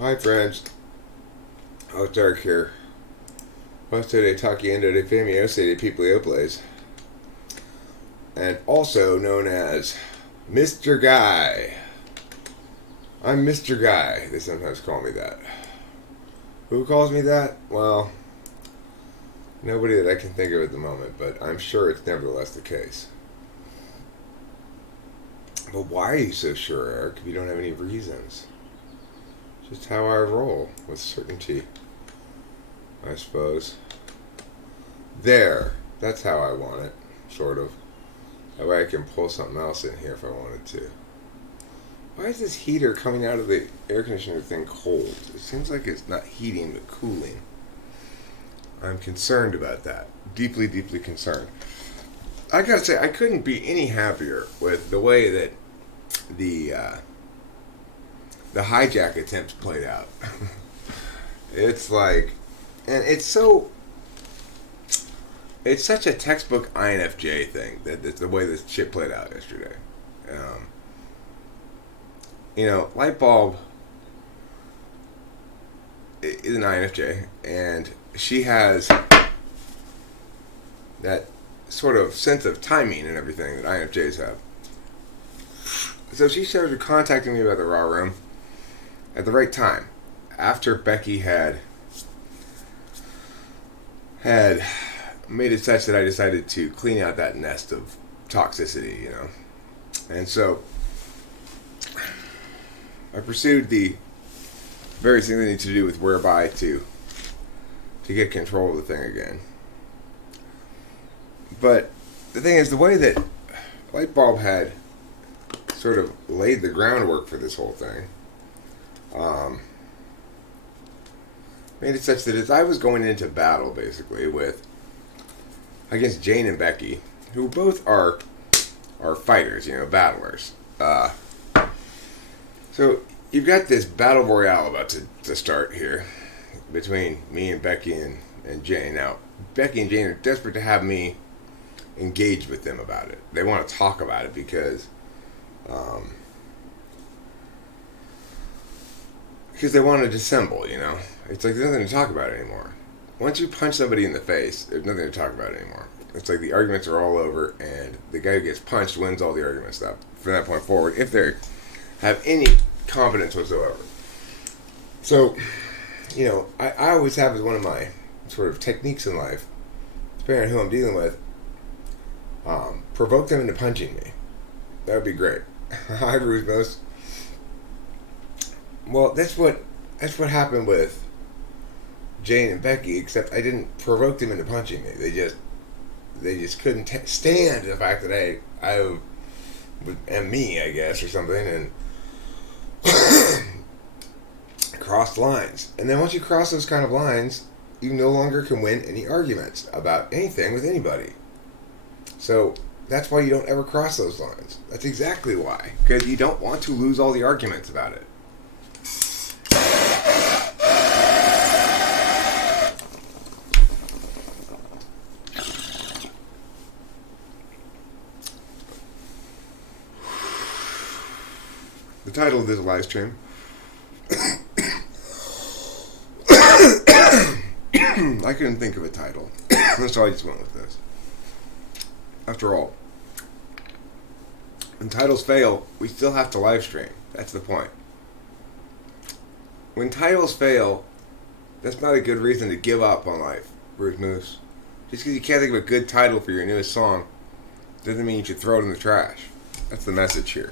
Hi friends, it's Dark here. Hosto de Taquiendo de Famioso de Peopleoples, and also known as Mr. Guy. I'm Mr. Guy. They sometimes call me that. Who calls me that? Well, nobody that I can think of at the moment, but I'm sure it's nevertheless the case. But why are you so sure, Eric, if you don't have any reasons? Just how I roll, with certainty, I suppose. There. That's how I want it, sort of. That way I can pull something else in here if I wanted to. Why is this heater coming out of the air conditioner thing cold? It seems like it's not heating but cooling. I'm concerned about that. Deeply, deeply concerned. I gotta say, I couldn't be any happier with the way that the hijack attempts played out. It's like, and it's such a textbook INFJ thing that the way this shit played out yesterday. Lightbulb is an INFJ, and she has that sort of sense of timing and everything that INFJs have. So she started contacting me about the Raw Room at the right time, after Becky had made it such that I decided to clean out that nest of toxicity, And so I pursued the various things I need to do with whereby to get control of the thing again. But the thing is, the way that Lightbulb had sort of laid the groundwork for this whole thing made it such that as I was going into battle, basically, against Jane and Becky, who both are fighters, battlers. So you've got this battle royale about to start here between me and Becky and Jane. Now, Becky and Jane are desperate to have me engage with them about it. They want to talk about it because they want to dissemble, It's like there's nothing to talk about anymore. Once you punch somebody in the face, there's nothing to talk about anymore. It's like the arguments are all over, and the guy who gets punched wins all the arguments from that point forward, if they have any competence whatsoever. So, I always have as one of my sort of techniques in life, depending on who I'm dealing with, provoke them into punching me. That would be great. Hi, Rusmos. Well, that's what happened with Jane and Becky, except I didn't provoke them into punching me. They just couldn't stand the fact that I am me, I guess, or something, and crossed lines. And then once you cross those kind of lines, you no longer can win any arguments about anything with anybody. So that's why you don't ever cross those lines. That's exactly why. Because you don't want to lose all the arguments about it. The title of this live stream I couldn't think of a title. So I just went with this. After all, when titles fail, we still have to live stream. That's the point. When titles fail, that's not a good reason to give up on life, Bruce Moose. Just because you can't think of a good title for your newest song doesn't mean you should throw it in the trash. That's the message here.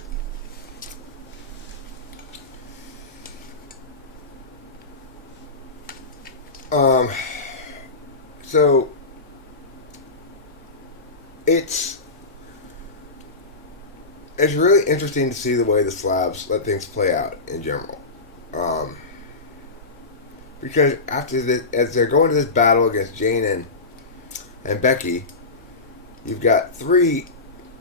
So it's really interesting to see the way the slabs let things play out in general. Because after this, as they're going to this battle against Jane and Becky, you've got three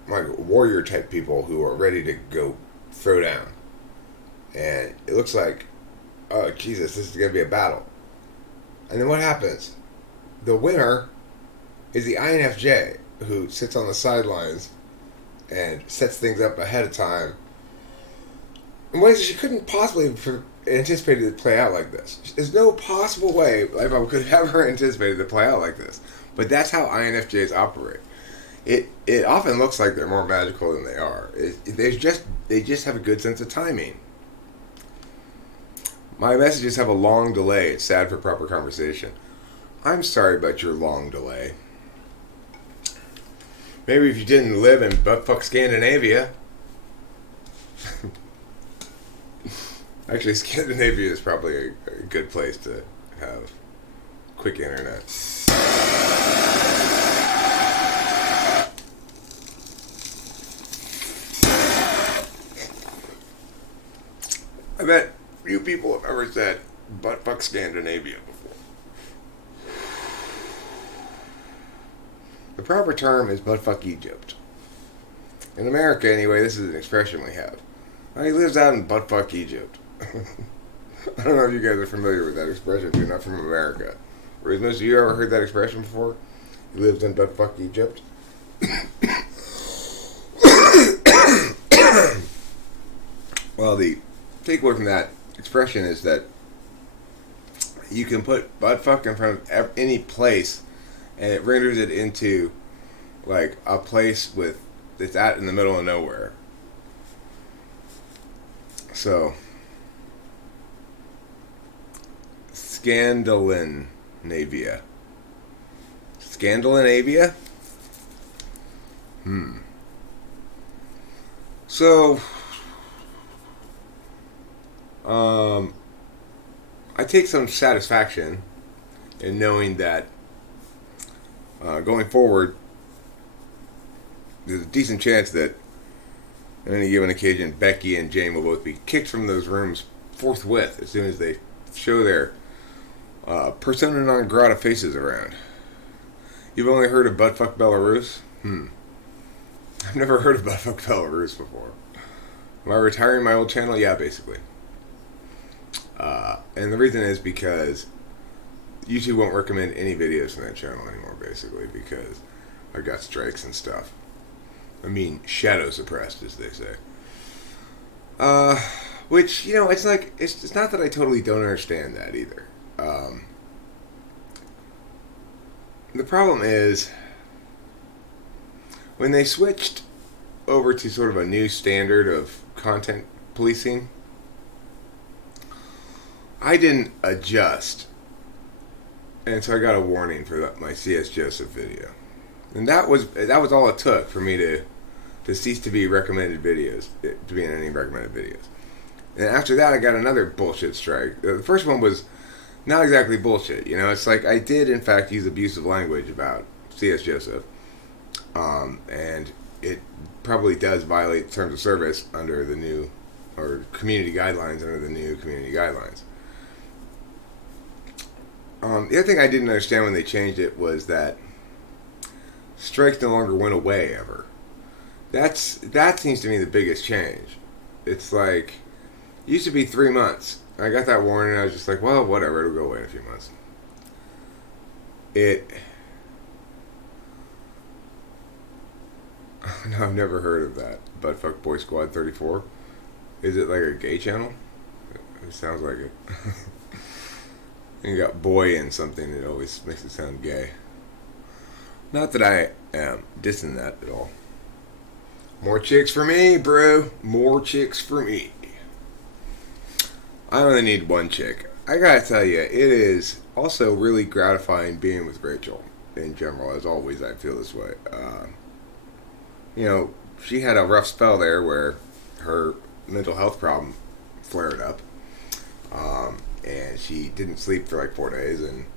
warrior type people who are ready to go throw down. And it looks like, oh Jesus, this is going to be a battle. And then what happens? The winner is the INFJ, who sits on the sidelines and sets things up ahead of time in ways that she couldn't possibly anticipated it to play out like this. There's no possible way life could have ever anticipated it to play out like this. But that's how INFJs operate. It often looks like they're more magical than they are. They just have a good sense of timing. My messages have a long delay. It's sad for proper conversation. I'm sorry about your long delay. Maybe if you didn't live in buttfuck Scandinavia. Actually, Scandinavia is probably a good place to have quick internet. I bet few people have ever said buttfuck Scandinavia before. The proper term is buttfuck Egypt. In America, anyway, this is an expression we have. He lives out in buttfuck Egypt. I don't know if you guys are familiar with that expression if you're not from America. Or has most of you ever heard that expression before? He lives in buttfuck Egypt. Well, the takeaway from that expression is that you can put buttfuck in front of any place and it renders it into like a place with it's out in the middle of nowhere. So Scandinavia. Scandinavia? So I take some satisfaction in knowing that going forward, there's a decent chance that on any given occasion, Becky and Jane will both be kicked from those rooms forthwith as soon as they show their persona non grata faces around. You've only heard of Buttfuck Belarus? I've never heard of Buttfuck Belarus before. Am I retiring my old channel? Yeah, basically. And the reason is because YouTube won't recommend any videos from that channel anymore, basically, because I got strikes and stuff. I mean, shadow suppressed, as they say. Which, you know, it's like, it's not that I totally don't understand that either. The problem is, when they switched over to sort of a new standard of content policing, I didn't adjust. And so I got a warning for my C.S. Joseph video. And that was all it took for me to cease to be recommended videos, to be in any recommended videos. And after that, I got another bullshit strike. The first one was not exactly bullshit, you know. It's like I did, in fact, use abusive language about C.S. Joseph. And it probably does violate terms of service under the new, or community guidelines under the new community guidelines. The other thing I didn't understand when they changed it was that strikes no longer went away ever. That seems to me the biggest change. It's like, it used to be 3 months. I got that warning and I was just like, well, whatever, it'll go away in a few months. No, I've never heard of that. Buttfuck Boy Squad 34. Is it like a gay channel? It sounds like it. You got boy in something, it always makes it sound gay. Not that I am dissing that at all. More chicks for me, bro. More chicks for me. I only need one chick. I gotta tell you, it is also really gratifying being with Rachel in general. As always, I feel this way. You know, she had a rough spell there where her mental health problem flared up. And she didn't sleep for like 4 days, and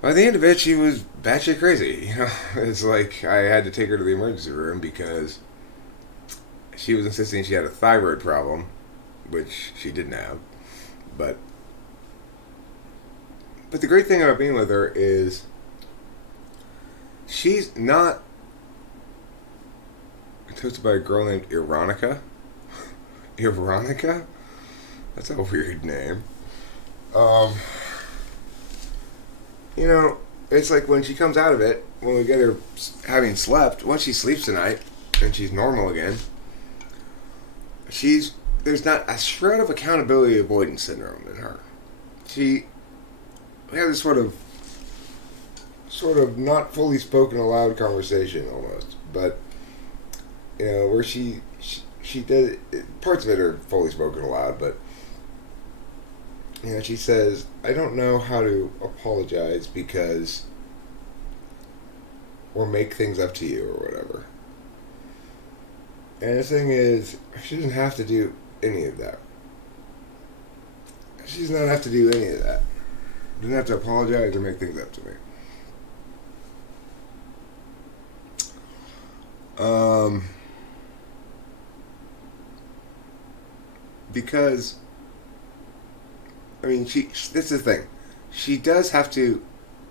by the end of it, she was batshit crazy. You know, it's like I had to take her to the emergency room because she was insisting she had a thyroid problem, which she didn't have. But the great thing about being with her is she's not hosted by a girl named Ironica. Ironica? That's a weird name. You know, it's like when she comes out of it, when we get her having slept, once she sleeps tonight and she's normal again, she's there's not a shred of accountability avoidance syndrome in her. She had this sort of not fully spoken aloud conversation almost, but where she does parts of it are fully spoken aloud, but she says, I don't know how to apologize because or make things up to you or whatever. And the thing is, she doesn't have to do any of that. She does not have to do any of that. Doesn't have to apologize or make things up to me. Because, this is the thing. She does have to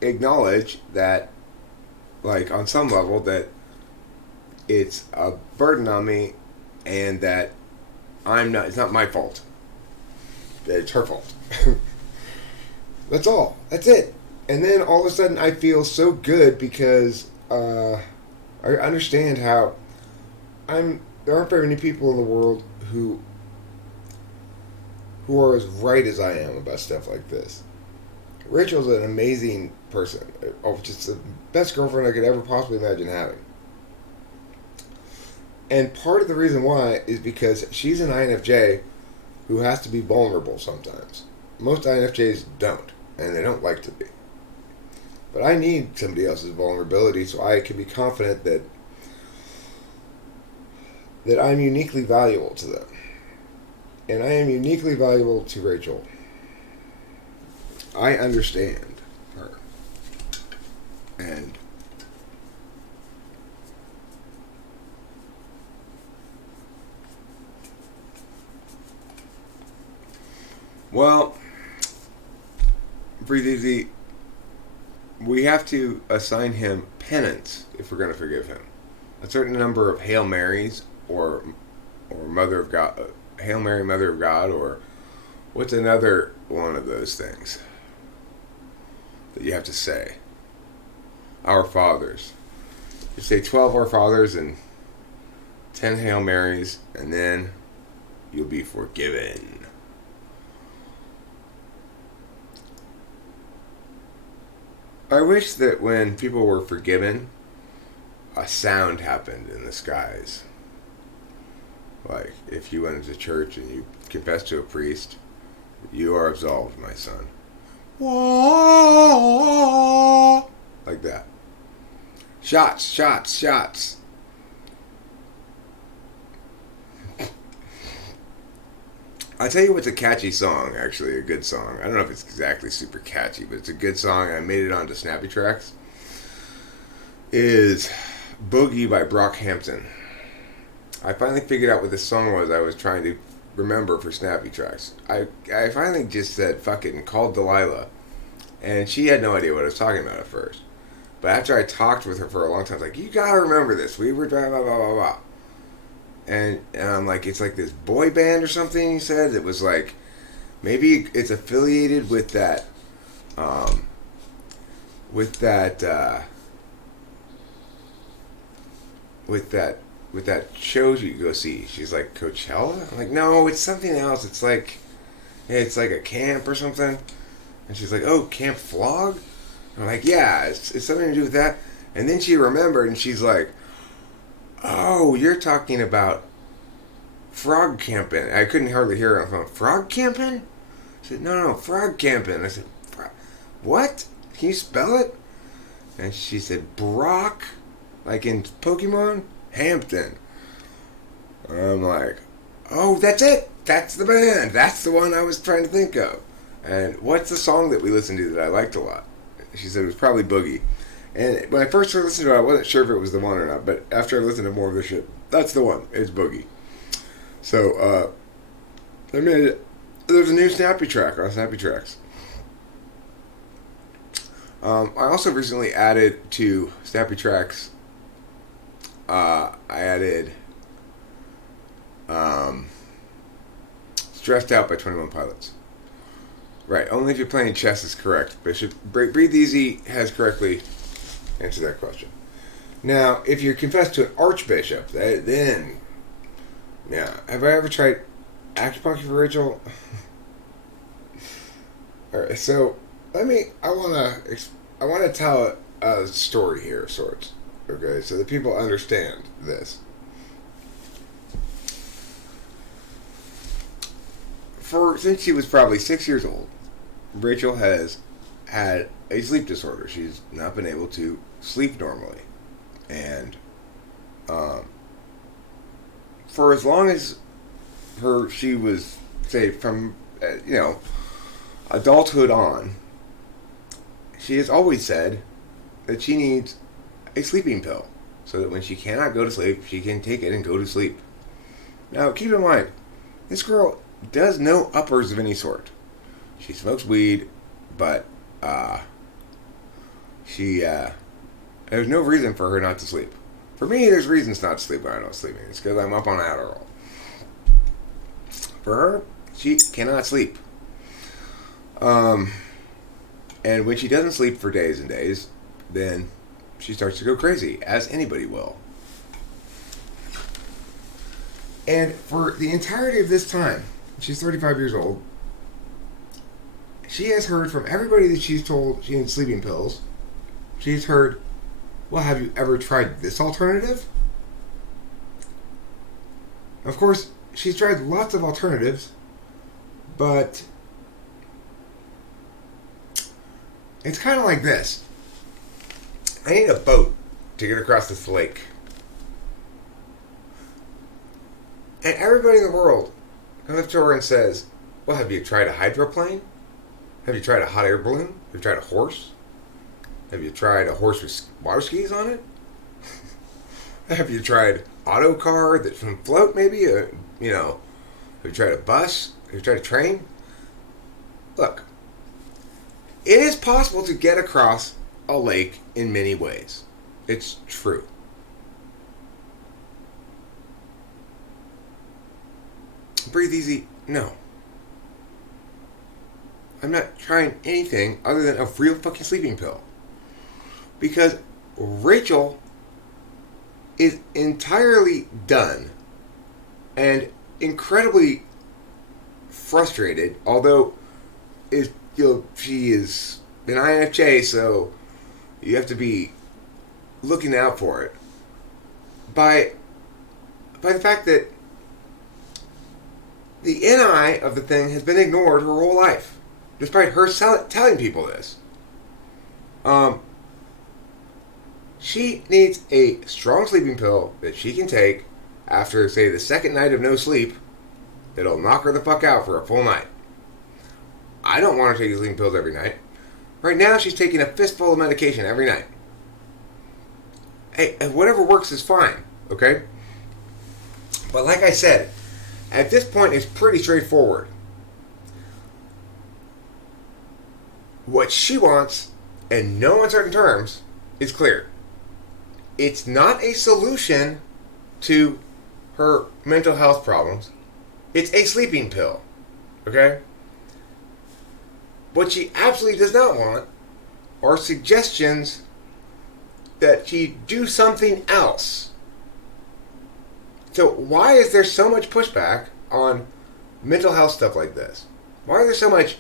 acknowledge that, like, on some level, that it's a burden on me and that it's not my fault. That it's her fault. That's all. That's it. And then all of a sudden I feel so good because I understand how there aren't very many people in the world who are as right as I am about stuff like this. Rachel's an amazing person. Just the best girlfriend I could ever possibly imagine having. And part of the reason why is because she's an INFJ who has to be vulnerable sometimes. Most INFJs don't, and they don't like to be. But I need somebody else's vulnerability so I can be confident that I'm uniquely valuable to them. And I am uniquely valuable to Rachel. I understand her. And well, breathe easy. We have to assign him penance if we're going to forgive him. A certain number of Hail Marys or Mother of God, Hail Mary, Mother of God, or what's another one of those things that you have to say? Our Fathers. You say 12 Our Fathers and 10 Hail Marys, and then you'll be forgiven. I wish that when people were forgiven, a sound happened in the skies. Like, if you went into church and you confessed to a priest, you are absolved, my son. Whoa! Like that. Shots, shots, shots. I'll tell you what's a catchy song, actually, a good song. I don't know if it's exactly super catchy, but it's a good song. I made it onto Snappy Tracks. Is Boogie by Brockhampton. I finally figured out what this song was I was trying to remember for Snappy Tracks. I finally just said, fuck it, and called Delilah. And she had no idea what I was talking about at first. But after I talked with her for a long time, I was like, you gotta remember this. We were blah, blah, blah, blah, blah. And I'm like, it's like this boy band or something, he said. It was like, maybe it's affiliated with that, with that show you go see. She's like, Coachella? I'm like, no, it's something else. It's like a camp or something. And she's like, oh, Camp Flog? I'm like, yeah, it's something to do with that. And then she remembered and she's like, oh, you're talking about frog camping. I couldn't hardly hear her on the phone. Frog camping? I said, no, frog camping. I said, what? Can you spell it? And she said, Brock, like in Pokemon, Hampton. I'm like, oh, that's it. That's the band. That's the one I was trying to think of. And what's the song that we listened to that I liked a lot? She said it was probably Boogie. And when I first started listening to it, I wasn't sure if it was the one or not. But after I listened to more of the shit, that's the one. It's Boogie. So, there's a new Snappy Track on Snappy Tracks. I also recently added to Snappy Tracks, I added Stressed Out by 21 Pilots. Right, only if you're playing chess is correct. Bishop, Breathe Easy has correctly answered that question. Now, if you're confessed to an archbishop, then, yeah. Have I ever tried acupuncture for Rachel. All right, so I want to tell a story here of sorts. Okay, so that people understand this. Since she was probably 6 years old, Rachel has had a sleep disorder. She's not been able to sleep normally, and for as long as she was, say, from adulthood on, she has always said that she needs a sleeping pill so that when she cannot go to sleep, she can take it and go to sleep. Now, keep in mind, this girl does no uppers of any sort. She smokes weed, but there's no reason for her not to sleep. For me, there's reasons not to sleep when I don't sleep. It's because I'm up on Adderall. For her, she cannot sleep. And when she doesn't sleep for days and days, then she starts to go crazy, as anybody will. And for the entirety of this time, she's 35 years old, she has heard from everybody that she's told she needs sleeping pills. She's heard, well, have you ever tried this alternative? Of course, she's tried lots of alternatives, but it's kind of like this. I need a boat to get across this lake. And everybody in the world comes up to her and says, well, have you tried a hydroplane? Have you tried a hot air balloon? Have you tried a horse? Have you tried a horse with water skis on it? Have you tried auto car that can float maybe? Have you tried a bus? Have you tried a train? Look, it is possible to get across a lake in many ways. It's true. Breathe easy? No. I'm not trying anything other than a real fucking sleeping pill. Because Rachel is entirely done and incredibly frustrated, although she is an INFJ, so you have to be looking out for it, by the fact that the NI of the thing has been ignored her whole life, despite her telling people this. She needs a strong sleeping pill that she can take after, say, the second night of no sleep that'll knock her the fuck out for a full night. I don't want her to take sleeping pills every night. Right now, she's taking a fistful of medication every night. Hey, whatever works is fine, okay? But like I said, at this point, it's pretty straightforward. What she wants, in no uncertain terms, is clear. It's not a solution to her mental health problems. It's a sleeping pill. Okay? What she absolutely does not want are suggestions that she do something else. So why is there so much pushback on mental health stuff like this? Why is there so much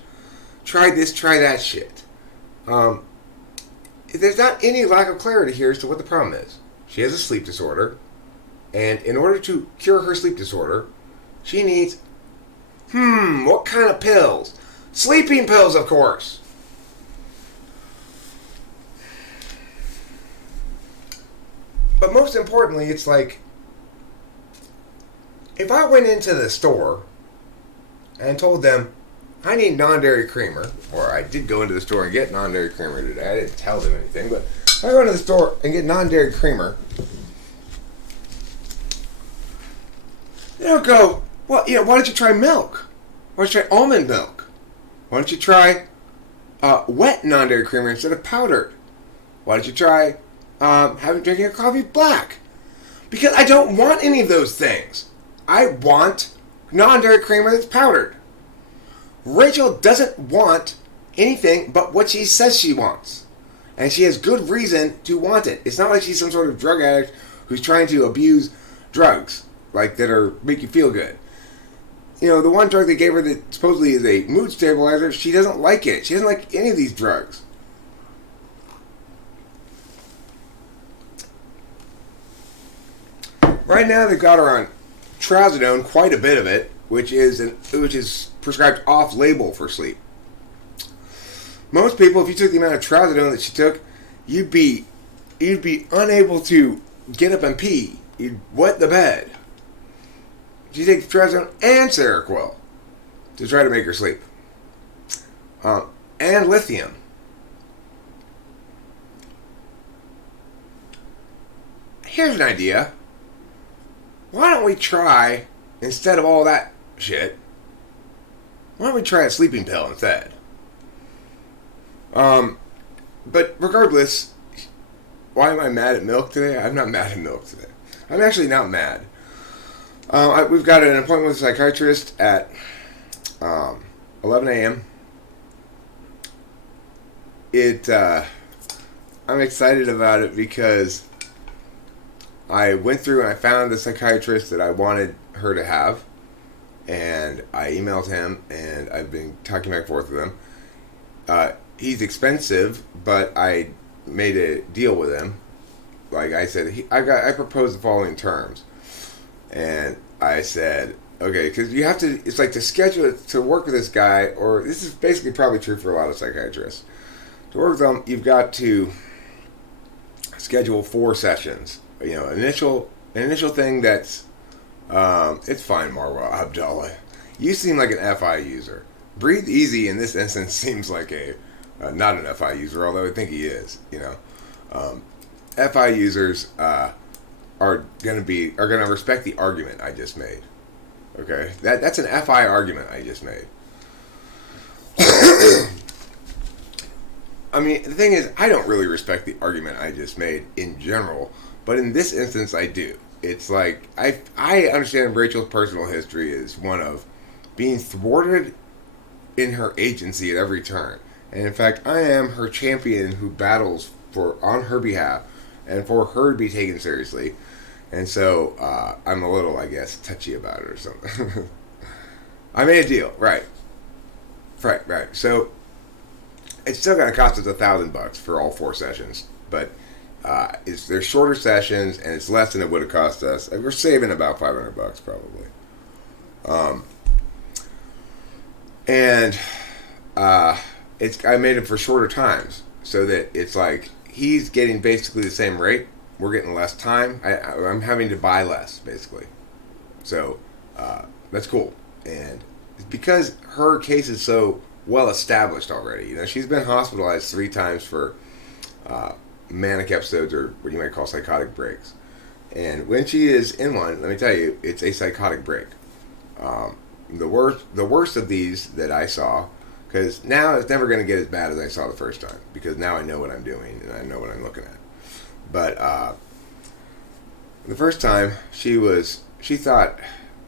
try this, try that shit? There's not any lack of clarity here as to what the problem is. She has a sleep disorder, and in order to cure her sleep disorder, she needs, what kind of pills? Sleeping pills, of course. But most importantly, it's like, if I went into the store and told them, I need non-dairy creamer, or I did go into the store and get non-dairy creamer today. I didn't tell them anything, but if I go into the store and get non-dairy creamer, they don't go, well, why don't you try milk? Why don't you try almond milk? Why don't you try wet non-dairy creamer instead of powdered? Why don't you try drinking your coffee black? Because I don't want any of those things. I want non-dairy creamer that's powdered. Rachel doesn't want anything but what she says she wants. And she has good reason to want it. It's not like she's some sort of drug addict who's trying to abuse drugs, like that make you feel good. the one drug they gave her that supposedly is a mood stabilizer, she doesn't like it. She doesn't like any of these drugs. Right now, they've got her on trazodone, quite a bit of it, which is prescribed off-label for sleep. Most people, if you took the amount of trazodone that she took, you'd be unable to get up and pee. You'd wet the bed. She takes trazodone and Seroquel to try to make her sleep, and lithium. Here's an idea. Why don't we try, instead of all that shit, why don't we try a sleeping pill instead? But regardless, why am I mad at milk today? I'm not mad at milk today. I'm actually not mad. We've got an appointment with a psychiatrist at 11 a.m. I'm excited about it because I went through and I found the psychiatrist that I wanted her to have, and I emailed him, and I've been talking back and forth with him. He's expensive, but I made a deal with him. Like I said, I proposed the following terms, and I said, okay, because you have to. It's like to schedule it to work with this guy, or this is basically probably true for a lot of psychiatrists. To work with them, you've got to schedule 4 sessions. An initial thing that's, it's fine, Marwa Abdullah. You seem like an FI user. Breathe Easy in this instance seems like not an FI user, although I think he is. FI users are gonna respect the argument I just made. Okay, that's an FI argument I just made. I mean, the thing is, I don't really respect the argument I just made in general. But in this instance, I do. It's like, I understand Rachel's personal history is one of being thwarted in her agency at every turn. And in fact, I am her champion who battles on her behalf and for her to be taken seriously. And so, I'm a little, I guess, touchy about it or something. I made a deal, right. Right. So, it's still going to cost us $1,000 for all 4 sessions. But they're shorter sessions, and it's less than it would have cost us. We're saving about $500 probably. I made it for shorter times so that it's like he's getting basically the same rate. We're getting less time. I'm having to buy less basically. So that's cool, and it's because her case is so well established already. She's been hospitalized 3 times for manic episodes, or what you might call psychotic breaks. And when she is in one, let me tell you, it's a psychotic break. The worst of these that I saw, because now it's never going to get as bad as I saw the first time, because now I know what I'm doing and I know what I'm looking at. But the first time, she thought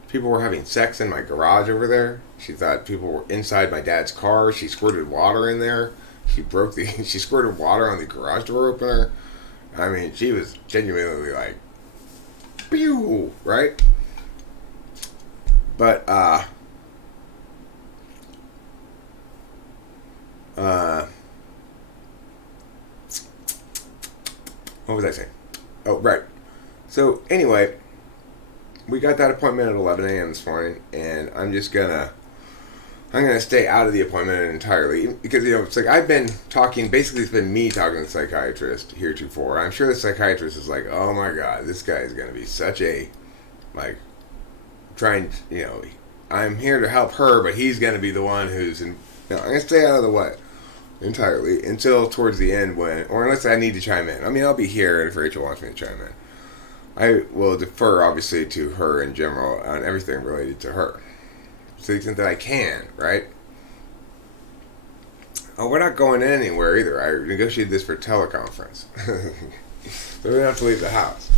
people were having sex in my garage over there. She thought people were inside my dad's car. She squirted water in there. She squirted water on the garage door opener. I mean, she was genuinely like, pew, right? But, what was I saying? Oh, right. So, anyway, we got that appointment at 11 a.m. this morning, and I'm gonna stay out of the appointment entirely because it's like I've been talking. Basically, it's been me talking to the psychiatrist heretofore. I'm sure the psychiatrist is like, "Oh my God, this guy is gonna be such a trying. I'm here to help her, but he's gonna be the one who's in." No, I'm gonna stay out of the way entirely until towards the end or unless I need to chime in. I mean, I'll be here if Rachel wants me to chime in. I will defer obviously to her in general on everything related to her. To the extent that I can, right? Oh, we're not going anywhere either. I negotiated this for teleconference. So we don't have to leave the house.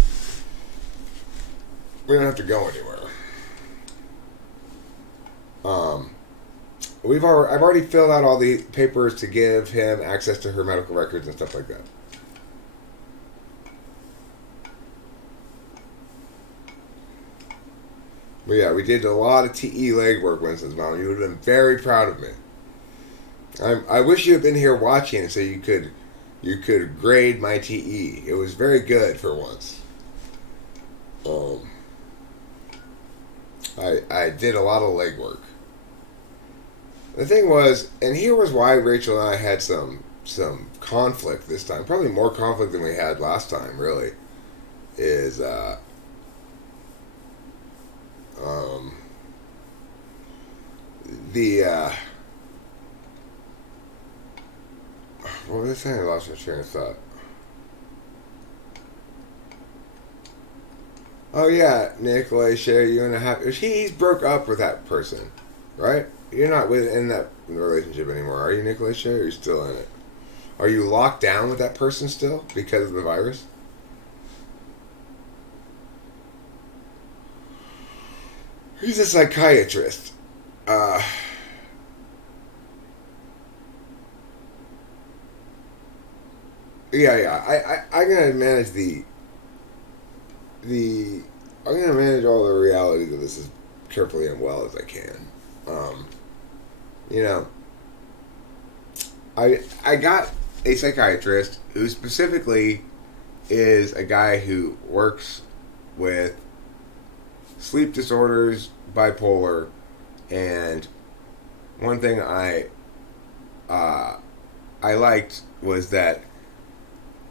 We don't have to go anywhere. I've already filled out all the papers to give him access to her medical records and stuff like that. But yeah, we did a lot of TE legwork, Winston's mom. You would have been very proud of me. I wish you had been here watching so you could grade my TE. It was very good for once. Um, I did a lot of legwork. The thing was, and here was why Rachel and I had some conflict this time. Probably more conflict than we had last time. Really, is um, the what was I saying? I lost my train of thought. Oh yeah, Nikolai, share you and a half. He's broke up with that person, right? You're not in that relationship anymore, are you, Nikolai? Share? Or are you still in it? Are you locked down with that person still because of the virus? He's a psychiatrist. Uh, yeah. I'm gonna manage the. I'm gonna manage all the realities of this as carefully and well as I can. Um, you know, I got a psychiatrist who specifically is a guy who works with sleep disorders, bipolar, and one thing uh, I liked was that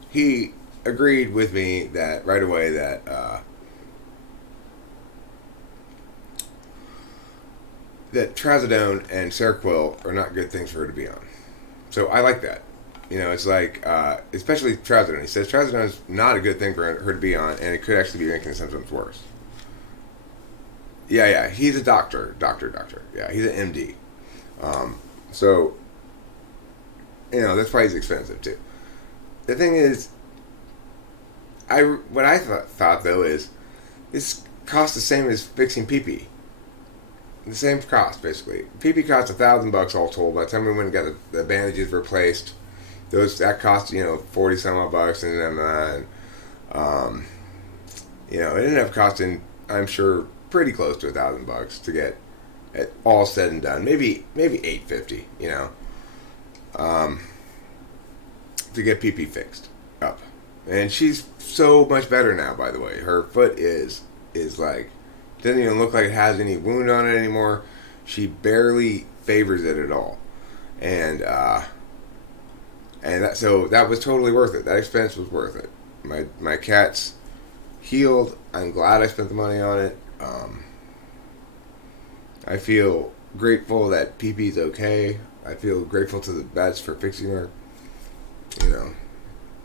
he agreed with me that right away that trazodone and Seroquel are not good things for her to be on. So I like that. You know, it's like, especially trazodone. He says trazodone is not a good thing for her to be on, and it could actually be making the symptoms worse. Yeah. He's a doctor. Yeah, he's an MD. So, you know, that's why he's expensive too. The thing is, what I thought though is, this costs the same as fixing pee-pee. The same cost basically. Pee-pee costs $1,000 all told. By the time we went and got the bandages replaced, that cost 40 some odd bucks, and then it ended up costing, I'm sure, pretty close to $1,000 to get it all said and done. Maybe $850. To get pee fixed up, and she's so much better now. By the way, her foot is like, doesn't even look like it has any wound on it anymore. She barely favors it at all, and that was totally worth it. That expense was worth it. My cat's healed. I'm glad I spent the money on it. I feel grateful that PP's okay. I feel grateful to the vets for fixing her.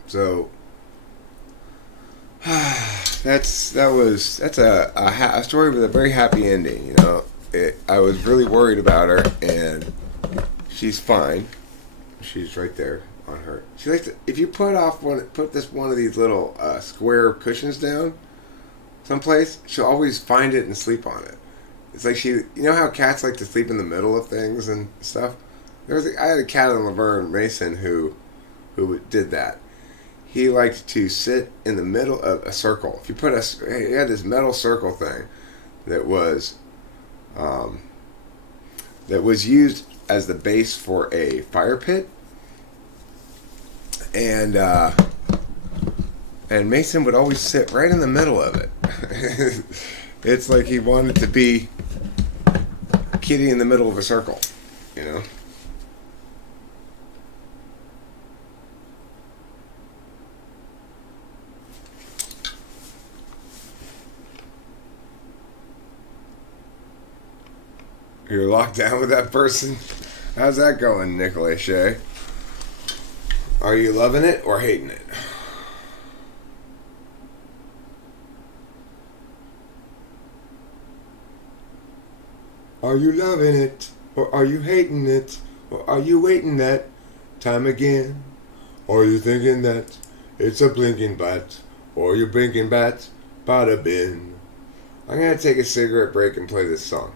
So that's a story with a very happy ending. I was really worried about her, and she's fine. She's right there on her. She likes to, if you put one of these little square cushions down someplace, she'll always find it and sleep on it. It's like how cats like to sleep in the middle of things and stuff. I had a cat in Laverne Mason who did that. He liked to sit in the middle of a circle. If you he had this metal circle thing that was used as the base for a fire pit, and Mason would always sit right in the middle of it. It's like he wanted to be Kitty in the middle of a circle, You're locked down with that person? How's that going, Nikolai Shea? Are you loving it or hating it? Are you loving it or are you hating it? Or are you waiting that time again? Or are you thinking that it's a blinking bat? Or you blinking bat, bada bin? I'm going to take a cigarette break and play this song.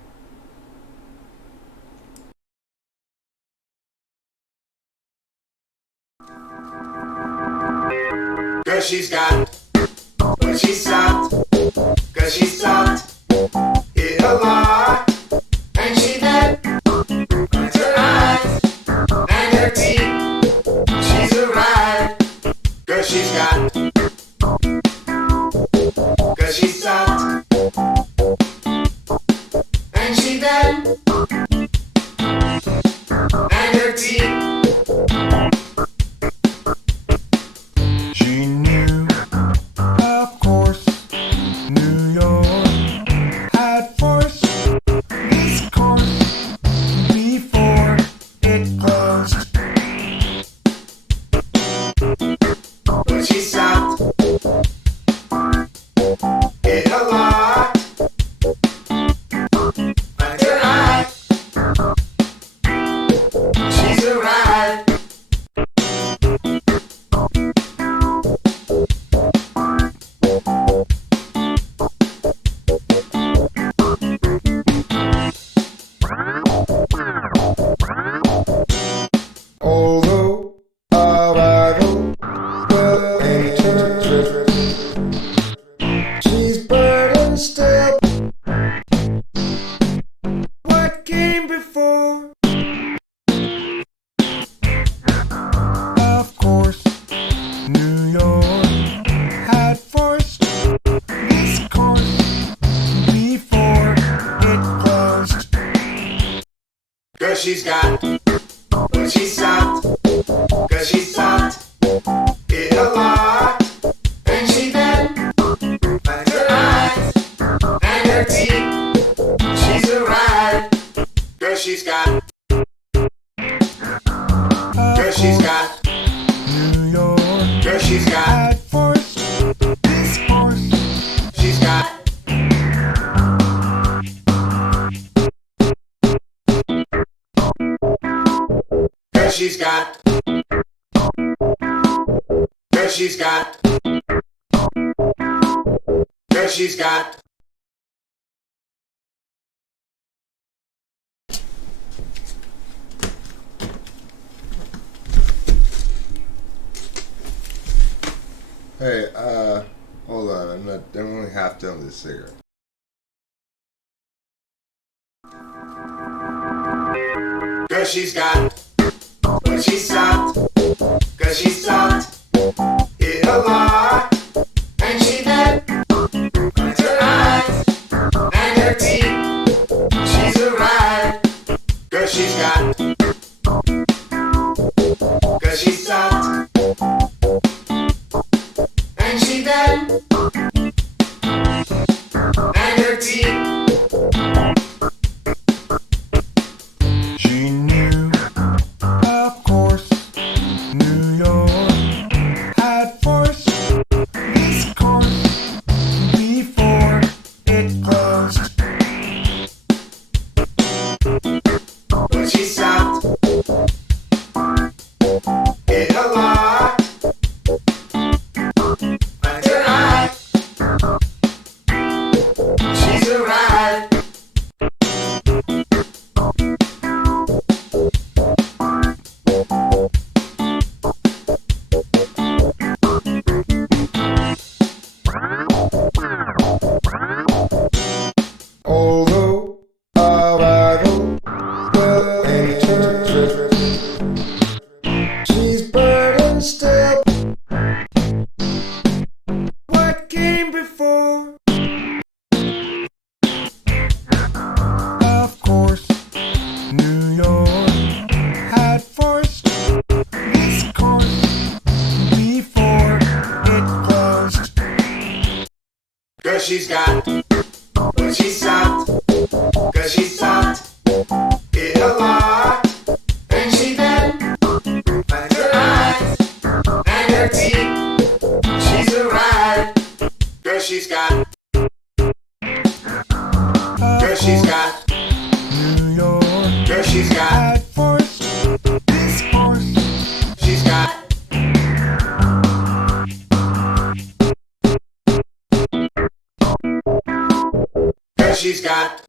Cause she's got what she sought, cause she sought it all. trip. She's burning still. What came before? Of course, New York had forced this course before it closed. 'Cause she's got what she sought. 'Cause she sought it a lot. And she then finds her eyes and her teeth. She's arrived. 'Cause she's got. 'Cause she's got New York. 'Cause she's got force. This force. She's got. 'Cause she's got. 'Cause she's got. 'Cause she's got. Hey, hold on. I'm only half done with this cigarette. 'Cause she's got what she sought. 'Cause she sought it a lot. And she then finds her eyes and her teeth. She's arrived. 'Cause she's got. 'Cause she sought. And she then and her teeth. She knew, of course, New York had forced this course before it closed. But she sought it a lot. Finds her eyes. She's arrived. Although arrival will interpret, she's burning still. What came before? Of course, New York had forced this course before it closed. 'Cause she's got what she sought. 'Cause she sought it a lot. And she then finds her eyes and her teeth. She's arrived. 'Cause she's got. 'Cause she's got New York. 'Cause she's got force. This force. She's got. 'Cause she's got.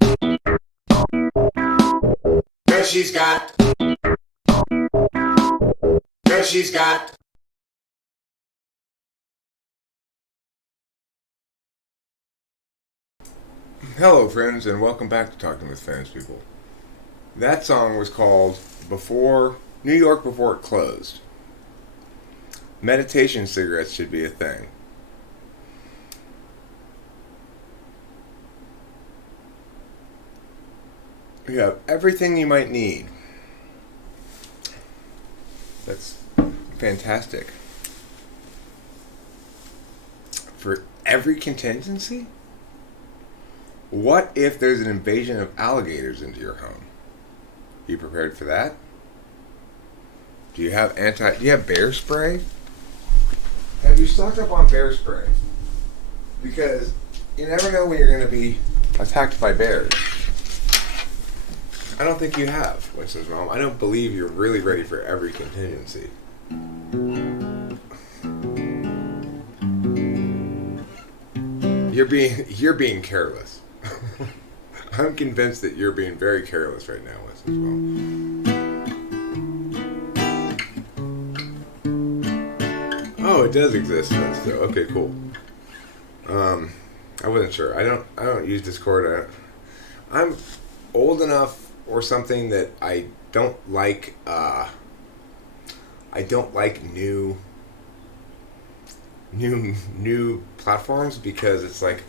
'Cause she's got. 'Cause she's got. Hello, friends, and welcome back to Talking with Famous People. That song was called "Before New York Before It Closed." Meditation cigarettes should be a thing. You have everything you might need. That's fantastic. For every contingency? What if there's an invasion of alligators into your home? You prepared for that? Do you have bear spray? Have you stocked up on bear spray? Because you never know when you're going to be attacked by bears. I don't think you have, Winston's mom. I don't believe you're really ready for every contingency. You're being careless. I'm convinced that you're being very careless right now, Winston's mom. Oh, it does exist then still. Okay, cool. I wasn't sure. I don't use Discord. I'm old enough or something that I don't like new platforms, because it's like,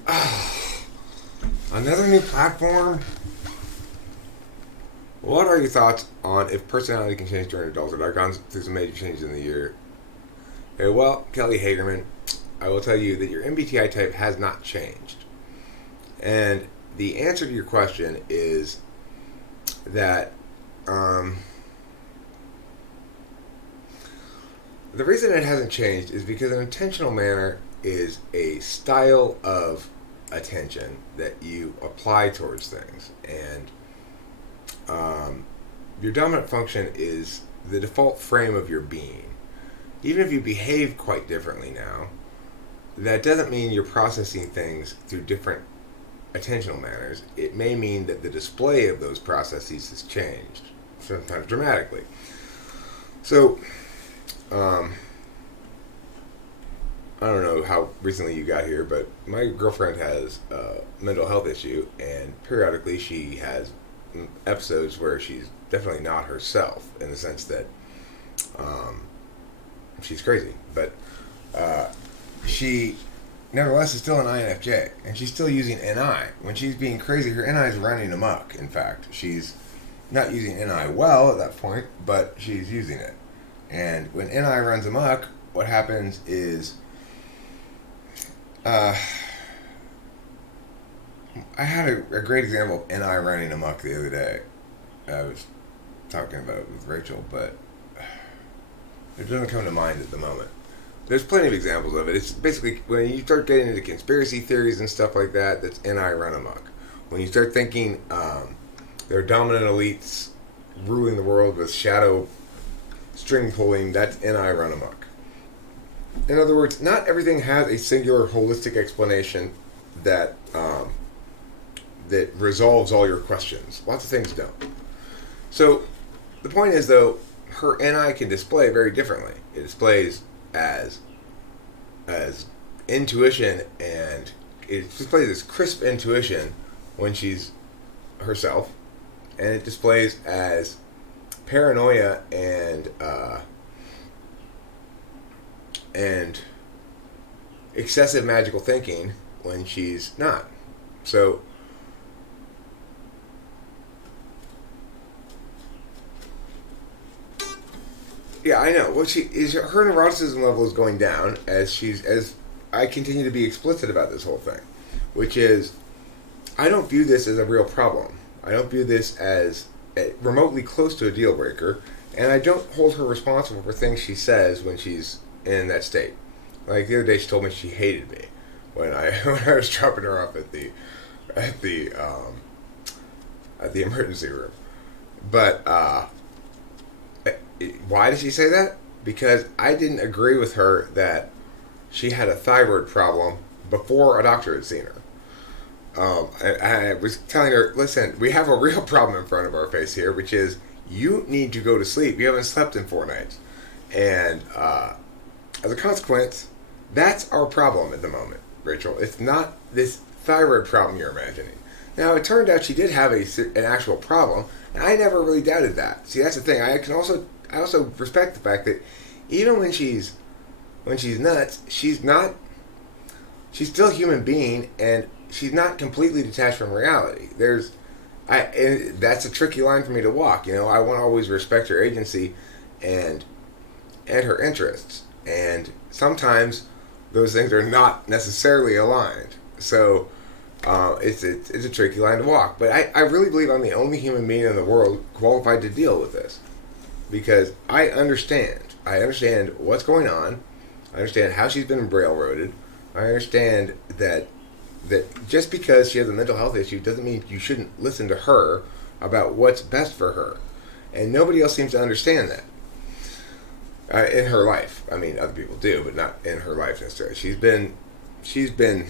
another new platform. What are your thoughts on if personality can change during adulthood? I've gone through some major changes in the year. Okay, well, Kelly Hagerman, I will tell you that your MBTI type has not changed. And the answer to your question is that the reason it hasn't changed is because an intentional manner is a style of attention that you apply towards things. And your dominant function is the default frame of your being. Even if you behave quite differently now, that doesn't mean you're processing things through different attentional manners. It may mean that the display of those processes has changed, sometimes dramatically. So, I don't know how recently you got here, but my girlfriend has a mental health issue, and periodically she has episodes where she's definitely not herself, in the sense that she's crazy, but she nevertheless is still an INFJ, and she's still using NI. When she's being crazy, her NI is running amok. In fact, she's not using NI well at that point, but she's using it. And when NI runs amok, what happens is I had a great example of NI running amok the other day. I was talking about it with Rachel, but it doesn't come to mind at the moment. There's plenty of examples of it. It's basically when you start getting into conspiracy theories and stuff like that, that's NI run amok. When you start thinking there are dominant elites ruling the world with shadow string pulling, that's NI run amok. In other words, not everything has a singular holistic explanation that that resolves all your questions. Lots of things don't. So the point is, though, her NI can display very differently. It displays as intuition, and it displays as crisp intuition when she's herself, and it displays as paranoia and excessive magical thinking when she's not. So yeah, I know. Well, her neuroticism level is going down as I continue to be explicit about this whole thing, which is, I don't view this as a real problem. I don't view this as remotely close to a deal breaker, and I don't hold her responsible for things she says when she's in that state. Like the other day, she told me she hated me when I was dropping her off at the emergency room. But why did she say that? Because I didn't agree with her that she had a thyroid problem before a doctor had seen her. I was telling her, listen, we have a real problem in front of our face here, which is you need to go to sleep. You haven't slept in 4 nights. And as a consequence, that's our problem at the moment, Rachel. It's not this thyroid problem you're imagining. Now, it turned out she did have an actual problem, and I never really doubted that. See, that's the thing. I also respect the fact that even when she's nuts, she's still a human being, and she's not completely detached from reality. And that's a tricky line for me to walk. I want to always respect her agency and her interests, and sometimes those things are not necessarily aligned. So it's a tricky line to walk. But I really believe I'm the only human being in the world qualified to deal with this, because I understand what's going on. I understand how she's been railroaded. I understand that just because she has a mental health issue doesn't mean you shouldn't listen to her about what's best for her. And nobody else seems to understand that in her life. I mean, other people do, but not in her life necessarily. She's been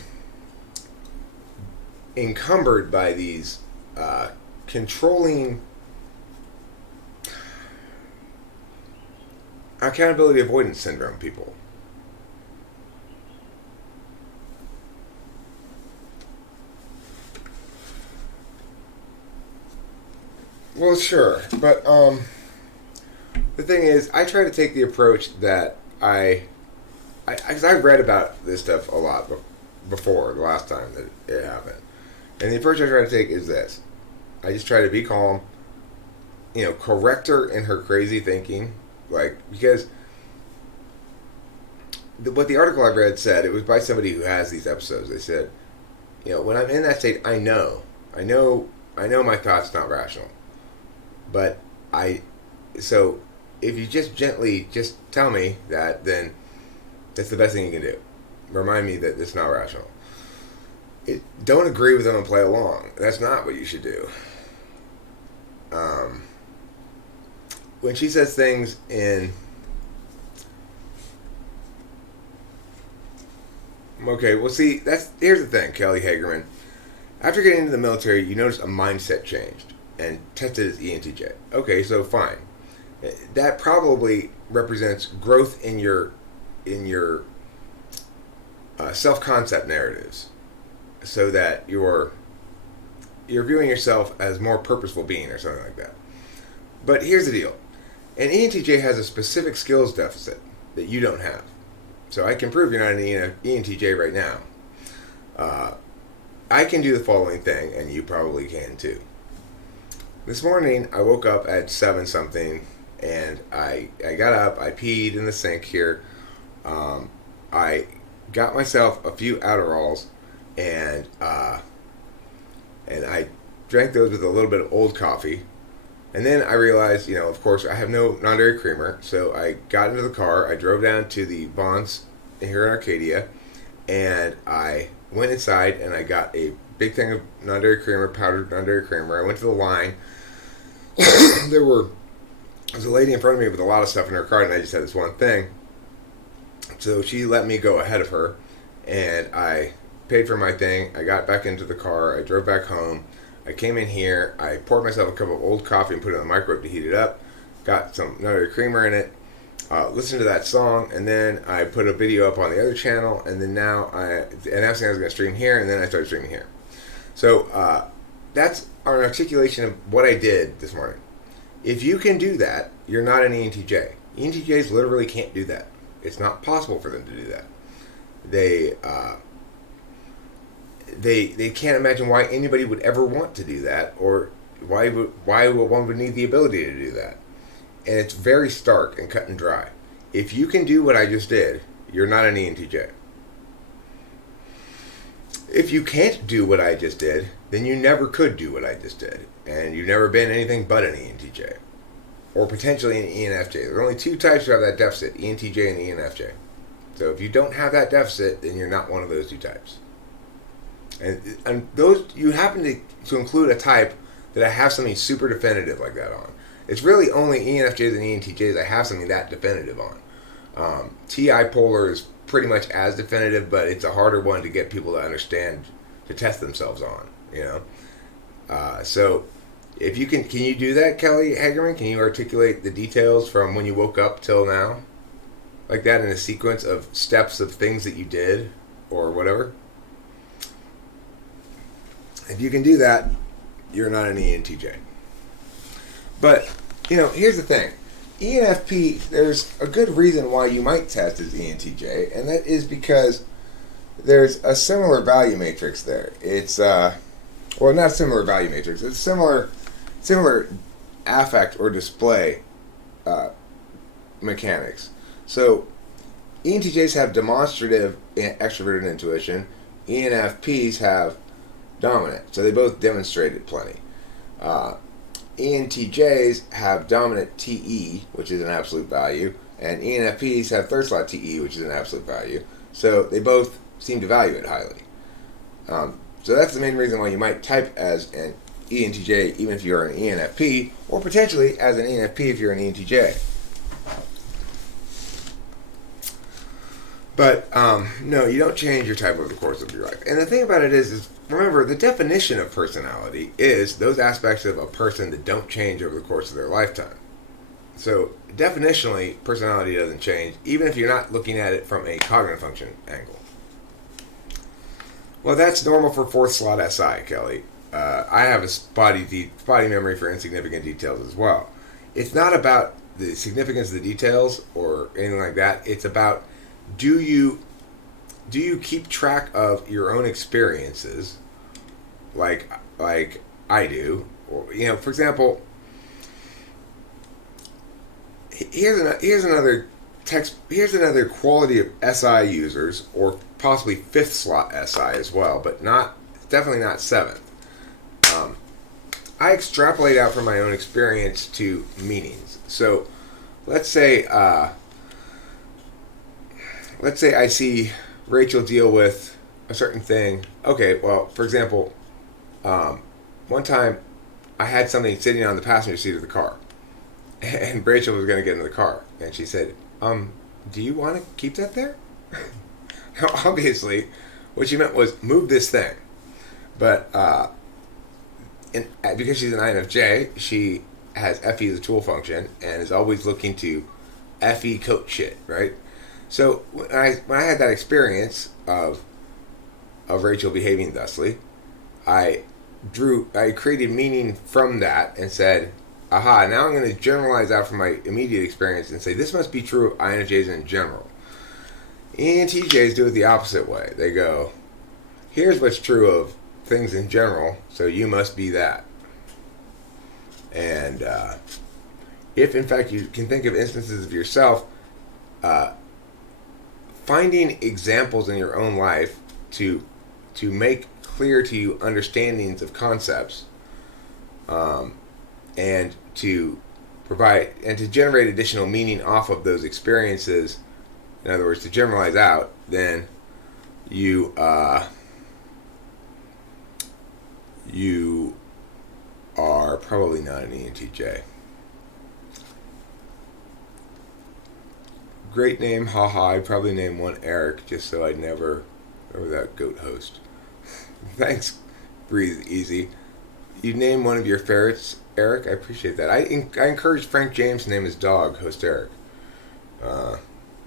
encumbered by these controlling accountability avoidance syndrome people. Well, sure, but the thing is, I try to take the approach that because I've read about this stuff a lot before the last time that it happened, and the approach I try to take is this: I just try to be calm, correct her in her crazy thinking, because what the article I read said, it was by somebody who has these episodes. They said, when I'm in that state, I know my thoughts not rational, but so if you just gently just tell me that, then that's the best thing you can do. Remind me that it's not rational. Don't agree with them and play along. That's not what you should do. When she says things in... Okay, well, see, here's the thing, Kelly Hagerman. After getting into the military, you notice a mindset changed and tested as ENTJ. Okay, so fine. That probably represents growth in your self-concept narratives, so that you're viewing yourself as more purposeful being or something like that. But here's the deal: an ENTJ has a specific skills deficit that you don't have. So I can prove you're not an ENTJ right now. I can do the following thing, and you probably can too. This morning, I woke up at 7 something, and I got up, I peed in the sink here. I got myself a few Adderalls, and I drank those with a little bit of old coffee. And then I realized, of course, I have no non-dairy creamer, so I got into the car, I drove down to the Bonds here in Arcadia, and I went inside and I got a big thing of non-dairy creamer, powdered non-dairy creamer. I went to the line. There was a lady in front of me with a lot of stuff in her cart, and I just had this one thing. So she let me go ahead of her, and I paid for my thing. I got back into the car. I drove back home. I came in here. I poured myself a cup of old coffee and put it in the microwave to heat it up. Got some non-dairy creamer in it. Listened to that song, and then I put a video up on the other channel, and then now I was going to stream here, and then I started streaming here. So that's an articulation of what I did this morning. If you can do that, you're not an ENTJ. ENTJs literally can't do that. It's not possible for them to do that. They can't imagine why anybody would ever want to do that, or why one would need the ability to do that. And it's very stark and cut and dry. If you can do what I just did, you're not an ENTJ. If you can't do what I just did, then you never could do what I just did. And you've never been anything but an ENTJ. Or potentially an ENFJ. There are only 2 types who have that deficit, ENTJ and ENFJ. So if you don't have that deficit, then you're not one of those 2 types. And those, you happen to include a type that I have something super definitive like that on. It's really only ENFJs and ENTJs I have something that definitive on. TI polar is pretty much as definitive, but it's a harder one to get people to understand, to test themselves on, So if you can you do that, Kelly Hagerman? Can you articulate the details from when you woke up till now? Like that, in a sequence of steps of things that you did or whatever? If you can do that, you're not an ENTJ. But, here's the thing. ENFP, there's a good reason why you might test as ENTJ, and that is because there's a similar value matrix there. It's, not similar value matrix, it's similar affect or display mechanics. So, ENTJs have demonstrative extroverted intuition, ENFPs have dominant, so they both demonstrated plenty. ENTJs have dominant TE, which is an absolute value, and ENFPs have third slot TE, which is an absolute value. So they both seem to value it highly. So that's the main reason why you might type as an ENTJ even if you're an ENFP, or potentially as an ENFP if you're an ENTJ. But no, you don't change your type over the course of your life. And the thing about it is remember, the definition of personality is those aspects of a person that don't change over the course of their lifetime. So definitionally, personality doesn't change, even if you're not looking at it from a cognitive function angle. Well, that's normal for fourth slot SI, Kelly. I have a spotty memory for insignificant details as well. It's not about the significance of the details or anything like that. It's about, do you keep track of your own experiences, like I do, or for example, here's another quality of SI users, or possibly fifth slot SI as well, but definitely not seventh. I extrapolate out from my own experience to meanings. So, let's say I see Rachel deal with a certain thing. Okay, well, for example, one time I had something sitting on the passenger seat of the car, and Rachel was going to get into the car, and she said, do you want to keep that there? Now, obviously, what she meant was move this thing. But because she's an INFJ, she has FE as a tool function and is always looking to FE coat shit, right? So when I had that experience of Rachel behaving thusly, I created meaning from that and said, aha, now I'm going to generalize out from my immediate experience and say this must be true of INFJs in general. ENTJs do it the opposite way. They go, here's what's true of things in general, so you must be that. And if in fact you can think of instances of yourself finding examples in your own life to make clear to you understandings of concepts, and to provide and to generate additional meaning off of those experiences, in other words, to generalize out, then you are probably not an ENTJ. Great name, haha. I'd probably name one Eric just so I'd never remember that goat host. Thanks, Breathe Easy. You name one of your ferrets Eric? I appreciate that. I encouraged Frank James to name his dog Host Eric.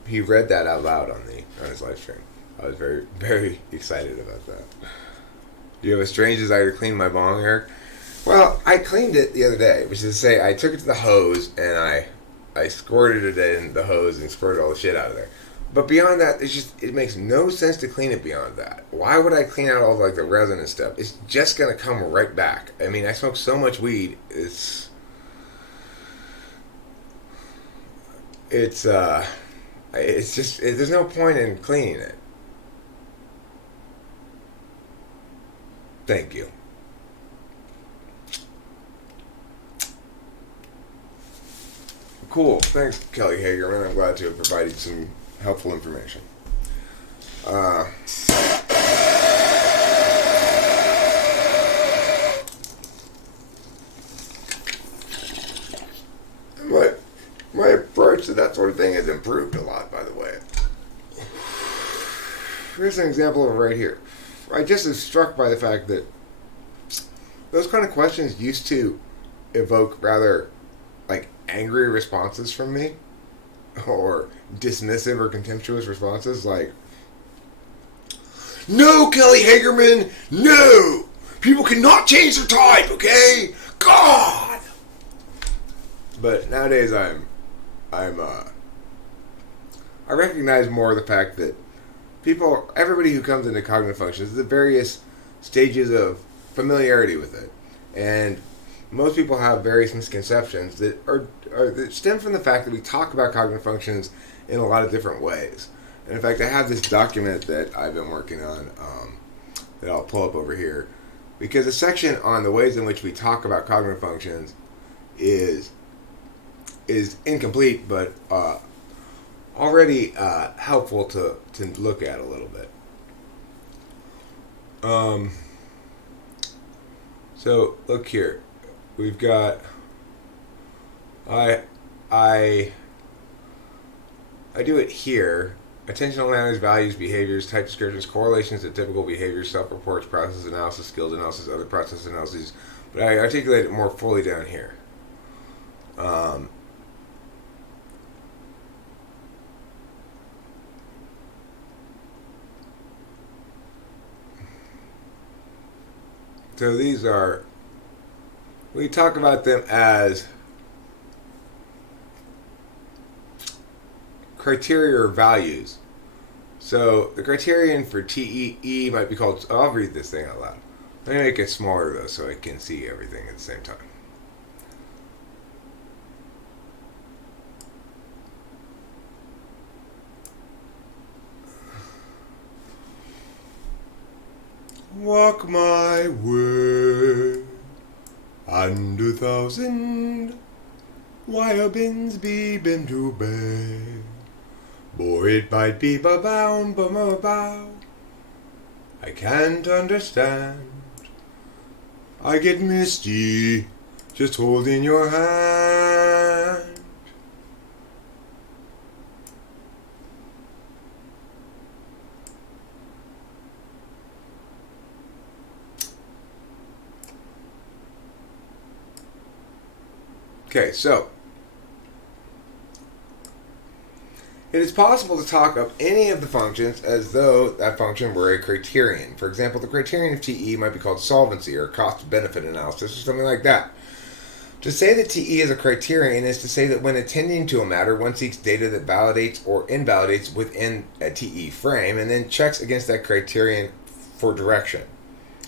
He read that out loud on his live stream. I was very, very excited about that. Do you have a strange desire to clean my bong, Eric? Well, I cleaned it the other day, which is to say I took it to the hose and I squirted it in the hose and squirted all the shit out of there. But beyond that, it makes no sense to clean it beyond that. Why would I clean out all the resin and stuff? It's just gonna come right back. I mean, I smoke so much weed. It's just there's no point in cleaning it. Thank you. Cool. Thanks, Kelly Hagerman. I'm glad to have provided some helpful information. My approach to that sort of thing has improved a lot, by the way. Here's an example of it right here. I just was struck by the fact that those kind of questions used to evoke rather angry responses from me, or dismissive or contemptuous responses like, no, Kelly Hagerman, no! People cannot change their type, okay? God! But nowadays I recognize more the fact that everybody who comes into cognitive functions, the various stages of familiarity with it, and most people have various misconceptions that that stem from the fact that we talk about cognitive functions in a lot of different ways. And in fact, I have this document that I've been working on that I'll pull up over here, because a section on the ways in which we talk about cognitive functions is incomplete, but already helpful to look at a little bit. So look here. We've got I do it here. Attentional matters, values, behaviors, type descriptions, correlations to typical behaviors, self-reports, process analysis, skills analysis, other process analyses. But I articulate it more fully down here. So these are, we talk about them as criteria or values. So the criterion for TEE might be called, oh, I'll read this thing out loud. Let me make it smaller though so I can see everything at the same time. Walk my way, and 1,000 wire bins be been to bay. Boy, it might be bound, bow. I can't understand. I get misty just holding your hand. Okay, so it is possible to talk of any of the functions as though that function were a criterion. For example, the criterion of TE might be called solvency or cost-benefit analysis or something like that. To say that TE is a criterion is to say that when attending to a matter, one seeks data that validates or invalidates within a TE frame and then checks against that criterion for direction.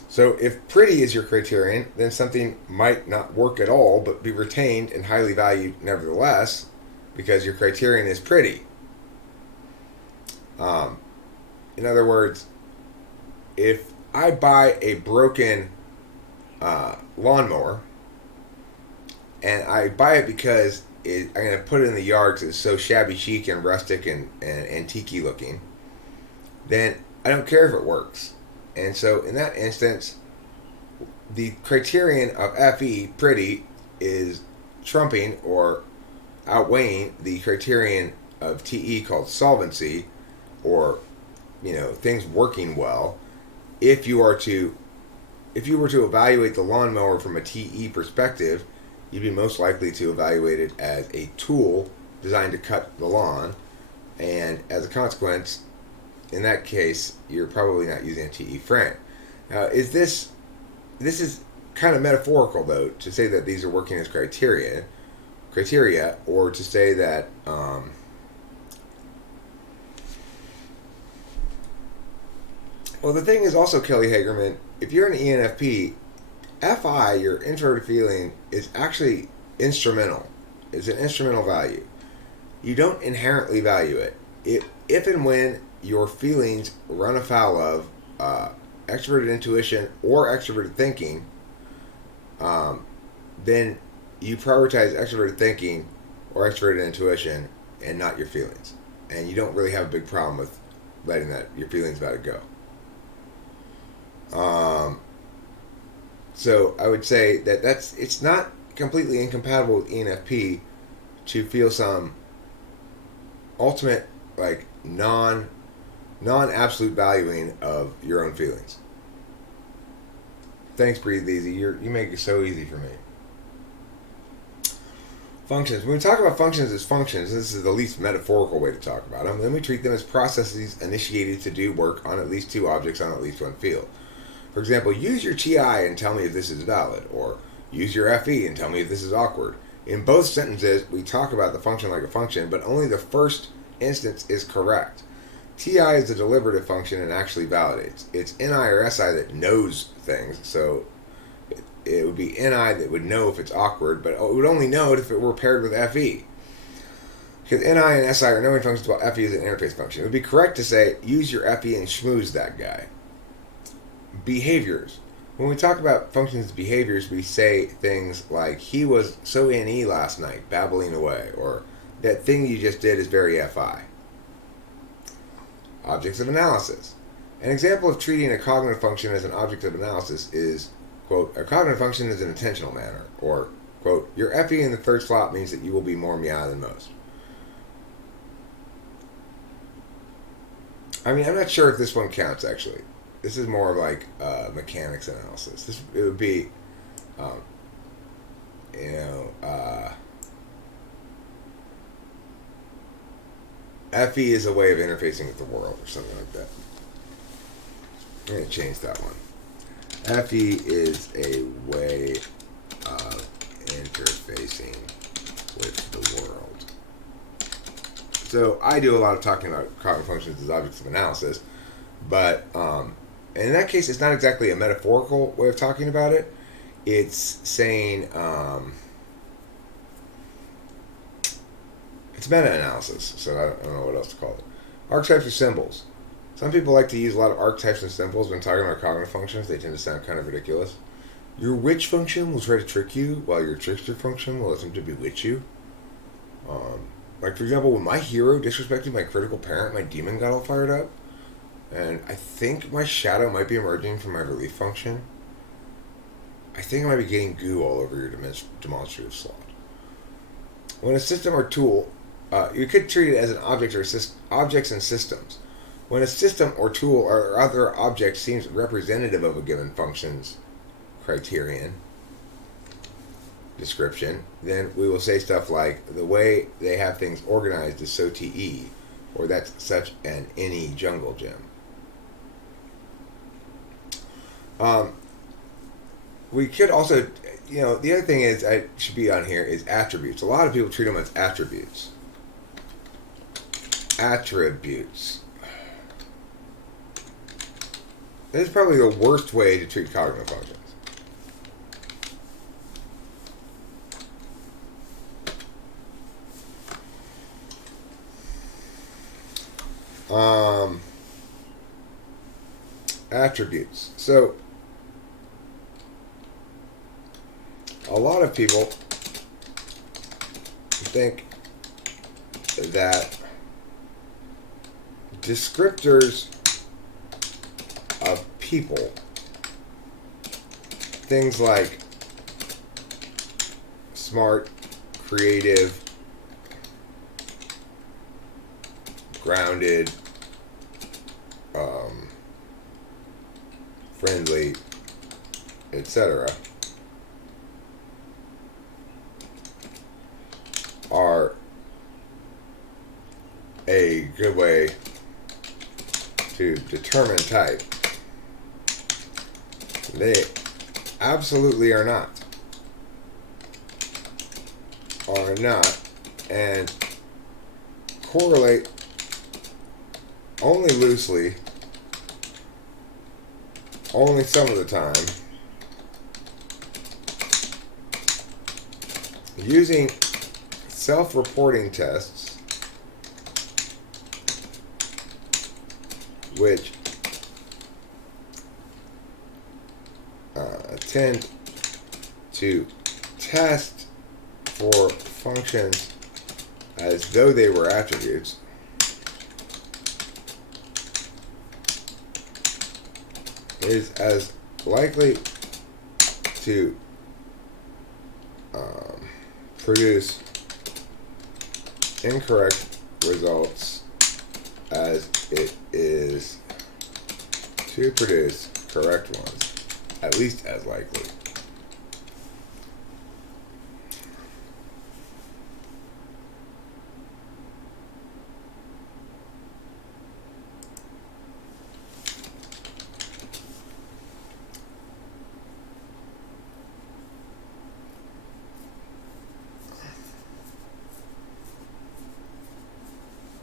So if pretty is your criterion, then something might not work at all but be retained and highly valued nevertheless because your criterion is pretty. In other words, if I buy a broken lawnmower and I buy it because I'm going to put it in the yard because it's so shabby chic and rustic and antique-y looking, then I don't care if it works. And so in that instance, the criterion of FE, pretty, is trumping or outweighing the criterion of TE called solvency, or things working well. If you were to evaluate the lawnmower from a TE perspective, you'd be most likely to evaluate it as a tool designed to cut the lawn, and as a consequence, in that case, you're probably not using a TE frame. Now, this is kind of metaphorical though to say that these are working as criteria, or to say that well, the thing is also, Kelly Hagerman, if you're an ENFP, FI, your introverted feeling, is actually instrumental. It's an instrumental value. You don't inherently value it. If and when your feelings run afoul of extroverted intuition or extroverted thinking, then you prioritize extroverted thinking or extroverted intuition and not your feelings. And you don't really have a big problem with letting your feelings about it go. So I would say that it's not completely incompatible with ENFP to feel some ultimate, like, non-absolute valuing of your own feelings. Thanks, Breathe Easy. You make it so easy for me. Functions. When we talk about functions as functions, this is the least metaphorical way to talk about them. Then we treat them as processes initiated to do work on at least two objects on at least one field. For example, use your TI and tell me if this is valid, or use your FE and tell me if this is awkward. In both sentences, we talk about the function like a function, but only the first instance is correct. TI is a deliberative function and actually validates. It's NI or SI that knows things, so it would be NI that would know if it's awkward, but it would only know it if it were paired with FE. Because NI and SI are knowing functions, while FE is an interface function. It would be correct to say, use your FE and schmooze that guy. Behaviors. When we talk about functions as behaviors, we say things like, he was so NE last night, babbling away, or that thing you just did is very FI. Objects of analysis. An example of treating a cognitive function as an object of analysis is, quote, a cognitive function is an intentional manner, or, quote, your FE in the third slot means that you will be more meow than most. I mean, I'm not sure if this one counts, actually. This is more like mechanics analysis. It would be, FE is a way of interfacing with the world or something like that. I'm going to change that one. FE is a way of interfacing with the world. So I do a lot of talking about cognitive functions as objects of analysis, but in that case, it's not exactly a metaphorical way of talking about it. It's saying it's meta-analysis, so I don't know what else to call it. Archetypes are symbols. Some people like to use a lot of archetypes and symbols when talking about cognitive functions. They tend to sound kind of ridiculous. Your witch function will try to trick you, while your trickster function will attempt to bewitch you. Like, for example, when my hero disrespected my critical parent, my demon got all fired up. And I think my shadow might be emerging from my relief function. I think I might be getting goo all over your demonstrative slot. When a system or tool, you could treat it as an object or objects and systems. When a system or tool or other object seems representative of a given function's criterion, description, then we will say stuff like, the way they have things organized is so TE, or that's such an any jungle gym. We could also, the other thing is, I should be on here, is attributes. A lot of people treat them as attributes. Attributes. This is probably the worst way to treat cognitive functions. Attributes. So, a lot of people think that descriptors of people, things like smart, creative, grounded, friendly, etc., are a good way to determine type. They absolutely are not. Are not. And correlate only loosely, only some of the time, using self-reporting tests, which tend to test for functions as though they were attributes, is as likely to produce incorrect results as it is to produce correct ones, at least as likely.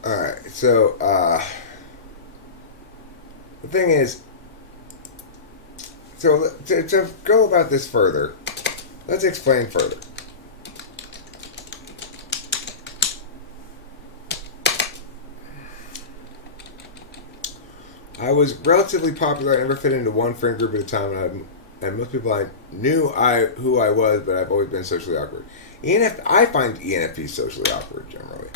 Alright, so the thing is, so to go about this further, let's explain further. I was relatively popular. I never fit into one friend group at a time, and most people I knew who I was, but I've always been socially awkward. I find ENFP socially awkward generally.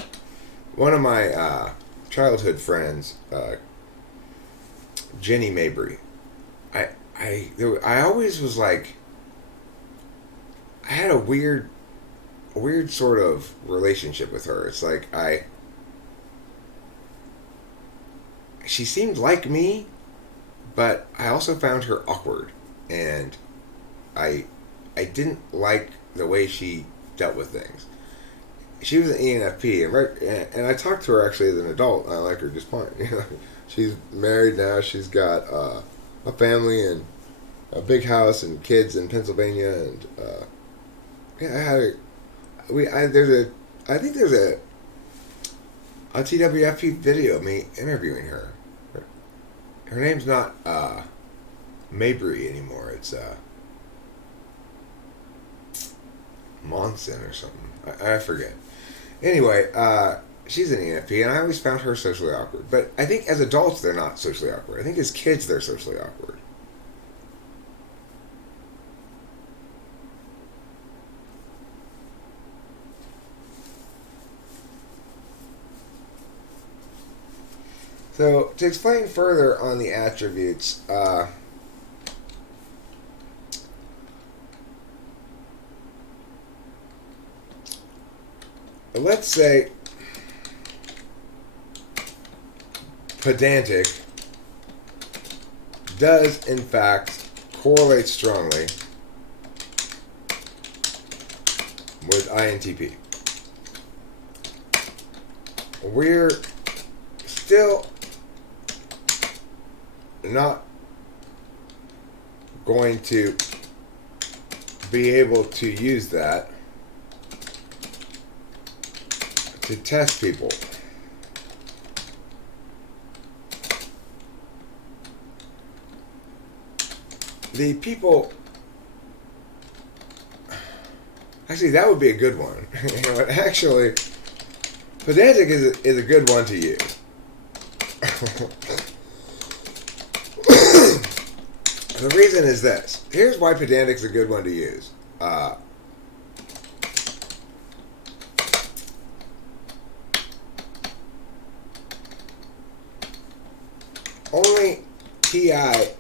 One of my childhood friends, Jenny Mabry, I always was like, I had a weird sort of relationship with her. It's like she seemed like me, but I also found her awkward, and I didn't like the way she dealt with things. She was an ENFP, and I talked to her actually as an adult, and I like her just fine. She's married now. She's got a family, and a big house and kids in Pennsylvania, and yeah, I think there's a TWFP video of me interviewing her. Her name's not Mabry anymore. It's Monson or something. I forget. Anyway, she's an ENFP, and I always found her socially awkward. But I think as adults, they're not socially awkward. I think as kids, they're socially awkward. So, to explain further on the attributes, let's say pedantic does in fact correlate strongly with INTP. We're still not going to be able to use that to test people. The people, actually, that would be a good one. You know, actually, pedantic is a good one to use. The reason is this. Here's why pedantic's a good one to use. Only TI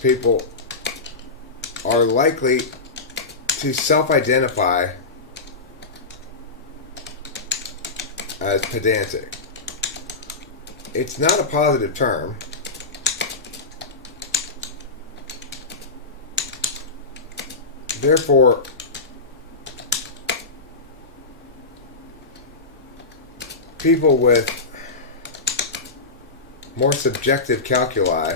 people are likely to self-identify as pedantic. It's not a positive term. Therefore, people with more subjective calculi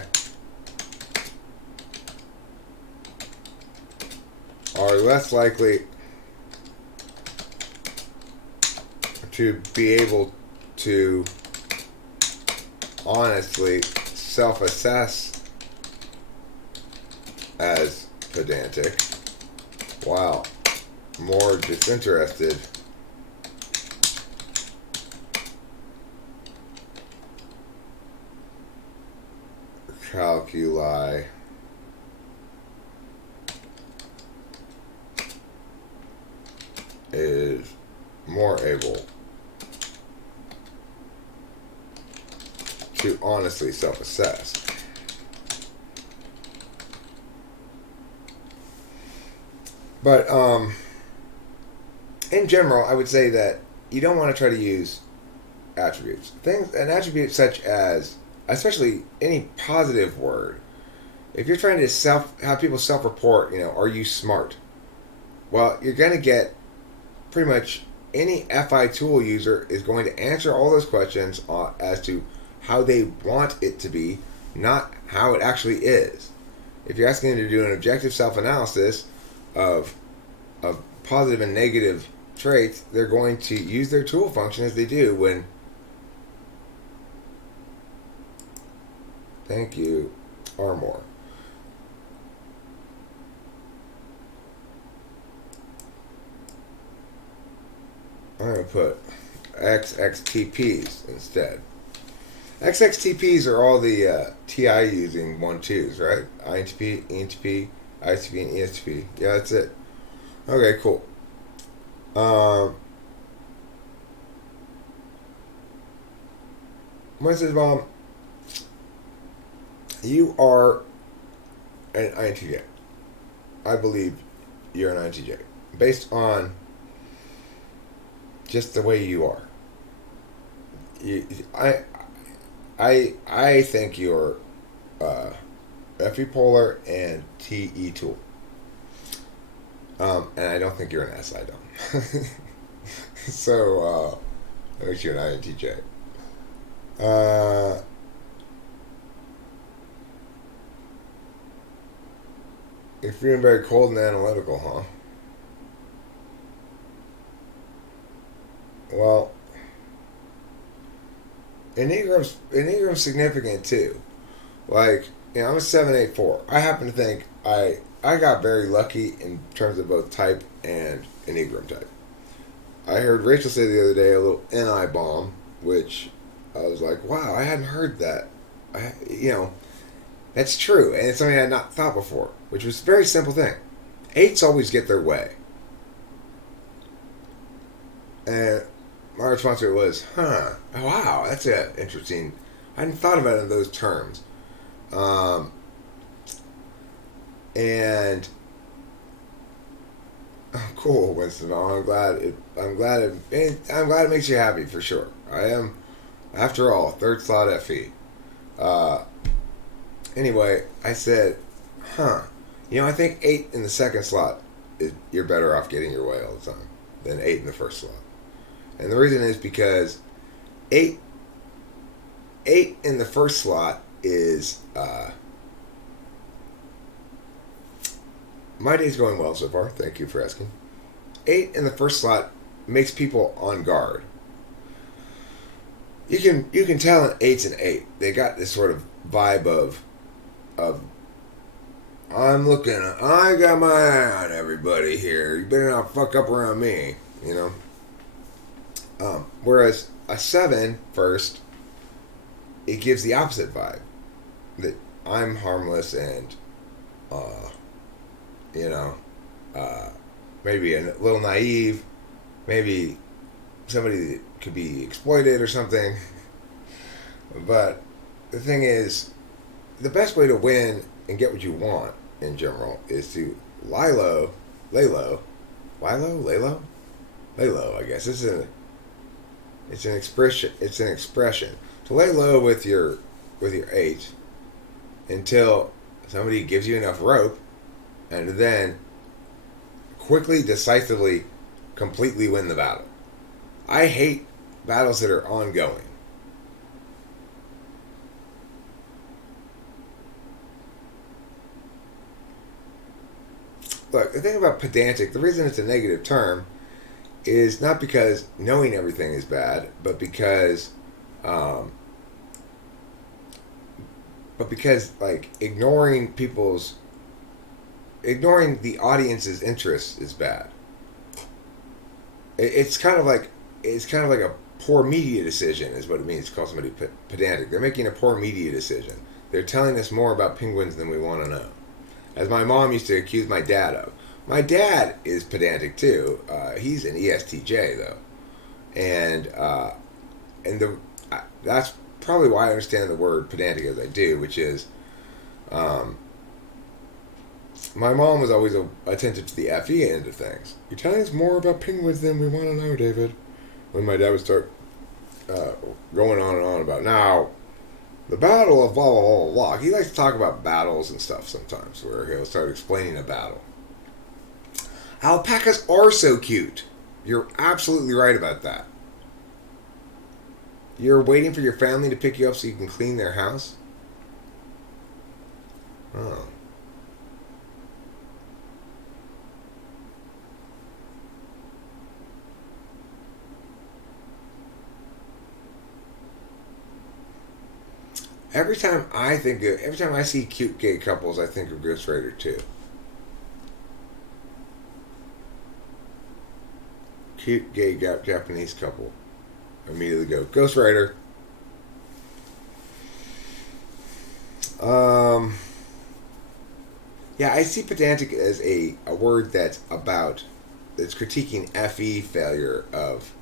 are less likely to be able to honestly self-assess as pedantic, while more disinterested calculi is more able to honestly self-assess. But in general, I would say that you don't want to try to use attributes. An attribute such as, especially any positive word, if you're trying to have people self-report, you know, are you smart? Well, you're going to get pretty much any FI tool user is going to answer all those questions as to how they want it to be, not how it actually is. If you're asking them to do an objective self-analysis of positive and negative traits, they're going to use their tool function as they do when, thank you, or more. I'm going to put XXTPs instead. XXTPs are all the TI using 1-2s, right? INTP, ENTP, ISTP, and ESTP. Yeah, that's it. Okay, cool. Mrs. Mom, you are an INTJ. I believe you're an INTJ. Based on just the way you are. I think you're FE Polar and TE Tool. And I don't think you're an SI Dom. So, that makes you an INTJ. You're feeling very cold and analytical, huh? Well, Enneagram's significant too. Like, I'm a 784. I happen to think I got very lucky in terms of both type and Enneagram type. I heard Rachel say the other day a little NI bomb, which I was like, wow, I hadn't heard that. That's true, and it's something I had not thought before, which was a very simple thing. Eights always get their way. And my response to it was, wow, that's interesting. I hadn't thought about it in those terms. Um, and cool, Winston. I'm glad it makes you happy for sure. I am, after all, third slot FE. Uh, anyway, I said, I think 8 in the second slot you're better off getting your way all the time than 8 in the first slot. And the reason is because 8 in the first slot is my day's going well so far. Thank you for asking. 8 in the first slot makes people on guard. You can tell an 8's an 8. They got this sort of vibe of I got my eye on everybody here. You better not fuck up around me, Whereas a 7 first, it gives the opposite vibe. That I'm harmless and, maybe a little naive, maybe somebody that could be exploited or something. But the thing is, the best way to win and get what you want in general is to lay low, I guess. It's an expression. To lay low with your 8 until somebody gives you enough rope, and then quickly, decisively, completely win the battle. I hate battles that are ongoing. Look, the thing about pedantic, the reason it's a negative term is not because knowing everything is bad, but because like ignoring the audience's interests is bad. It's kind of like a poor media decision is what it means to call somebody pedantic. They're making a poor media decision. They're telling us more about penguins than we want to know. As my mom used to accuse my dad of. My dad is pedantic too. He's an ESTJ though, and that's probably why I understand the word pedantic as I do, which is, my mom was always attentive to the FE end of things. You're telling us more about penguins than we want to know, David. When my dad would start going on and on about now. The battle of blah, blah, blah, blah. He likes to talk about battles and stuff sometimes, where he'll start explaining a battle. Alpacas are so cute. You're absolutely right about that. You're waiting for your family to pick you up so you can clean their house? Oh. Every time I see cute gay couples, I think of Ghost Rider 2. Cute gay Japanese couple. I immediately go, Ghost Rider. Yeah, I see pedantic as a word that's critiquing FE failure of,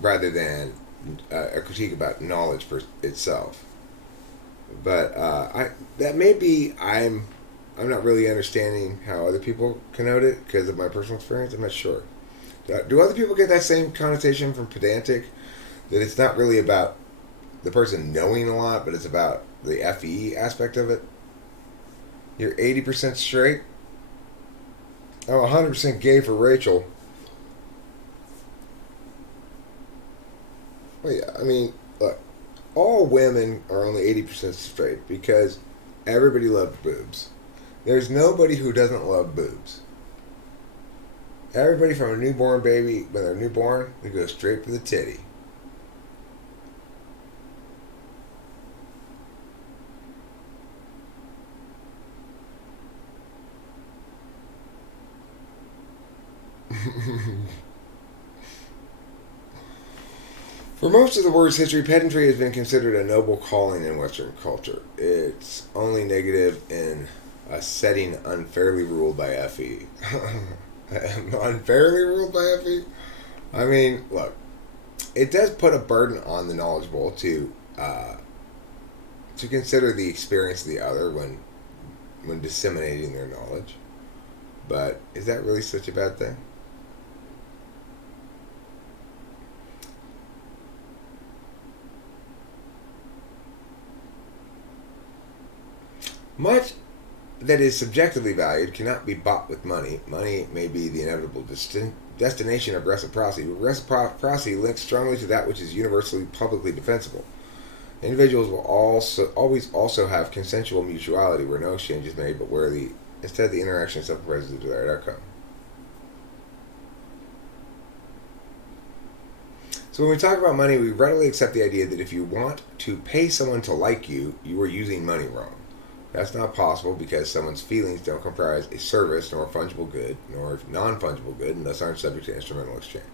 rather than a critique about knowledge for itself. But that may be I'm not really understanding how other people connote it because of my personal experience. I'm not sure. Do other people get that same connotation from pedantic? That it's not really about the person knowing a lot, but it's about the FE aspect of it? You're 80% straight? Oh, 100% gay for Rachel. Well, yeah, I mean, look, all women are only 80% straight because everybody loves boobs. There's nobody who doesn't love boobs. Everybody from a newborn baby, when they're newborn, they go straight for the titty. For most of the world's history, pedantry has been considered a noble calling in Western culture. It's only negative in a setting unfairly ruled by FE. Unfairly ruled by FE? I mean, look, it does put a burden on the knowledgeable to consider the experience of the other when disseminating their knowledge. But is that really such a bad thing? Much that is subjectively valued cannot be bought with money. Money may be the inevitable destination of reciprocity, but reciprocity links strongly to that which is universally publicly defensible. Individuals will always also have consensual mutuality, where no exchange is made, but where instead the interaction is self-present to the desired outcome. So when we talk about money, we readily accept the idea that if you want to pay someone to like you, you are using money wrong. That's not possible because someone's feelings don't comprise a service, nor a fungible good, nor non-fungible good, and thus aren't subject to instrumental exchange.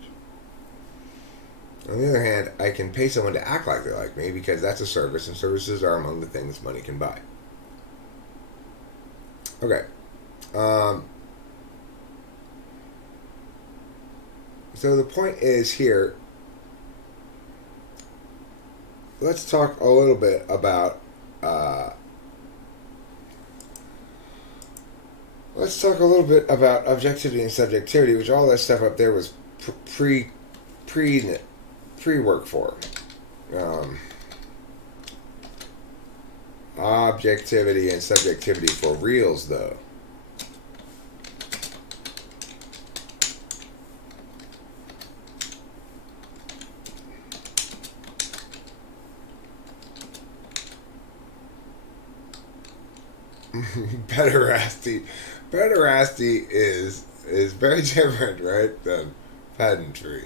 On the other hand, I can pay someone to act like they like me because that's a service, and services are among the things money can buy. Okay. So the point is here, let's talk a little bit about objectivity and subjectivity, which all that stuff up there was pre-work for. Objectivity and subjectivity for reals, though. Pederasty is very different, right, than pedantry.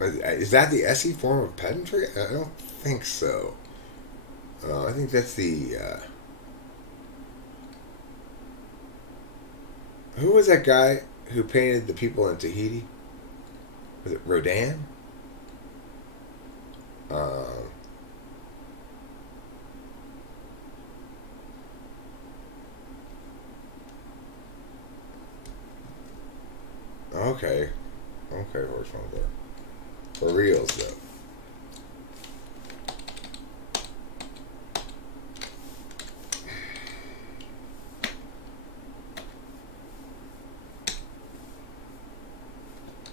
Is that the SE form of pedantry? I don't think so. I think that's the. Who was that guy who painted the people in Tahiti? Was it Rodin? Okay. Where's one there? For reals, though.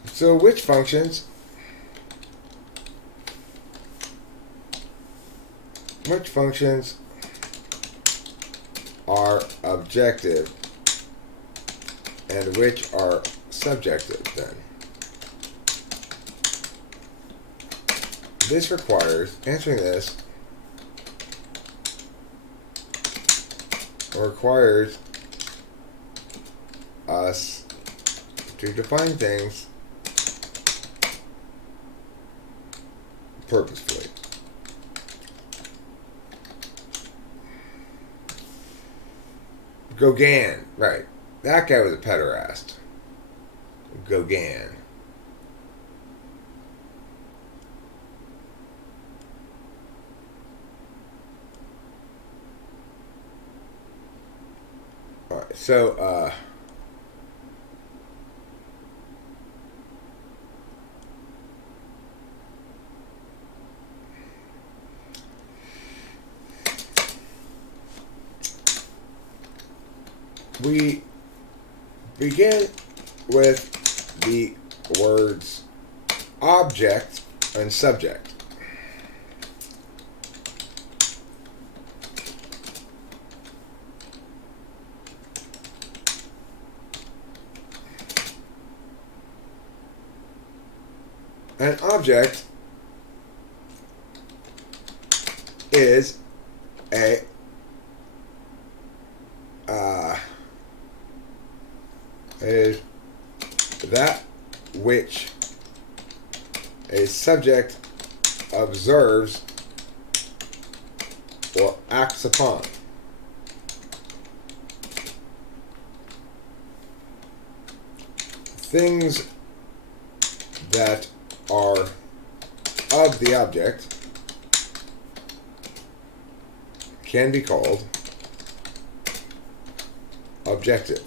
So which functions are objective and which are subjective then? Answering this requires us to define things purposefully. Gauguin, right. That guy was a pederast. Gauguin. Alright, so, we begin with the words object and subject. An object is a is that which a subject observes or acts upon. Things that are of the object can be called objective.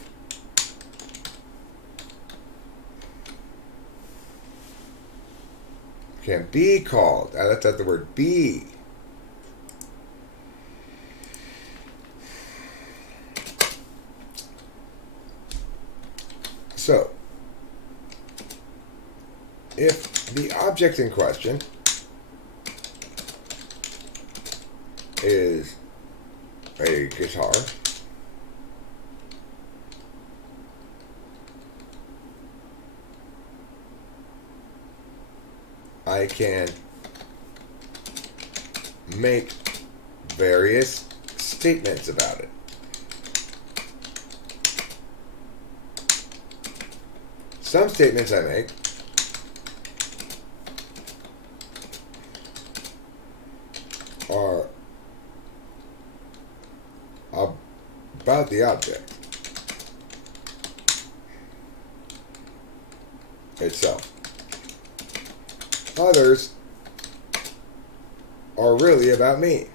Can be called. I left out the word be. So, if the object in question is a guitar, I can make various statements about it. Some statements I make are about the object itself. Others are really about me.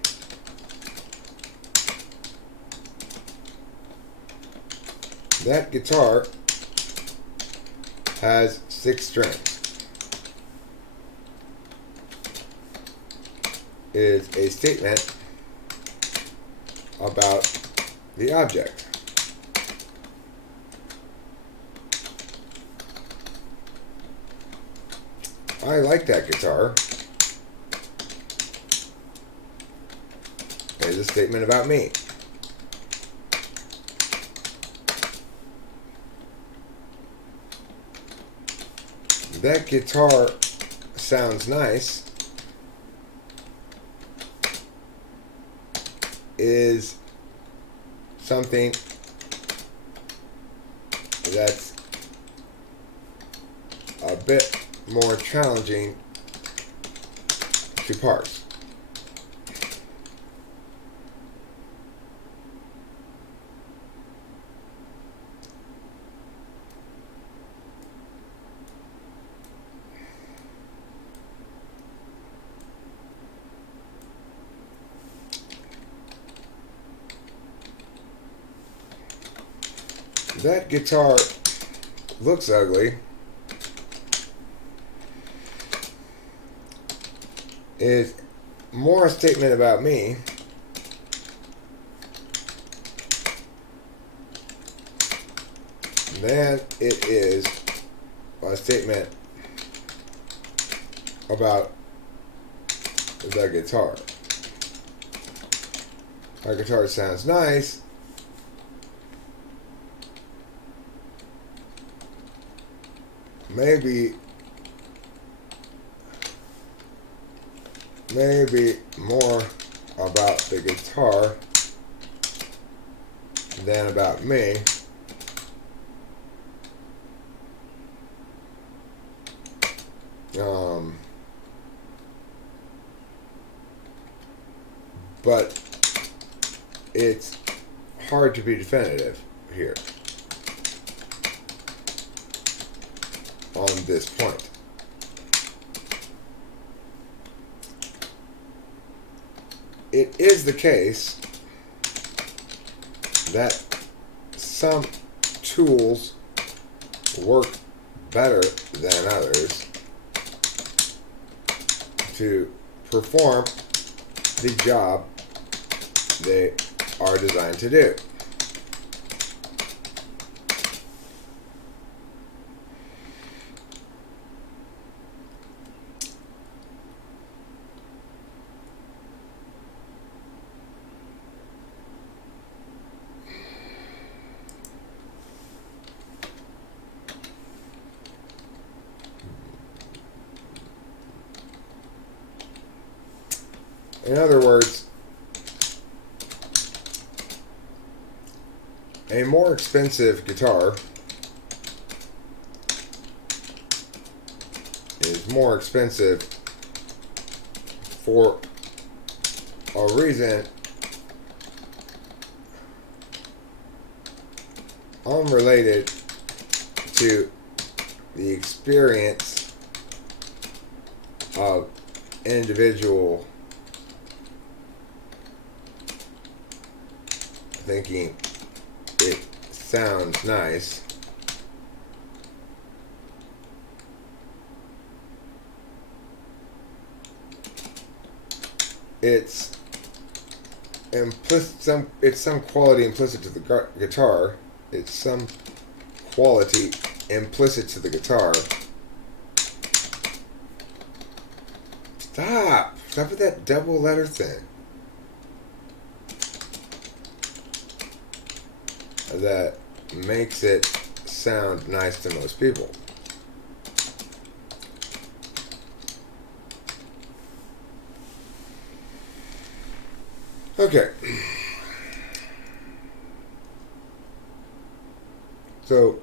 That guitar has 6 strings. Is a statement about the object. I like that guitar. Is a statement about me. That guitar sounds nice is something that's a bit more challenging to parse. That guitar looks ugly is more a statement about me than it is a statement about the guitar. Our guitar sounds nice. Maybe more about the guitar than about me. But it's hard to be definitive here on this point. It is the case that some tools work better than others to perform the job they are designed to do. In other words, a more expensive guitar is more expensive for a reason unrelated to the experience of individual thinking it sounds nice. It's implicit. It's some quality implicit to the guitar. It's some quality implicit to the guitar. Stop! Stop with that double letter thing. That makes it sound nice to most people. Okay. So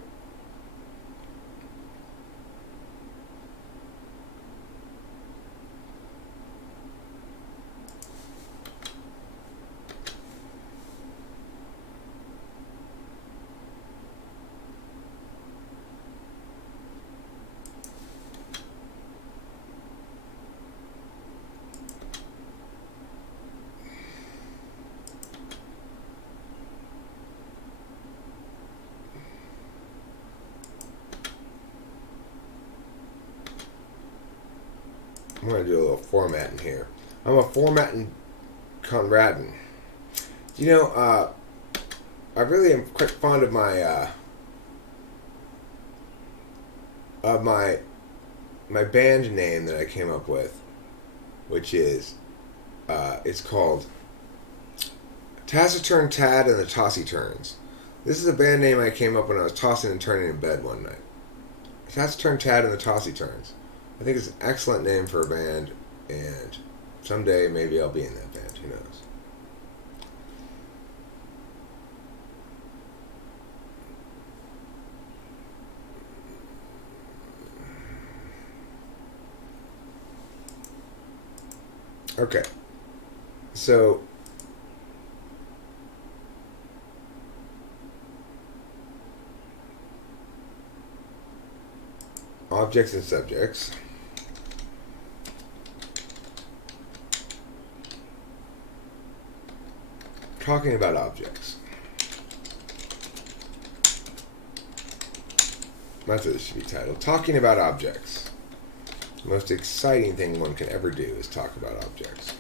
I'm going to do a little formatting here. I'm a formatting Conradin. You know, I really am quite fond of my band name that I came up with, which is it's called Taciturn Tad and the Tossy Turns. This is a band name I came up when I was tossing and turning in bed one night. Taciturn Tad and the Tossy Turns. I think it's an excellent name for a band, and someday maybe I'll be in that band. Who knows? Okay. So objects and subjects. Talking about objects. That's what this should be titled. Talking about objects. The most exciting thing one can ever do is talk about objects.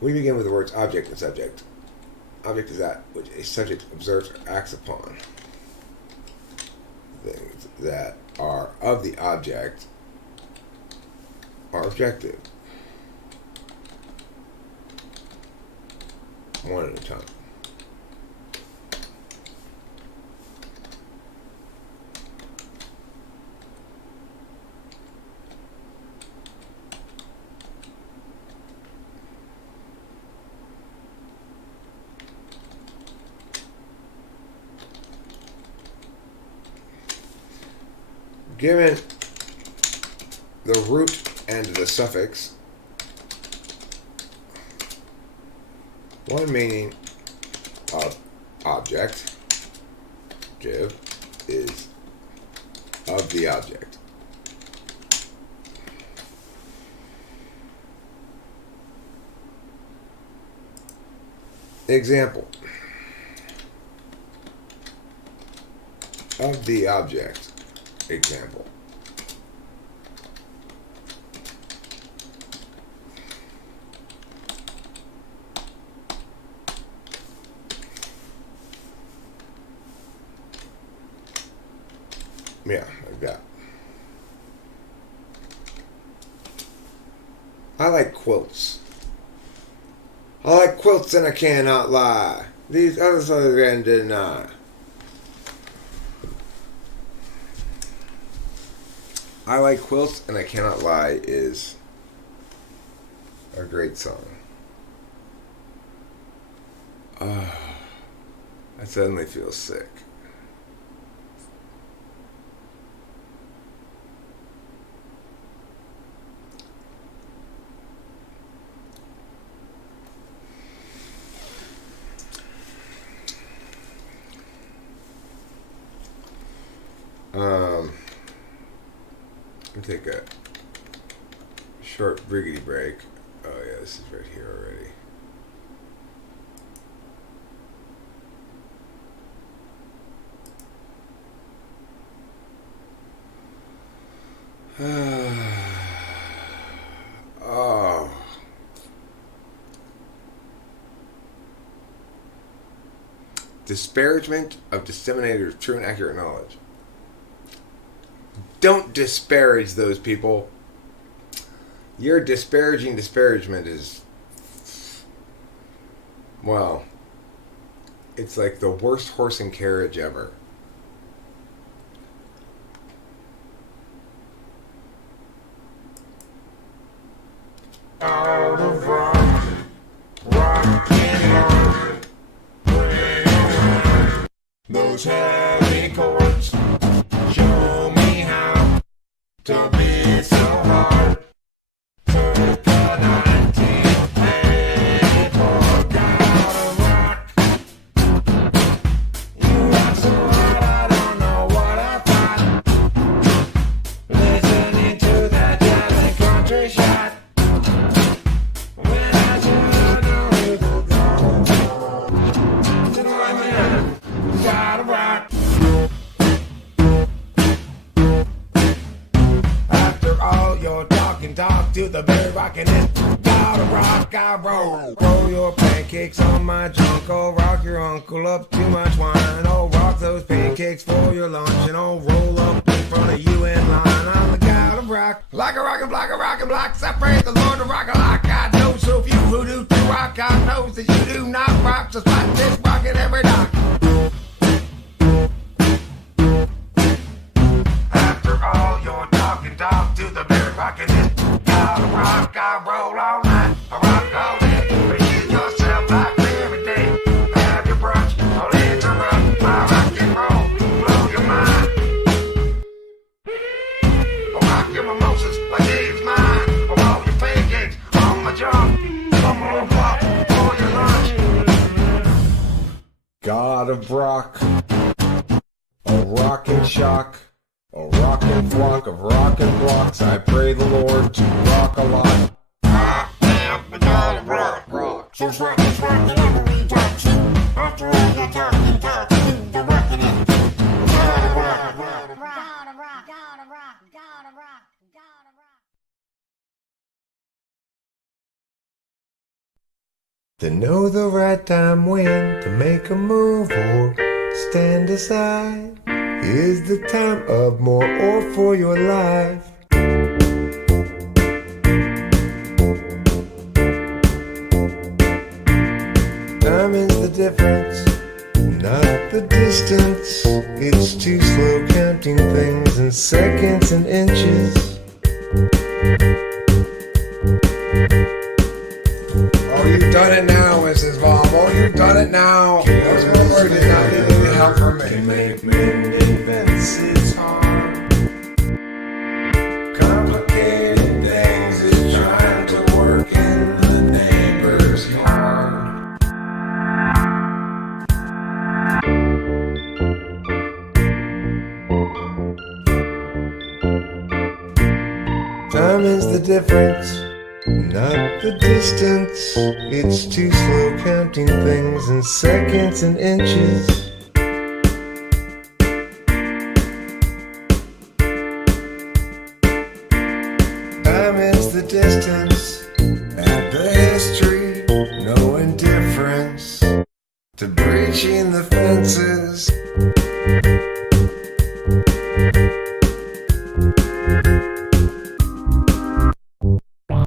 We begin with the words object and subject. Object is that which a subject observes or acts upon. Things that are of the object are objective. One at a time. Given the root and the suffix, one meaning of object, give, is of the object. Example. Of the object. Example. Yeah, like that. I like quilts. I like quilts and I cannot lie. These others can deny. I Like Quilts and I Cannot Lie is a great song. I suddenly feel sick. I'll take a short riggedy break. Oh yeah, this is right here already. Oh. Disparagement of disseminators of true and accurate knowledge. Don't disparage those people. Your disparaging disparagement is, well, it's like the worst horse and carriage ever. Out of rock, rock and roll. Those heavy chords show me how to be so hard. Took a 1984 gotta rock. You are so hot, I don't know what I thought. Listening to that jazz and country shot. When I should know you go down. Gotta rock. After all your talk to the very rockin' it. Gotta rock, I roll. Roll your pancakes on my junk. Oh, rock your uncle up too much wine. Oh, rock those pancakes for your lunch. And oh, roll up in front of you in line. I'm the guy to rock. Like a rockin' block, a rockin' block. Separate the Lord to rock a like I know. So few who do to rock, God knows that you do not rock. Just like this rockin' every dock. After all your talk to the very rockin' it. Gotta rock, I roll all night. I rock all day. Read yourself like every day. Have your brunch, don't interrupt my rock and roll. Blow your mind. I rock your mimosas like it's mine. I roll your pancakes on my junk. I'm gonna pop for your lunch. Gotta rock. A rockin' shock. A rockin' flock of rockin' blocks. I pray the Lord to rock a lot. I am the God of rock. So rock is rockin' every talk to. After all your talking to the rockin' it. Gotta rock, gotta rock, gotta rock, gotta rock, gotta rock, gotta rock. To know the right time when to make a move or stand aside is the time of more or for your life. Time is the difference, not the distance. It's too slow counting things in seconds and inches. Oh, you've done it now, Mrs. Baum. Oh, you've done it now. Those one word did not need any help from me. Make many events is hard. Complicated things is trying to work in the neighbor's yard. Time is the difference, not the distance. It's too slow counting things in seconds and inches. Time is the distance and the history. No indifference to breaching the fences.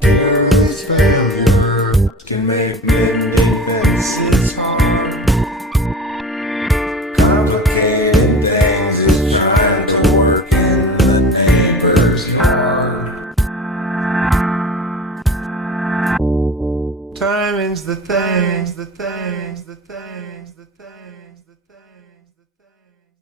Careless failure can make many fences hard. Complicated things is trying to work in the neighbor's yard. Time is the things, the things, the things, the things, the things, the things.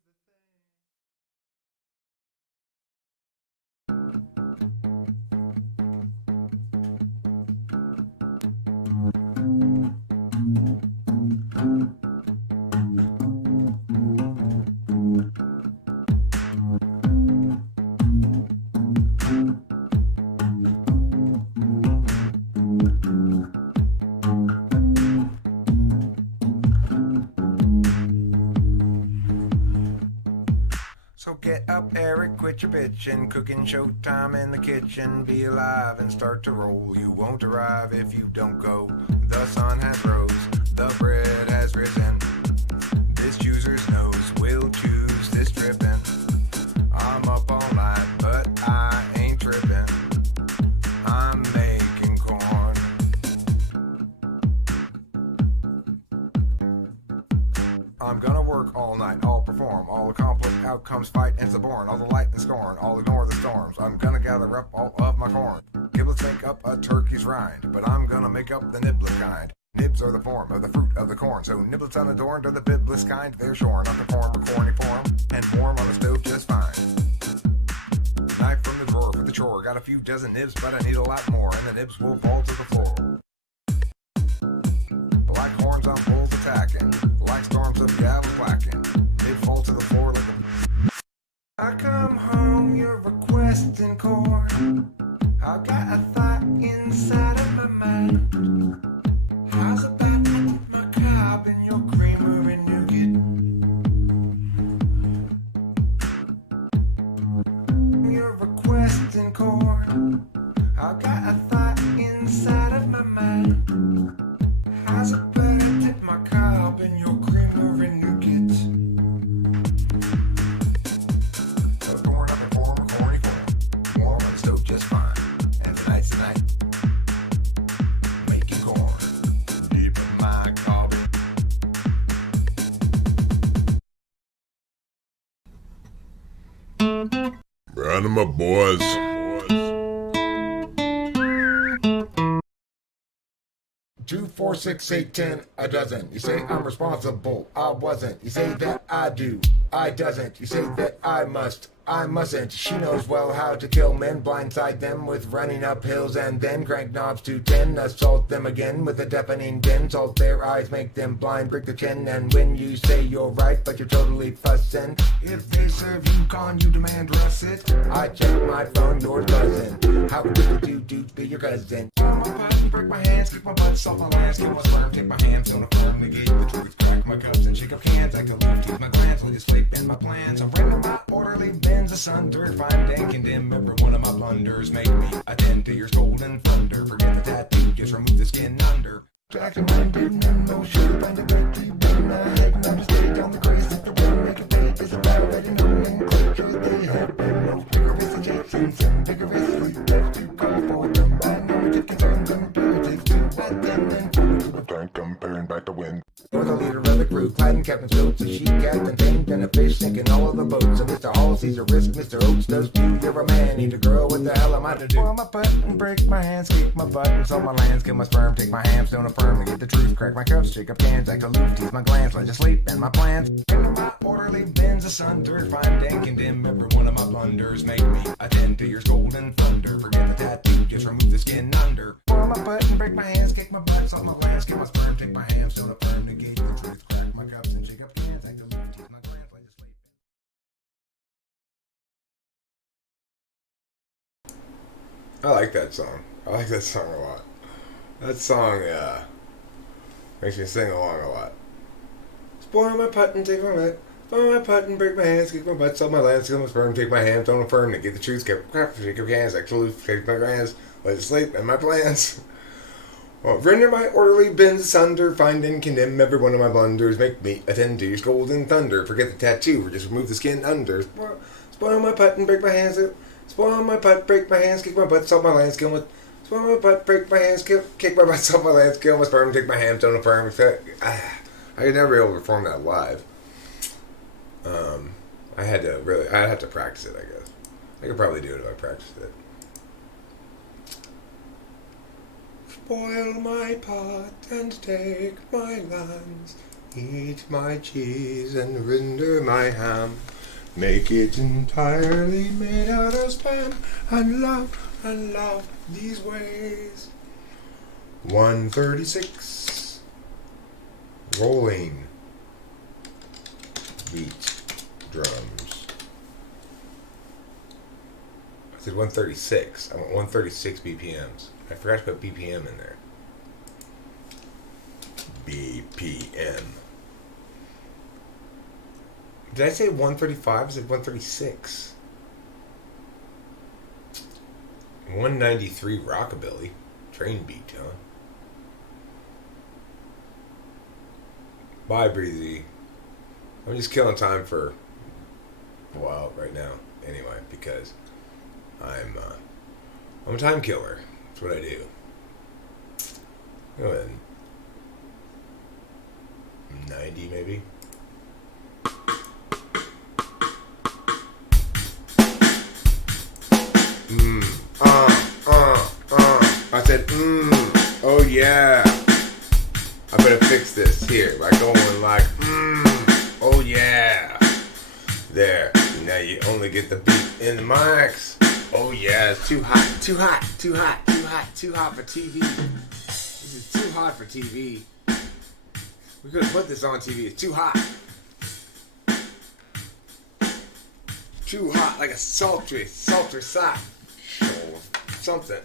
Get up, Eric, quit your bitching. Cooking showtime in the kitchen. Be alive and start to roll. You won't arrive if you don't go. The sun has rose, the bread has risen. This chooser's nose will choose this trippin'. I'm up all night, but I ain't trippin'. I'm making corn. I'm gonna work all night, I'll perform, all accomplish outcomes, fight and suborn, all the light and scorn, I'll ignore the storms. I'm gonna gather up all of my corn. Giblets make up a turkey's rind, but I'm gonna make up the nibbler kind. Nibs are the form of the fruit of the corn, so niblets unadorned are the bibless kind. They're shorn up to form a corny form, and warm on the stove just fine. Knife from the drawer for the chore, got a few dozen nibs, but I need a lot more, and the nibs will fall to the floor. Like horns on bulls attacking, like storms of gavel clacking, nib fall to the floor like a... I come home, you're requesting corn. I've got a thought inside of my mind. How's about I put my cob in your creamer and nougat? You're requesting corn. I've got a thought inside of my mind. How's about I dip my cob in your creamer and nougat? A corn up and form a corny form. Warm on the stove just fine. And tonight's the night. Making corn. Deep in my cob. Round 'em up, boys. 2, 4, 6, 8, 10, a dozen. You say I'm responsible, I wasn't. You say that I do, I doesn't. You say that I must, I mustn't. She knows well how to kill men, blindside them with running up hills, and then crank knobs to 10, assault them again with a deafening din. Salt their eyes, make them blind, break the chin, and when you say you're right, but you're totally fussing. If they serve you con, you demand russet. I check my phone, yours buzzing. How could you do be your cousin? Break my hands, kick my butt, salt my lands, kill my sperm, take my hands, don't affirm, negate the truth, crack my cups and shake up cans, act aloof, tease my glands, legislate in my plans. I'm random my orderly bends asunder, find and condemn every one of my blunders, make me attend to your golden thunder, forget the tattoo, just remove the skin under. Jackson minded and no shirt, find a great tree, burn my head, and I'm just staying on the grace, if the one make a pay, is about already nomenclature, they have been no vigorous injections, and vigorously left to call for them, I know it concerns them. Comparing back to wind. You're the leader of the crew, clad in captain's coats, a sheet captain tamed, and a fish sinking all of the boats. So Mr. Hall sees a risk, Mr. Oates does too. You're a man, need a girl, what the hell am I to do? Spoil my butt and break my hands, kick my butt and salt my lands, kill my sperm, take my hams, don't affirm to get the truth, crack my cups, shake up cans, act aloof, tease my glands, legislate and my plans. And my orderly bends asunder, find and condemn every one of my blunders, make me attend to your golden thunder, forget the tattoo, just remove the skin under. Spoil my butt and break my hands, kick my butt, salt my lands, kill my sperm, take my hams, don't affirm to get the truth, crack my cups and shake up cans, act aloof, tease my glands, legislate. I like that song. I like that song a lot. That song, makes me sing along a lot. Spoil my putt and take my butt. Spoil my putt and break my hands, kick my butt, sell my lands, kill my sperm, take my hands, don't affirm to get the truth, crap, shake up hands, act aloof, take my glands, legislate and my plans. Well, render my orderly bends asunder, find and condemn every one of my blunders, make me attend to your golden thunder, forget the tattoo, or just remove the skin under. Spoil my putt and break my hands, spoil my putt, break my hands, kick my butt, salt my lands, kill my... Spoil my butt, break my hands, kick my butt, salt my lands, kill my sperm, take my hands, don't affirm. I could never be able to perform that live. I'd have to practice it, I guess. I could probably do it if I practiced it. Spoil my pot and take my lands, eat my cheese and render my ham, make it entirely made out of spam, and love these ways. 136 rolling beat drums. I said 136. I want 136 BPMs. I forgot to put BPM in there. BPM. Did I say 135? I said 136. 193 rockabilly. Train beat, huh? Bye, Breezy. I'm just killing time for a while right now, anyway, because I'm a time killer. That's what I do. Go ahead. 90 maybe. I said, oh yeah. I better fix this here by going like, oh yeah. There. Now you only get the beat in the mics. Oh yeah, it's too hot, too hot, too hot, too hot, too hot for TV. This is too hot for TV. We could have put this on TV. It's too hot. Too hot, like a sultry sock. Something.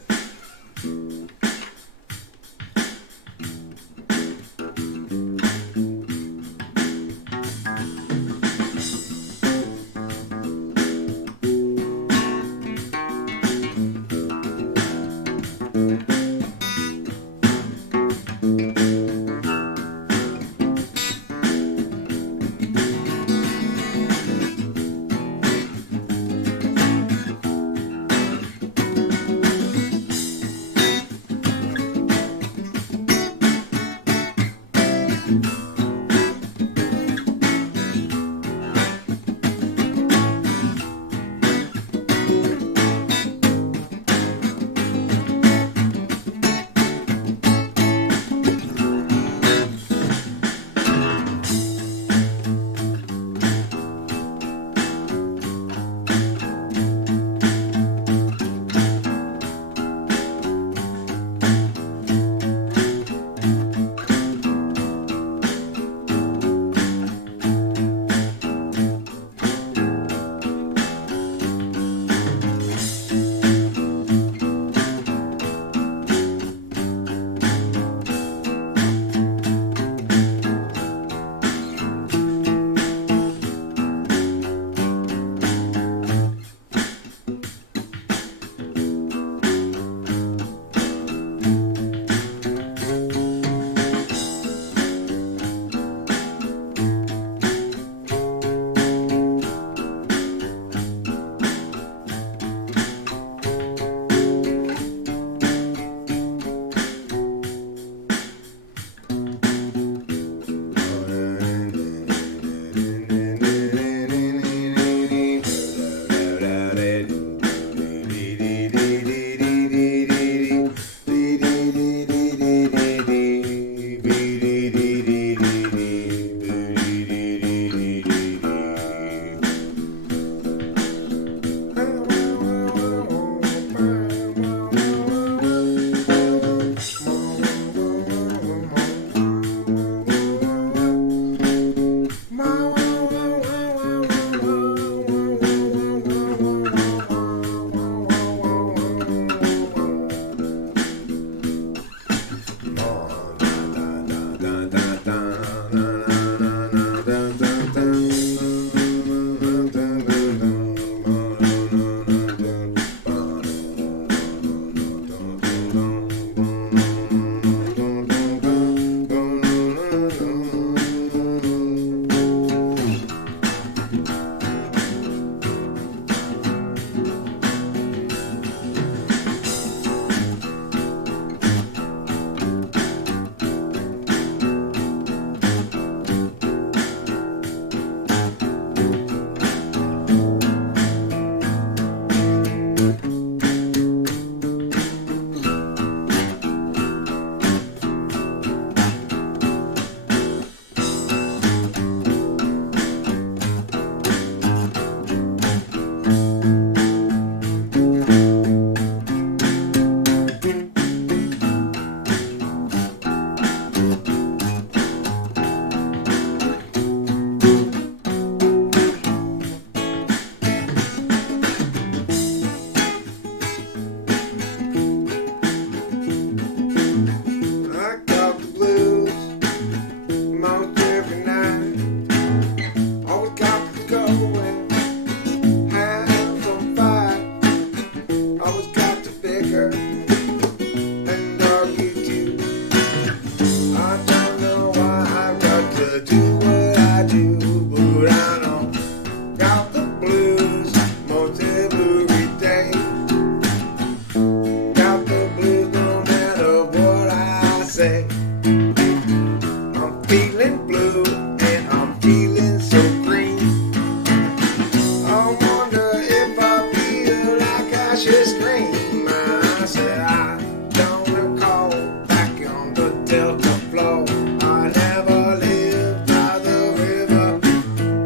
know I never lived by the river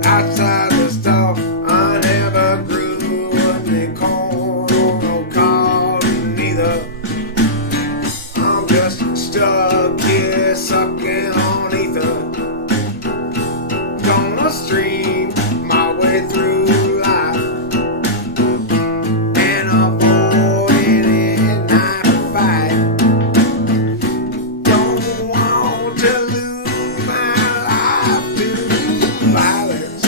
outside the store. I never grew any corn or no cotton either. I'm just stuck here sucking on ether. Gonna stream my way through life and avoid any night fight. Don't want to lose my life to violence.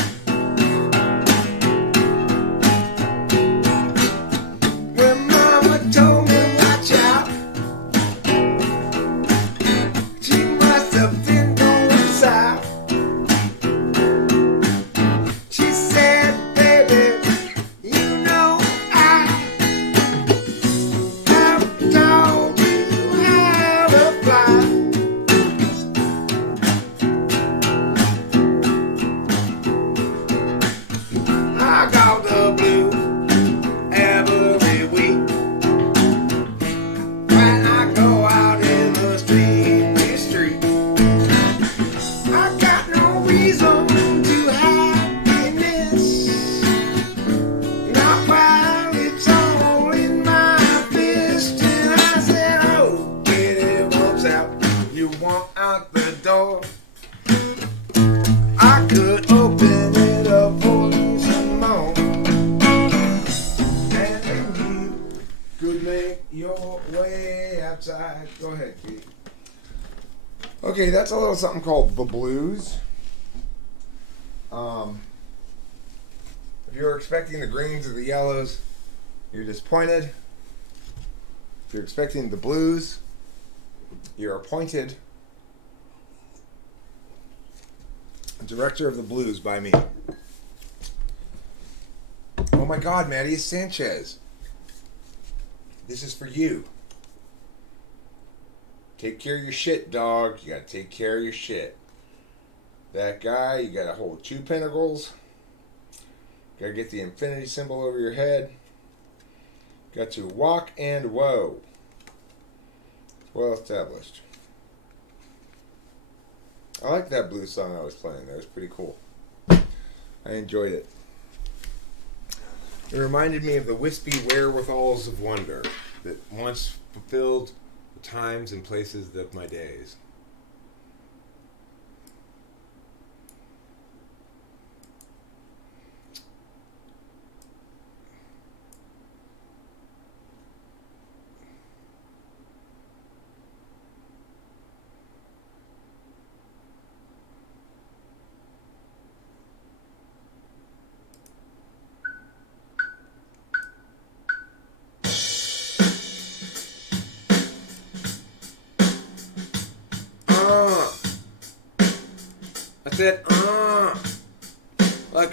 When mama told me watch out, she must have been going south. She said, baby, you know I have taught you how to fly. I got the blues every week when I go out in the street. I got no reason to happiness, not while it's all in my fist. And I said, oh, get it, what's out? You want out the door? I could open it up for you some more, and you could make your way outside. Go ahead, Pete. Okay, that's a little something called the blues. If you're expecting the greens or the yellows, you're disappointed. If you're expecting the blues, you're appointed. Director of the Blues by me. Oh my God, Maddie Sanchez. This is for you. Take care of your shit, dog. You gotta take care of your shit. That guy, you gotta hold 2 pentacles. Gotta get the infinity symbol over your head. Got to walk and woe. Well established. I like that blues song I was playing. That was pretty cool. I enjoyed it. It reminded me of the wispy wherewithals of wonder that once fulfilled the times and places of my days. I said, like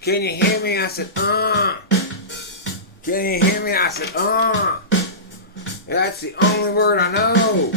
Can you hear me? I said, Can you hear me? I said, That's the only word I know.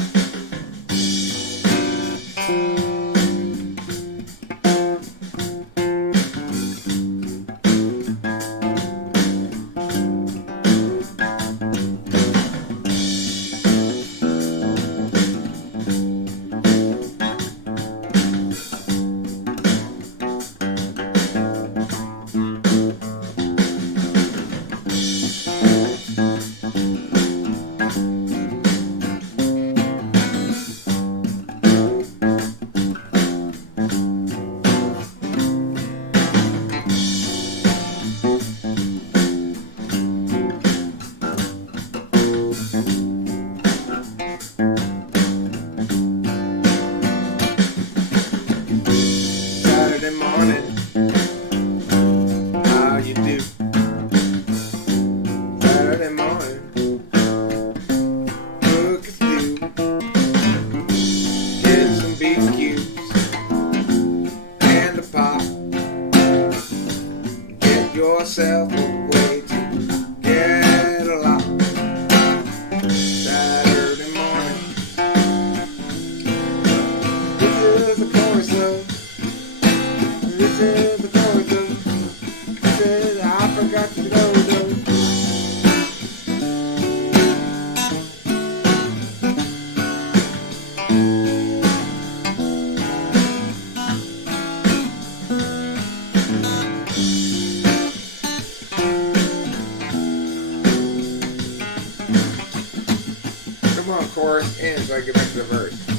Come on, chorus in so I get back to the verse.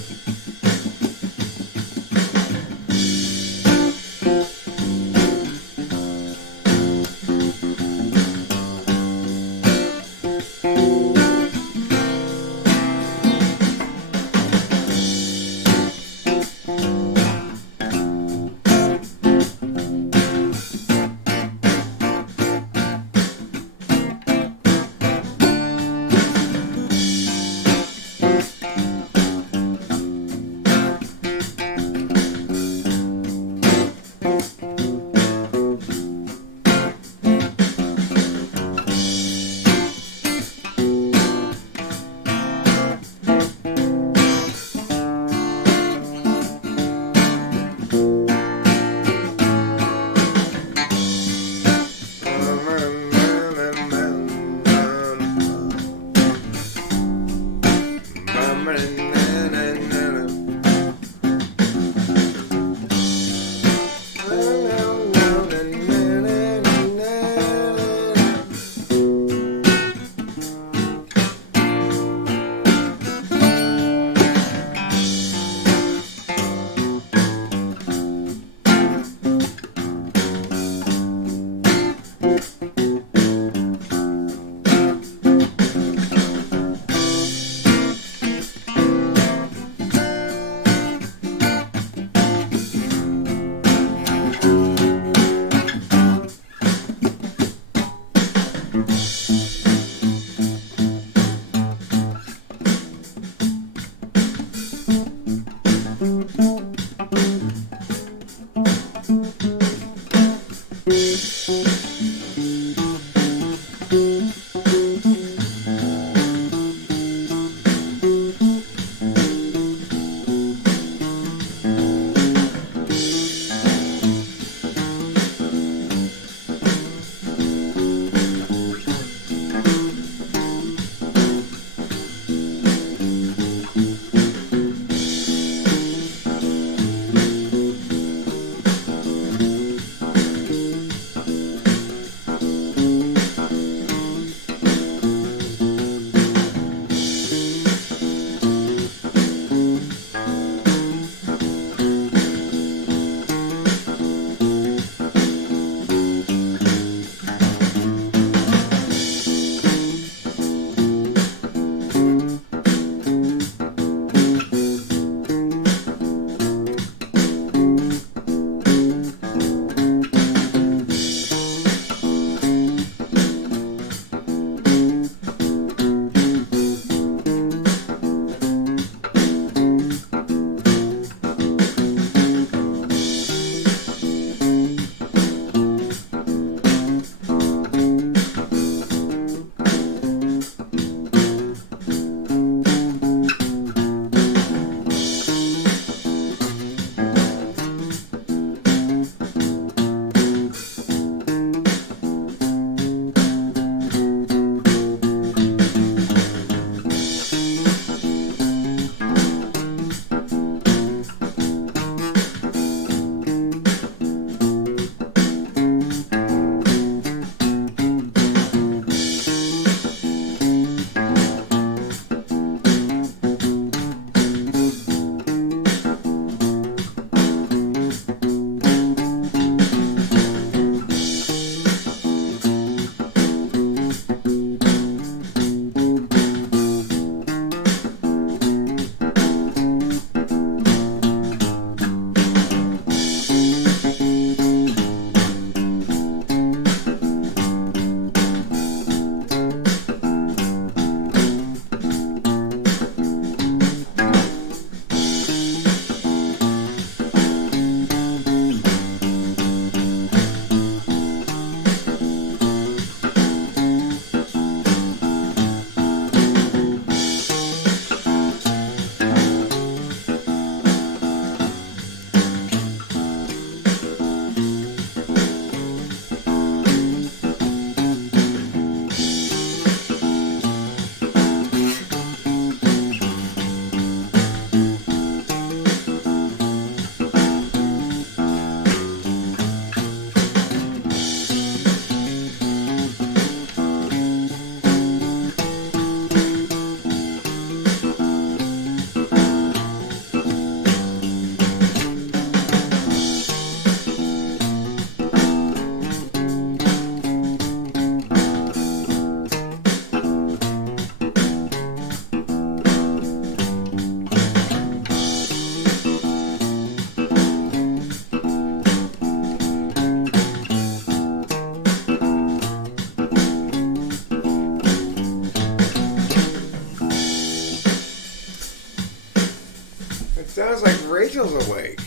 Sounds like Rachel's awake.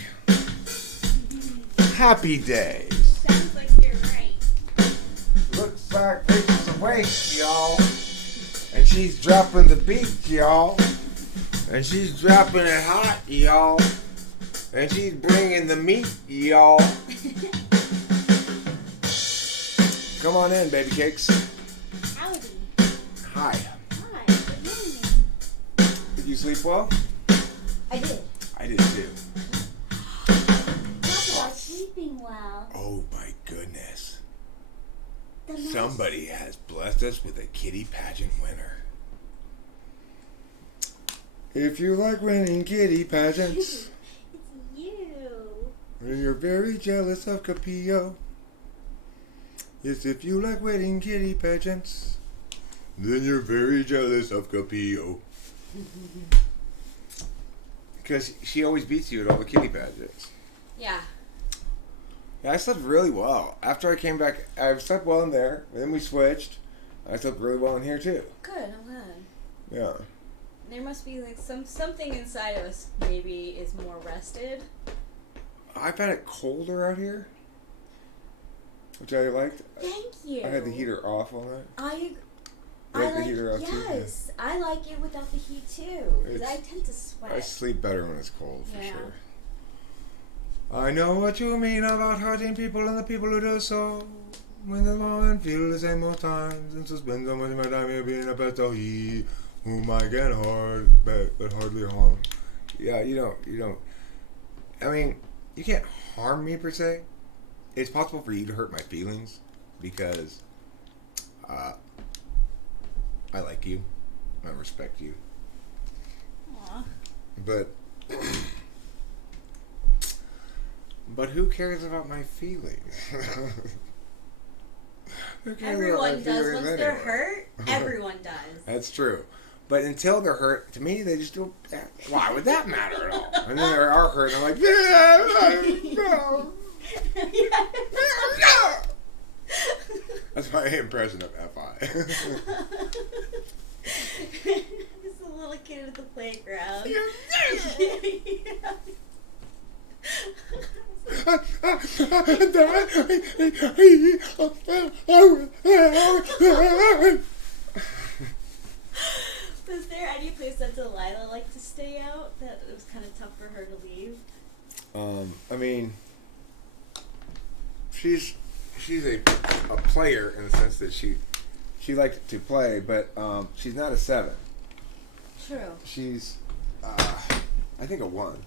Happy day. Sounds like you're right. Looks like Rachel's awake, y'all. And she's dropping the beat, y'all. And she's dropping it hot, y'all. And she's bringing the meat, y'all. Come on in, baby cakes. Howdy. Hi. Hi. Good morning. Did you sleep well? I did. I did too. Talk about sleeping well. Oh my goodness. The most- Somebody has blessed us with a kitty pageant winner. If you like winning kitty pageants, It's you. and you're very jealous of Capillo. Yes, if you like winning kitty pageants, then you're very jealous of Capillo. Because she always beats you at all the kitty pageants. Yeah. Yeah, I slept really well. After I came back, I slept well in there, and then we switched. I slept really well in here too. Good. I'm glad. Yeah. There must be like something inside of us maybe is more rested. I found it colder out here, which I liked. Thank you. I had the heater off all night. I like the like heater off too? yes. I like it without the heat too. Because I It's- tend to sweat. I sleep better when it's cold, for Yeah. sure. I know what you mean about hurting people and the people who do so. When the moment feel the same most times and suspend so much of my time here being a pest of he whom I can hard but hardly harm. Yeah, you don't. I mean, you can't harm me per se. It's possible for you to hurt my feelings because I like you, I respect you, Aw. but who cares about my feelings? Who cares about my Everyone does. feelings Once they're anyway? hurt, everyone does. That's true. But until they're hurt, to me, they just do. Why would that matter at all? And then they are hurt, and I'm like, yeah, no. No. That's my impression of FI. Just a little kid at the playground. Was there any place that Delilah liked to stay out that it was kind of tough for her to leave? I mean, she's a player in the sense that she likes to play, but she's not a 7. True. She's I think a 1.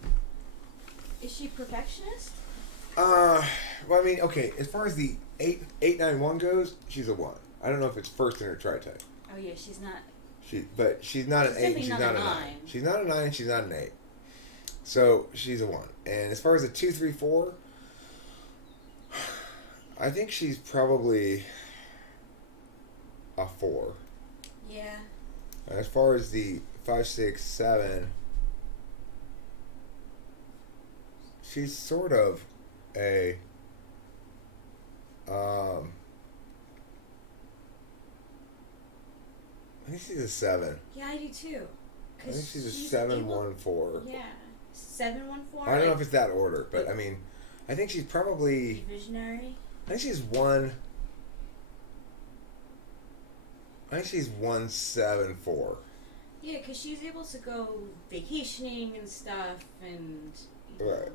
Is she perfectionist? Well, I mean, okay, as far as the 891 goes, she's a 1. I don't know if it's first in her tri-type. Oh yeah, she's not. But she's not an She's 8 and definitely she's not not a a 9. 9. She's not a 9 and she's not an 8. So she's a 1. And as far as a 2, 3, 4, I think she's probably a 4. Yeah. And as far as the 5, 6, 7, she's sort of a I think she's a 7. Yeah, I do too. I think she's a 7, 1, 4. Yeah. 7, 1, 4. I don't know if it's that order, but I mean, I think she's probably. Visionary. I think she's 1. I think she's 1, 7, 4. Yeah, because she's able to go vacationing and stuff, and you know, Right.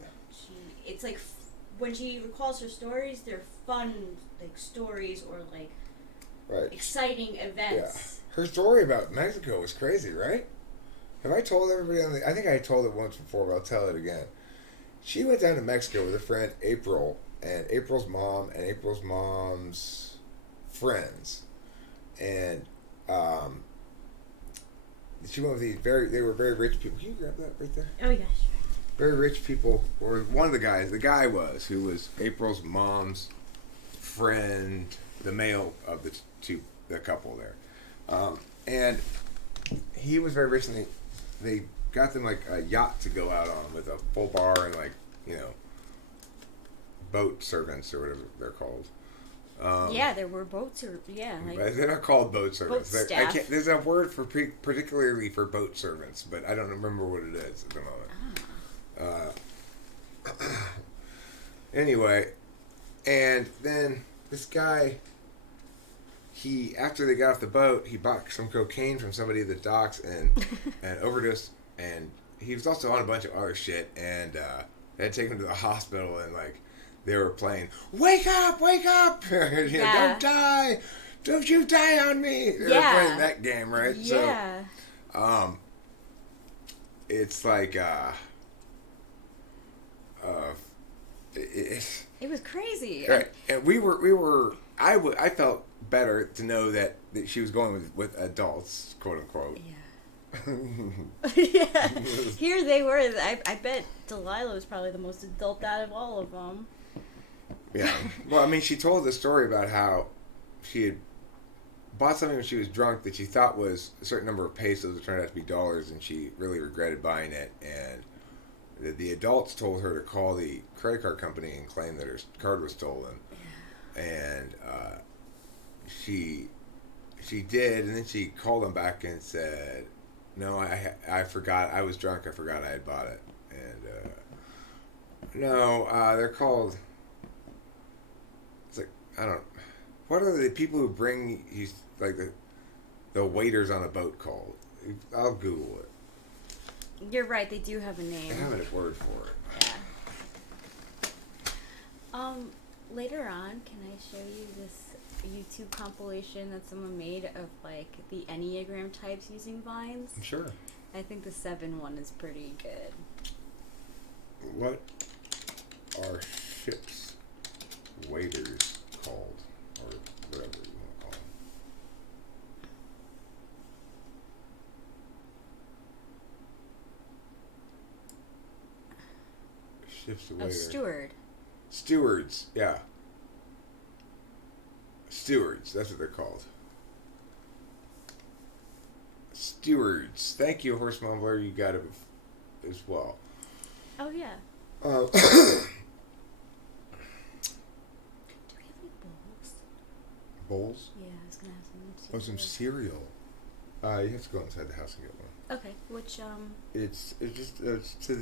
it's like when she recalls her stories, they're fun, like stories or like Right. exciting Yeah. events. Her story about Mexico was crazy, right? Have I told everybody on the? I think I told it once before, but I'll tell it again. She went down to Mexico with her friend April, and April's mom, and April's mom's friends, and she went with these they were very rich people. Can you grab that right there? Oh my gosh. Very rich people, or one of the guys, who was April's mom's friend, the male of the couple there. And he was very rich, and they got them like a yacht to go out on with a full bar and like, boat servants or whatever they're called. Yeah, there were boats or But they're not called boat servants. Boat I staff. can't, there's a word for particularly for boat servants, but I don't remember what it is at the moment. Anyway, and then this guy, he after they got off the boat, he bought some cocaine from somebody at the docks and overdosed, and he was also on a bunch of other shit, and they had to take him to the hospital, and like they were playing "Wake Up, Wake Up!" Don't die, don't you die on me. They were playing that game, right? Yeah. So, it's like It was crazy. right, and we were. I felt better to know that she was going with adults, quote unquote. Yeah. Yeah. Here they were. I bet Delilah was probably the most adult out of all of them. Yeah. Well, I mean, she told the story about how she had bought something when she was drunk that she thought was a certain number of pesos. It turned out to be dollars, and she really regretted buying it. And the adults told her to call the credit card company and claim that her card was stolen. Yeah. And she did, and then she called them back and said, "No, I forgot. I was drunk. I forgot I had bought it." And no, they're called. It's like I don't. What are the people who bring you like the waiters on a boat called? I'll Google it. You're right. They do have a name. I have a word for it. Yeah. Later on, can I show you this YouTube compilation that someone made of like the Enneagram types using vines? Sure. I think the 7 one is pretty good. What are ships waiters called, or whatever you want to call them? Ships waiter. Steward. Stewards, yeah. Stewards, that's what they're called. Stewards. Thank you, Horse Mumbler. You got it as well. Oh, yeah. Uh, Do we have any bowls? Bowls? Yeah, I was going to have some. Oh, some cereal. You have to go inside the house and get one. Okay, which, It's just to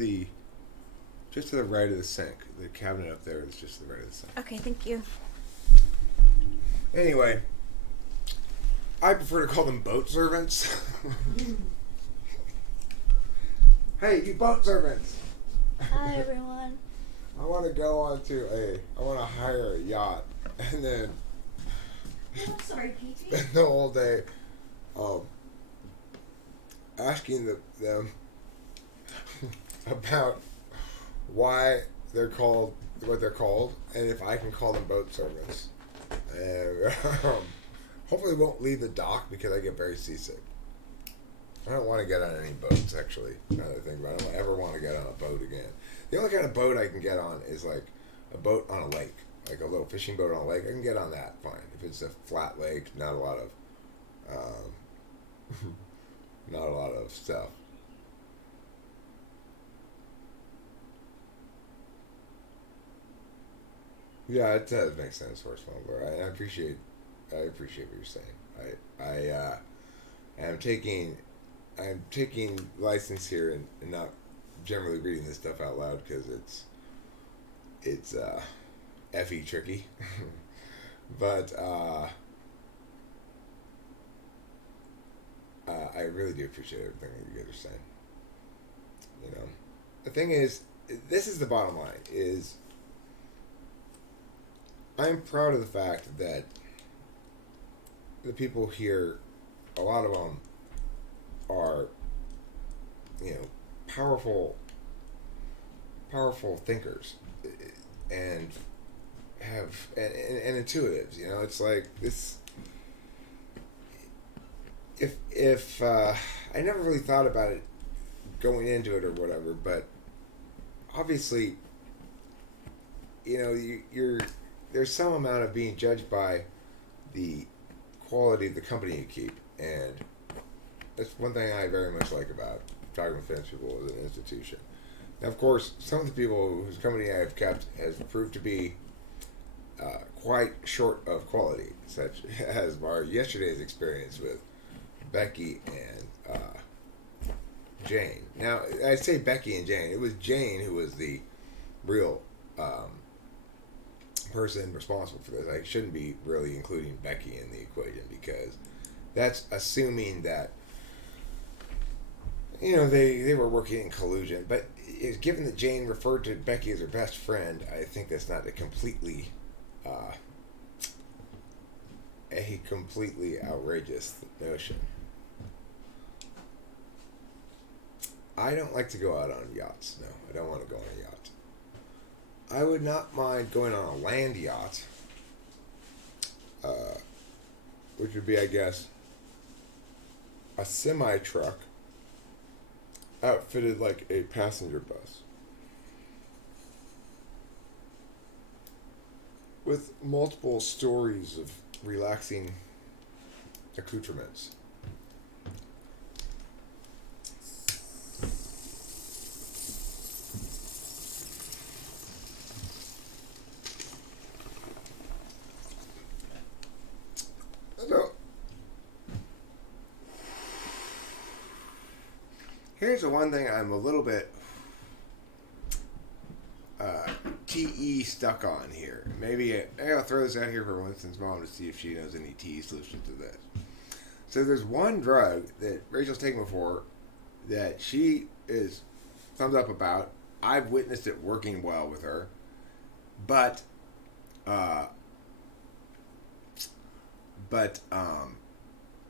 the right of the sink. The cabinet up there is just to the right of the sink. Okay, thank you. Anyway, I prefer to call them boat servants. Hey, you boat servants! Hi, everyone. I want to go on to I want to hire a yacht, and then Oh, I'm sorry, PT. spend the whole day, asking them about why they're called what they're called, and if I can call them boat servants. And hopefully won't leave the dock because I get very seasick. I don't want to get on any boats, actually. Now that I think about it, I don't ever want to get on a boat again. The only kind of boat I can get on is like a boat on a lake, like a little fishing boat on a lake. I can get on that fine if it's a flat lake, not a lot of stuff. Yeah, it does make sense, Horse Mumbler. I appreciate what you're saying. I'm taking license here and not generally reading this stuff out loud because it's effing tricky. But I really do appreciate everything that you guys are saying. You know, the thing is, this is the bottom line: is I'm proud of the fact that the people here, a lot of them are, powerful thinkers and have and intuitives. It's like this. If I never really thought about it going into it or whatever, but obviously, there's some amount of being judged by the quality of the company you keep, and that's one thing I very much like about talking with Finnish people as an institution. Now, of course, some of the people whose company I have kept has proved to be quite short of quality, such as our yesterday's experience with Becky and Jane. Now, I say Becky and Jane. It was Jane who was the real person responsible for this. I shouldn't be really including Becky in the equation because that's assuming that they were working in collusion. But given that Jane referred to Becky as her best friend, I think that's not a completely outrageous notion. I don't like to go out on yachts. No, I don't want to go on a yacht. I would not mind going on a land yacht, which would be, I guess, a semi-truck outfitted like a passenger bus with multiple stories of relaxing accoutrements. So, here's the one thing I'm a little bit TE stuck on here. Maybe I'll throw this out here for Winston's mom to see if she knows any TE solutions to this. So there's one drug that Rachel's taken before that she is thumbs up about. I've witnessed it working well with her, but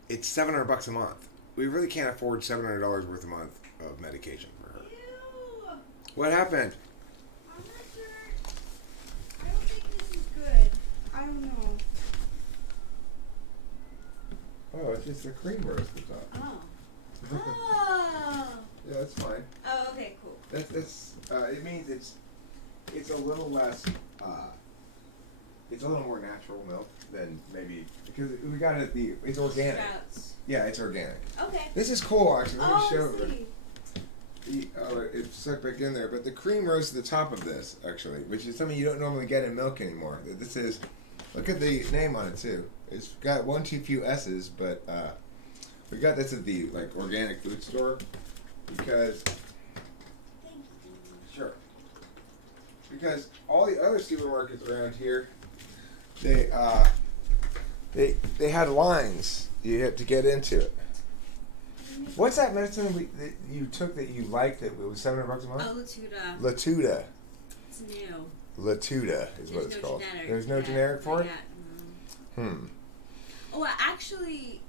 it's $700 a month. We really can't afford $700 worth a month of medication for her. Ew. What happened? I'm not sure. I don't think this is good. I don't know. Oh, it's just a cream roast that's on. Oh. Oh. Yeah, that's fine. Oh, okay, cool. That's it means it's a little less it's a little more natural milk than maybe because we got it it's organic. Sprouts. Yeah, it's organic. Okay. This is cool actually. Let me Oh, show I it. see. It's stuck back in there, but the cream roast at the top of this actually, which is something you don't normally get in milk anymore. This is look at the name on it too. It's got one too few S's, but we got this at the organic food store because Thank you. sure. Because all the other supermarkets around here, they had lines you had to get into it. What's that medicine that you took that you liked that it was $700 a month? Oh, Latuda. Latuda. It's new. Latuda is what it's no called. generic. There's no Yeah, generic for it? yeah, Hmm. Oh, well, actually,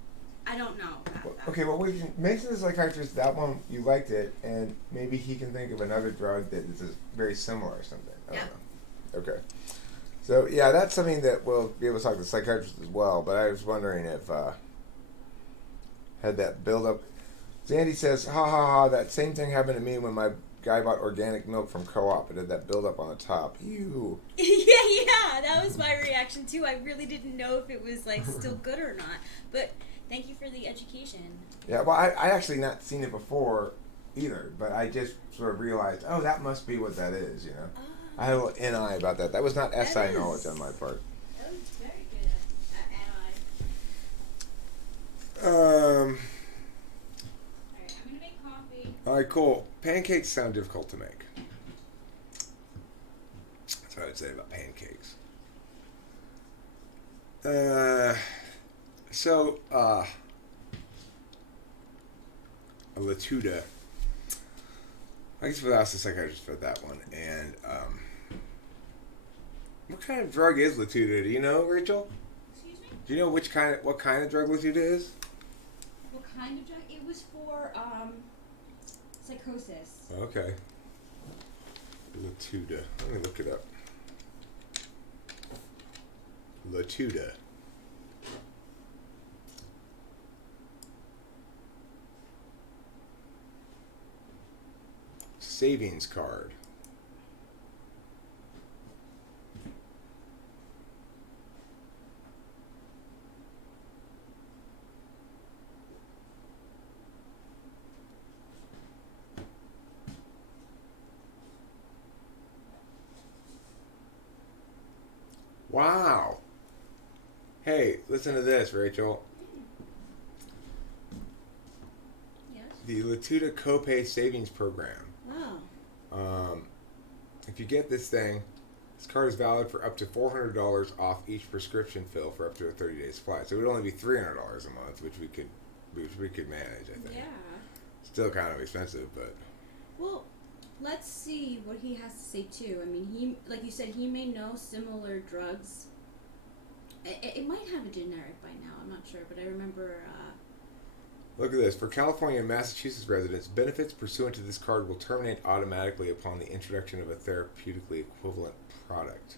I don't know about that. Okay, well, Mason the psychiatrist, that one, you liked it, and maybe he can think of another drug that is very similar or something. I don't know. Okay. So, yeah, that's something that we'll be able to talk to the psychiatrist as well, but I was wondering if, had that build up. Zandy says, ha ha ha, that same thing happened to me when my guy bought organic milk from Co-op. It had that build up on the top. Ew. yeah, that was my reaction too. I really didn't know if it was still good or not. But thank you for the education. Yeah, well, I actually not seen it before either, but I just sort of realized, oh, that must be what that is, you know. I had a little NI about that. That was not SI That is- knowledge on my part. That was very good at Um. Alright, I'm gonna make coffee. All right, cool. Pancakes sound difficult to make. That's what I'd say about pancakes. A Latuda. I guess we'll ask the psychiatrist about that one. And what kind of drug is Latuda? Do you know, Rachel? Excuse me? Do you know what kind of drug Latuda is? What kind of drug? It was for psychosis. Okay. Latuda. Let me look it up. Latuda. Savings card. Wow. Hey, listen to this, Rachel. Yes. the Latuda Copay Savings Program. Oh. If you get this thing, this card is valid for up to $400 off each prescription fill for up to a 30-day supply. So it would only be $300 a month, which we could manage, I think. Yeah. Still kind of expensive, but Well, let's see what he has to say too. I mean, he, like you said, he may know similar drugs. It might have a generic by now. I'm not sure, but I remember. look at this. For California and Massachusetts residents, benefits pursuant to this card will terminate automatically upon the introduction of a therapeutically equivalent product.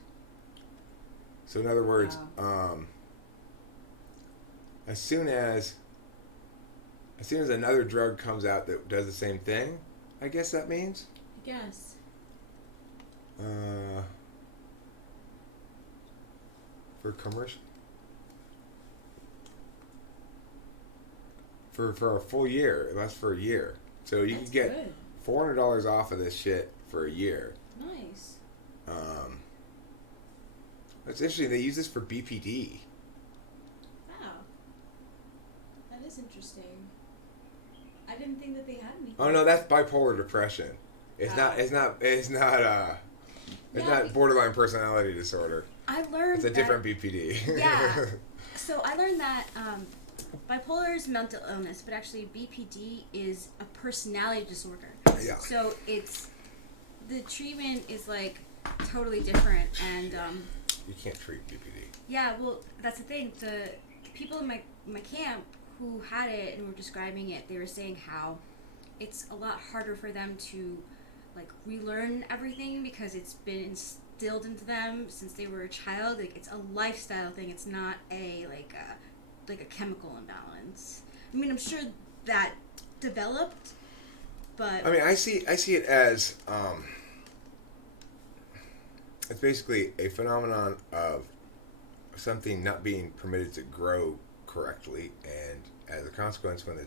So in other words, as soon as another drug comes out that does the same thing, I guess that means. I guess. For commercial. For a full year, it lasts for a year. So you That's can get good. $400 off of this shit for a year. Nice. It's interesting. They use this for BPD. Wow. That is interesting. I didn't think that they had anything. Oh no, that's bipolar depression. It's Wow. It's not borderline personality disorder. I learned It's a that, different BPD. Yeah. So I learned that bipolar is mental illness, but actually BPD is a personality disorder. Yeah. So the treatment is like totally different, and You can't treat BPD. yeah, well, that's the thing. The people in my camp who had it and were describing it, they were saying how it's a lot harder for them to like relearn everything because it's been instilled into them since they were a child. Like it's a lifestyle thing. It's not a like a chemical imbalance. I mean, I'm sure that developed, but I mean, I see it as it's basically a phenomenon of something not being permitted to grow correctly, and as a consequence, when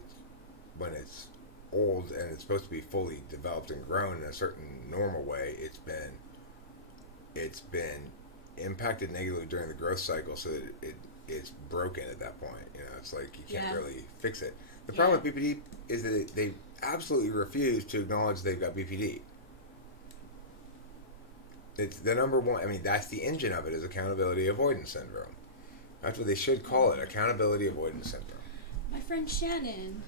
it's old and it's supposed to be fully developed and grown in a certain normal way, it's been impacted negatively during the growth cycle, so that it's broken at that point. You know, it's like you can't Yeah. really fix it. The problem with BPD is that they absolutely refuse to acknowledge they've got BPD. It's the number one. I mean, that's the engine of it, is accountability avoidance syndrome. That's what they should call it, accountability avoidance syndrome. my friend Shannon,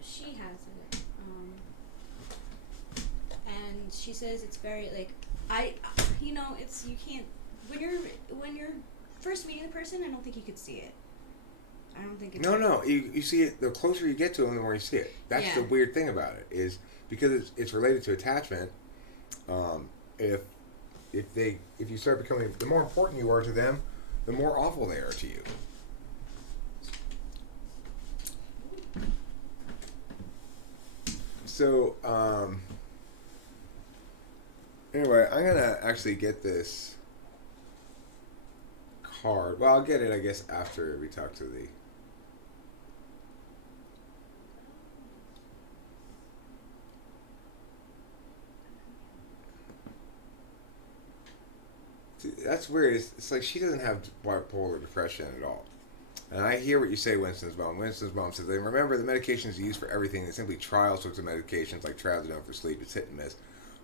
she has it, and she says it's very it's you can't when you're first meeting the person. I don't think you could see it. I don't think it's No. You see it. The closer you get to them, the more you see it. That's the weird thing about it, is because it's related to attachment. If you start becoming, the more important you are to them, the more awful they are to you. So anyway, I'm gonna actually get this card. Well, I'll get it, I guess, after we talk to the. That's weird. It's like she doesn't have bipolar depression at all. And I hear what you say, Winston's mom. Winston's mom says, they remember the medications used for everything. They simply trial sorts of medications like trazodone for sleep. It's hit and miss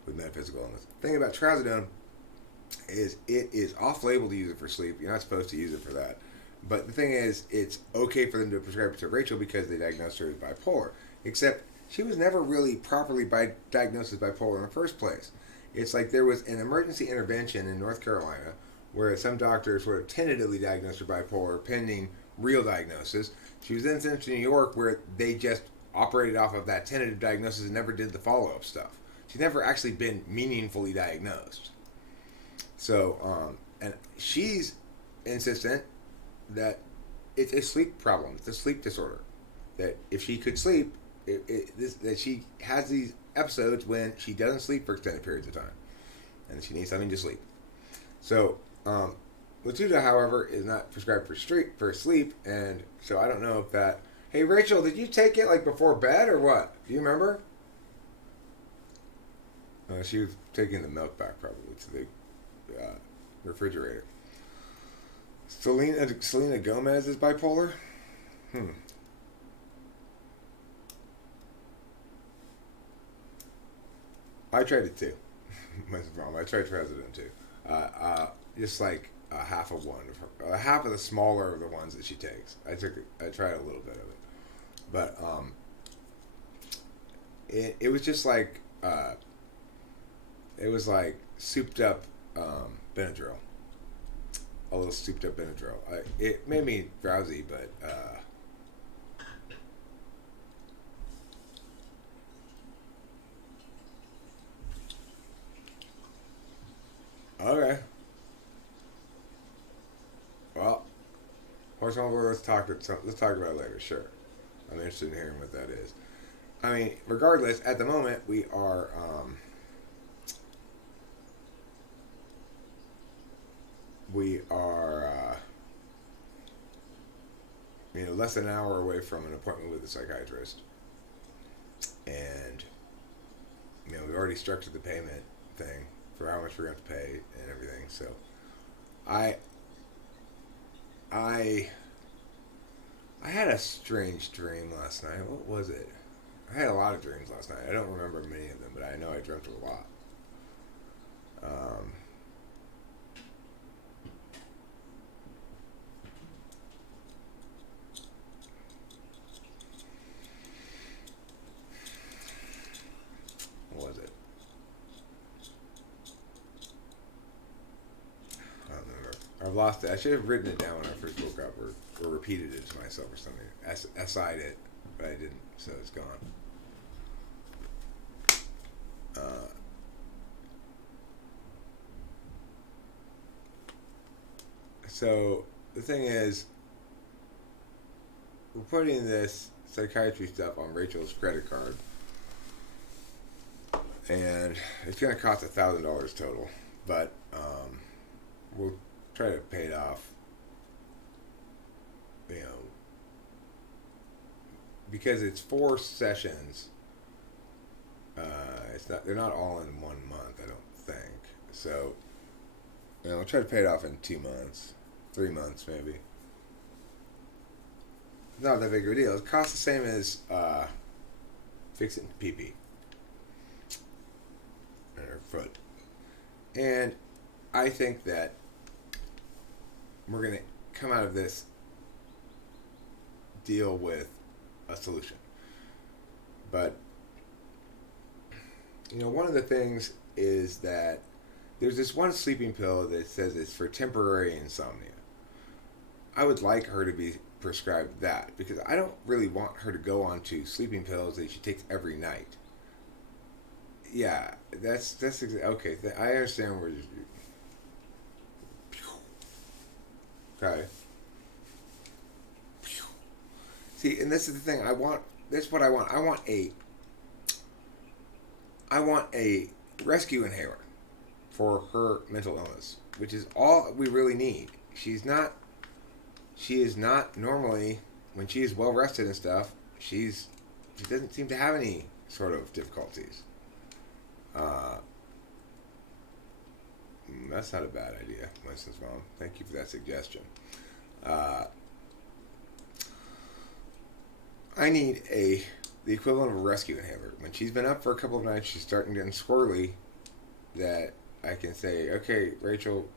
with metaphysical illness. The thing about trazodone is it is off-label to use it for sleep. You're not supposed to use it for that. But the thing is, it's okay for them to prescribe it to Rachel because they diagnosed her as bipolar. Except she was never really properly diagnosed as bipolar in the first place. It's like there was an emergency intervention in North Carolina where some doctors sort of tentatively diagnosed her bipolar pending real diagnosis. She was then sent to New York where they just operated off of that tentative diagnosis and never did the follow-up stuff. She's never actually been meaningfully diagnosed. So, and she's insistent that it's a sleep problem. It's a sleep disorder. That if she could sleep, that she has these episodes when she doesn't sleep for extended periods of time, and she needs something to sleep. So, Latuda, however, is not prescribed for sleep, and so I don't know if that. Hey, Rachel, did you take it like before bed or what? Do you remember? She was taking the milk back probably to the refrigerator. Selena Gomez is bipolar. I tried it too. I tried Trazodone too. Just like half of one, half of the smaller of the ones that she takes. I tried a little bit of it, but it was just like it was like souped up Benadryl, a little souped up Benadryl. It made me drowsy, but okay. Well, horse over. Let's talk about it later. Sure, I'm interested in hearing what that is. I mean, regardless, at the moment we are less than an hour away from an appointment with a psychiatrist, and we've already structured the payment thing for how much we're going to pay and everything. So, I I I had a strange dream last night. What was it? I had a lot of dreams last night. I don't remember many of them, but I know I dreamt a lot. Um, what was it? I don't remember. I've lost it. I should have written it down when I first woke up, or repeated it to myself or something. S'd it, but I didn't, so it's gone. Uh, so the thing is, we're putting this psychiatry stuff on Rachel's credit card, and it's going to cost $1,000 total. But we'll try to pay it off. Because it's 4 sessions. It's not. They're not all in 1 month. I don't think. So, we'll try to pay it off in 2 months, 3 months maybe. Not that big of a deal. It costs the same as fixing pee on her foot, and I think that we're gonna come out of this deal with a solution. But one of the things is that there's this one sleeping pill that says it's for temporary insomnia. I would like her to be prescribed that because I don't really want her to go on to sleeping pills that she takes every night. Yeah, that's okay. I understand where. Okay. See, and this is the thing. This is what I want. I want a rescue inhaler for her mental illness, which is all we really need. She is not normally, when she is well rested and stuff, she doesn't seem to have any sort of difficulties. That's not a bad idea, Winston's mom. Thank you for that suggestion. I need the equivalent of a rescue inhaler. When she's been up for a couple of nights, she's starting to get squirrely. That I can say, okay, Rachel,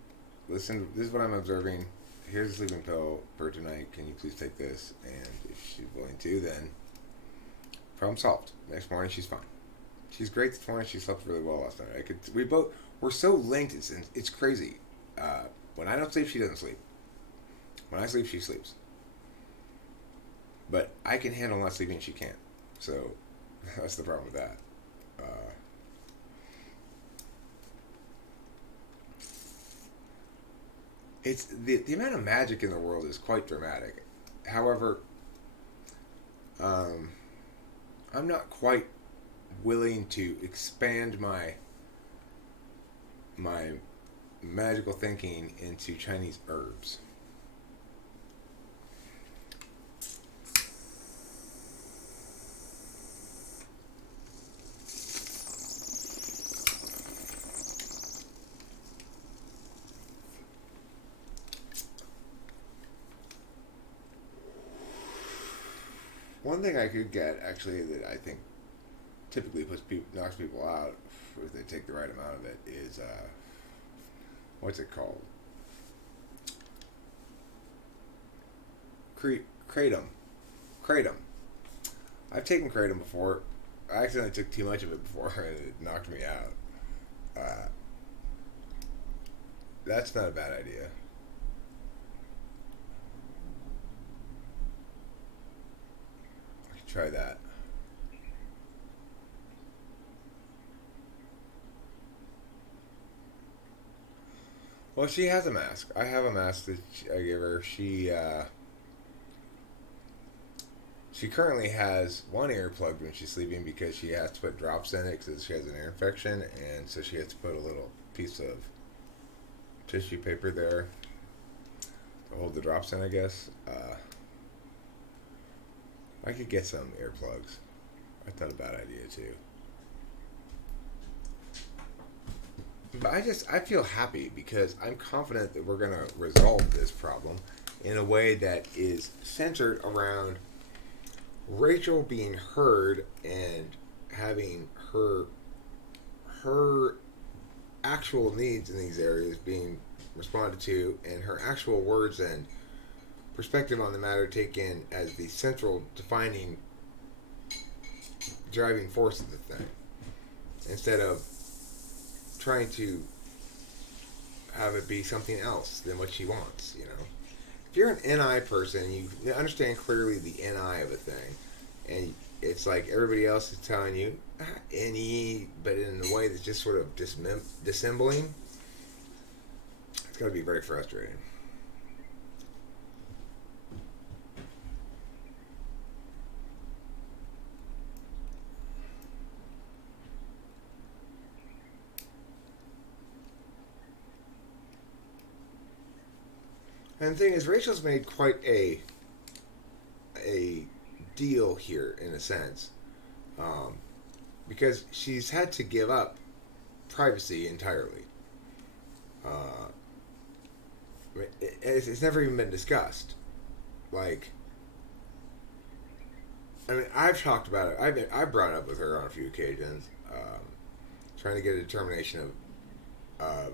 listen. This is what I'm observing. Here's a sleeping pill for tonight. Can you please take this? And if she's willing to, then problem solved. Next morning, she's fine. She's great this morning. She slept really well last night. We're so linked. It's crazy. When I don't sleep, she doesn't sleep. When I sleep, she sleeps. But I can handle not sleeping, she can't. So that's the problem with that. It's the amount of magic in the world is quite dramatic. However, I'm not quite willing to expand my magical thinking into Chinese herbs. One thing I could get, actually, that I think typically knocks people out if they take the right amount of it is what's it called? Kratom. Kratom. I've taken kratom before. I accidentally took too much of it before and it knocked me out. That's not a bad idea. I could try that. Well, she has a mask. I have a mask that I give her. She currently has one ear plugged when she's sleeping because she has to put drops in it because she has an ear infection, and so she has to put a little piece of tissue paper there to hold the drops in, I guess. I could get some earplugs. I thought a bad idea too. But I feel happy because I'm confident that we're going to resolve this problem in a way that is centered around Rachel being heard and having her actual needs in these areas being responded to, and her actual words and perspective on the matter taken as the central defining driving force of the thing, instead of trying to have it be something else than what she wants, you know. If you're an NI person, you understand clearly the NI of a thing, and it's like everybody else is telling you NE, but in a way that's just sort of dissembling. It's got to be very frustrating. And the thing is, Rachel's made quite a deal here in a sense, because she's had to give up privacy entirely. It's never even been discussed. Like, I mean, I've talked about it. I've brought it up with her on a few occasions, trying to get a determination of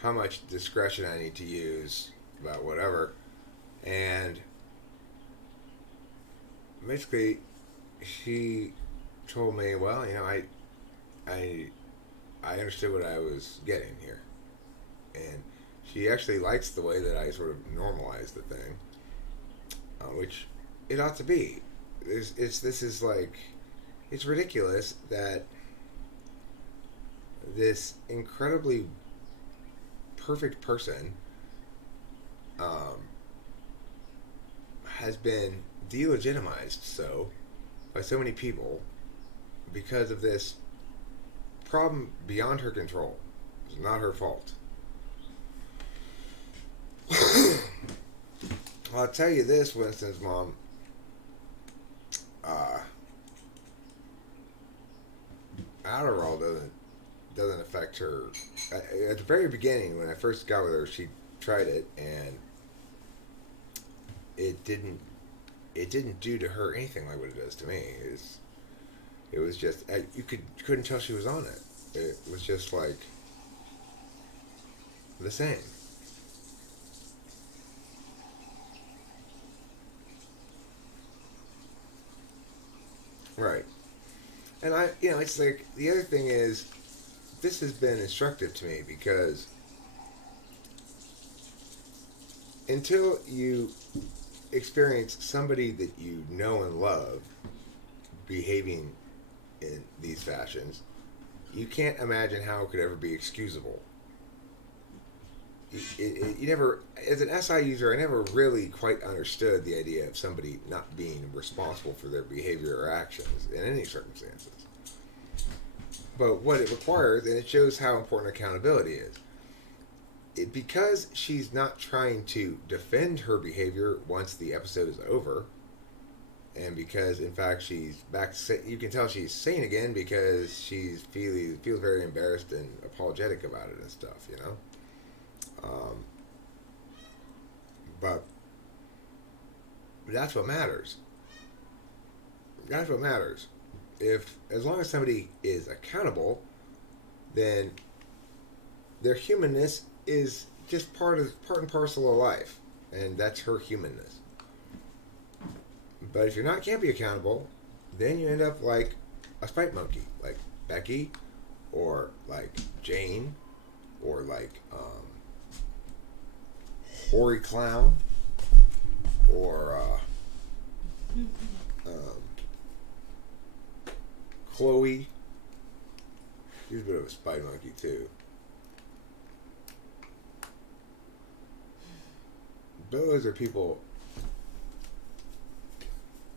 how much discretion I need to use about whatever, and basically she told me, well, you know, I understood what I was getting here, and she actually likes the way that I sort of normalize the thing, which it ought to be. This is like, it's ridiculous that this incredibly perfect person has been delegitimized by so many people because of this problem beyond her control. It's not her fault. I'll tell you this, Winston's mom. Adderall doesn't affect her. At the very beginning, when I first got with her, she tried it, and it didn't do to her anything like what it does to me. It was just, you couldn't tell she was on it. It was just like the same. Right. And it's like, the other thing is, this has been instructive to me because until you experience somebody that you know and love behaving in these fashions, you can't imagine how it could ever be excusable. You never, as an SI user, I never really quite understood the idea of somebody not being responsible for their behavior or actions in any circumstances. But what it requires, and it shows how important accountability is, because she's not trying to defend her behavior once the episode is over, and because, in fact, she's back, you can tell she's sane again because she's feels very embarrassed and apologetic about it and stuff, you know? But that's what matters. That's what matters. if as long as somebody is accountable, then their humanness is just part and parcel of life, and that's her humanness. But if you're not can't be accountable, then you end up like a spite monkey, like Becky, or like Jane, or like Hoary Clown, or Chloe. She's a bit of a spite monkey too. Those are people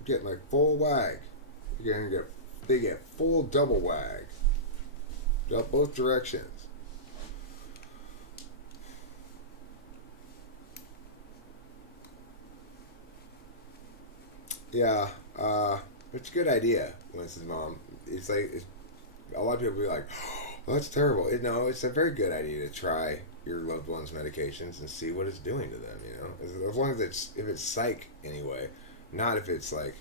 getting like full wag. They get full double wag. Up both directions. Yeah, it's a good idea, Winston's mom. It's like a lot of people be like, "Oh, that's terrible." No, it's a very good idea to try your loved one's medications and see what it's doing to them. You know, as long as if it's psych anyway, not if it's like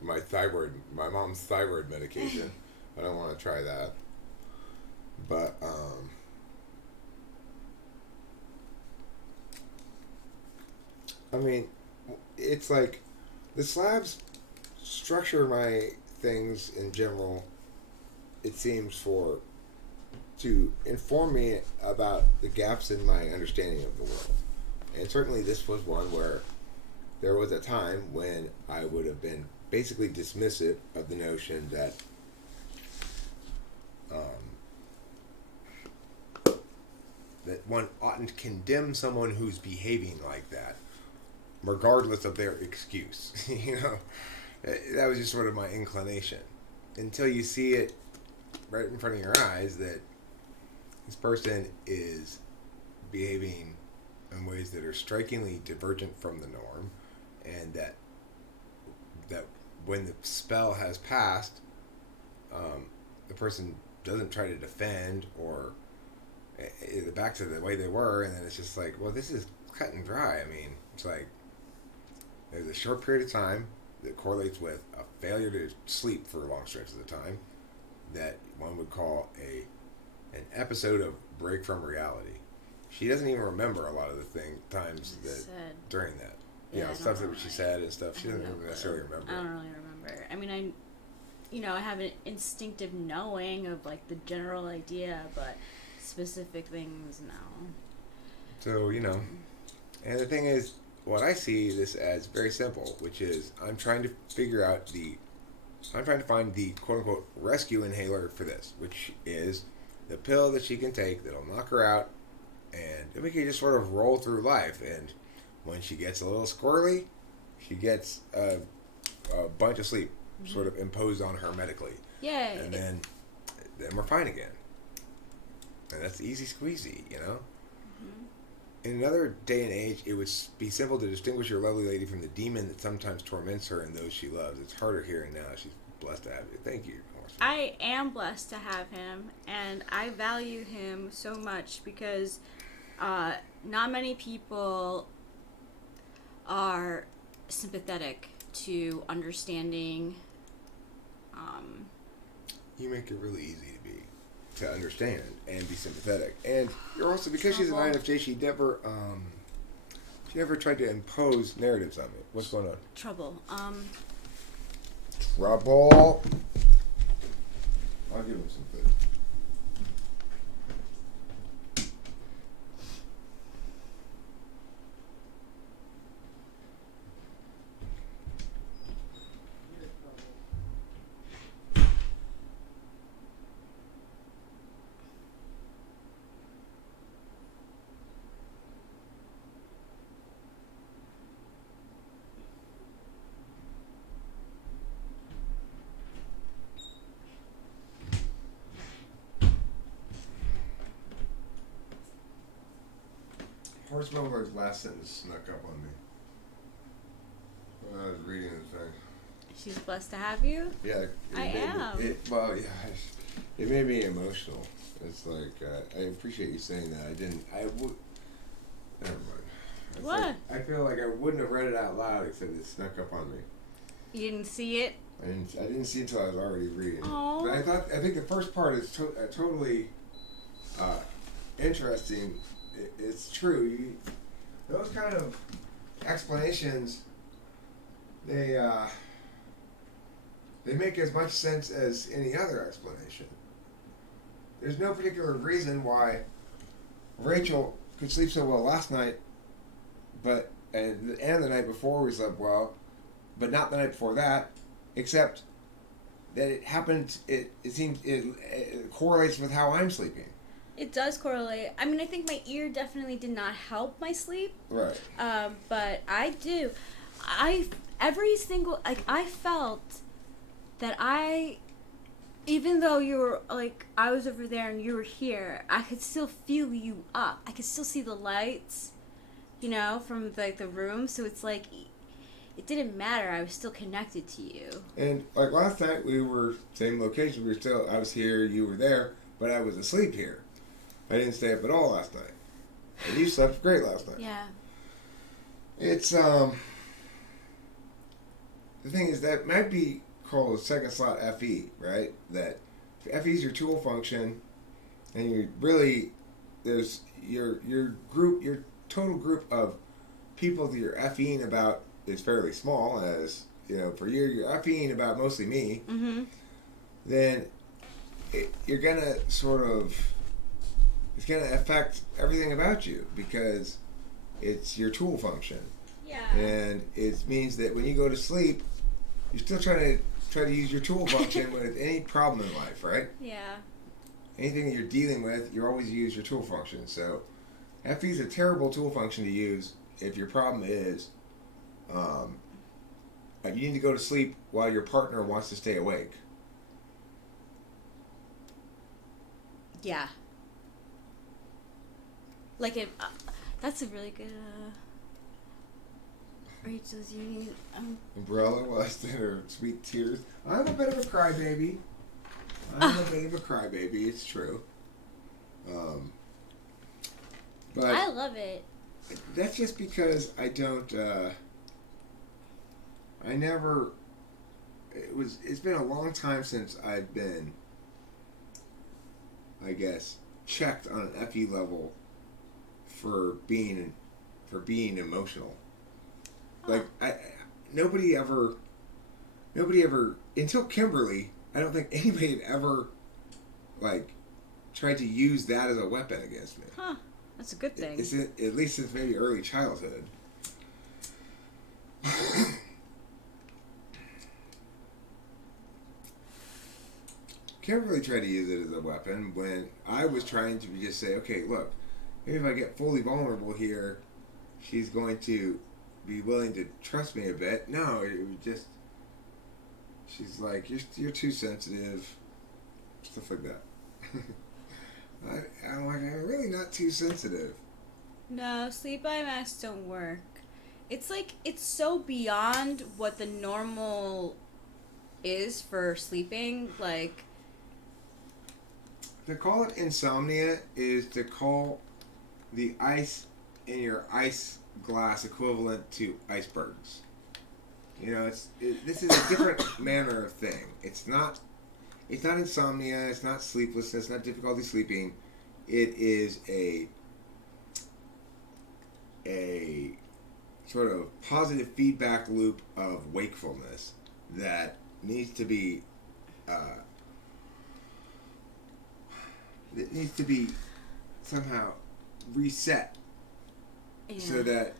my mom's thyroid medication. I don't want to try that. But I mean, it's like the slabs structure my things in general. It seems to inform me about the gaps in my understanding of the world, and certainly this was one where there was a time when I would have been basically dismissive of the notion that that one oughtn't condemn someone who's behaving like that, regardless of their excuse. That was just sort of my inclination. Until you see it right in front of your eyes that this person is behaving in ways that are strikingly divergent from the norm, and that when the spell has passed, the person doesn't try to defend or back to the way they were, and then it's just like, well, this is cut and dry. I mean, it's like there's a short period of time that correlates with a failure to sleep for long stretches of the time that one would call an episode of break from reality. She doesn't even remember a lot of the times that during that. Stuff that she said and stuff. She doesn't even necessarily remember. I don't really remember. I mean, I have an instinctive knowing of like the general idea, but specific things, no. So, and the thing is, what I see this as very simple, which is I'm trying to find the quote unquote rescue inhaler for this, which is the pill that she can take that'll knock her out, and then we can just sort of roll through life. And when she gets a little squirrely, she gets a bunch of sleep sort of imposed on her medically. Yeah. And then we're fine again. And that's easy squeezy, In another day and age, it would be simple to distinguish your lovely lady from the demon that sometimes torments her and those she loves. It's harder here and now. She's blessed to have you. Thank you. I am blessed to have him, and I value him so much because not many people are sympathetic to understanding. You make it really easy to understand and be sympathetic, and you're also, because she's an INFJ, she never tried to impose narratives on me. What's going on? Trouble. Trouble. I'll give him some food. Horse Mumbler's last sentence snuck up on me when I was reading the thing. She's blessed to have you? Yeah. I am. It made me emotional. It's like, I appreciate you saying that. Never mind. What? I feel like I wouldn't have read it out loud except it snuck up on me. You didn't see it I didn't see until I was already reading. Aw. But I think the first part is totally interesting. It's true. Those kind of explanations, they make as much sense as any other explanation. There's no particular reason why Rachel could sleep so well last night, and the night before we slept well, but not the night before that, except that it happened. It seems it correlates with how I'm sleeping. It does correlate. I mean, I think my ear definitely did not help my sleep. Right. But I do. I felt that even though you were I was over there and you were here, I could still feel you up. I could still see the lights, from the room. So it's like it didn't matter. I was still connected to you. And like last night, we were same location. I was here, you were there, but I was asleep here. I didn't stay up at all last night. And you slept great last night. Yeah. It's the thing is that might be called a second slot FE, right? That FE is your tool function, and you really there's your total group of people that you're FEing about is fairly small. As for you're FEing about mostly me. Mm-hmm. Then you're gonna it's gonna affect everything about you because it's your tool function. Yeah. And it means that when you go to sleep, you're still trying to use your tool function with any problem in life, right? Yeah. Anything that you're dealing with, you always use your tool function. So FE is a terrible tool function to use if your problem is you need to go to sleep while your partner wants to stay awake. Yeah. That's a really good, Rachel's union. Umbrella lost in her sweet tears. I'm a bit of a crybaby. It's true. But I love it. that's just because I don't. It's been a long time since I've been, I guess, checked on an FE level for being emotional. Like nobody ever until Kimberly. I don't think anybody had ever tried to use that as a weapon against me. Huh. That's a good thing. It's at least since maybe early childhood. Kimberly tried to use it as a weapon when I was trying to just say, okay, look, maybe if I get fully vulnerable here, she's going to be willing to trust me a bit. No, it was just, she's like, you're too sensitive, stuff like that. I'm like, I'm really not too sensitive. No, sleep eye masks don't work. It's so beyond what the normal is for sleeping. To call it insomnia is to call the ice in your ice glass equivalent to icebergs. This is a different manner of thing. It's not insomnia. It's not sleeplessness. It's not difficulty sleeping. It is a sort of positive feedback loop of wakefulness that needs to be somehow reset. Yeah. so that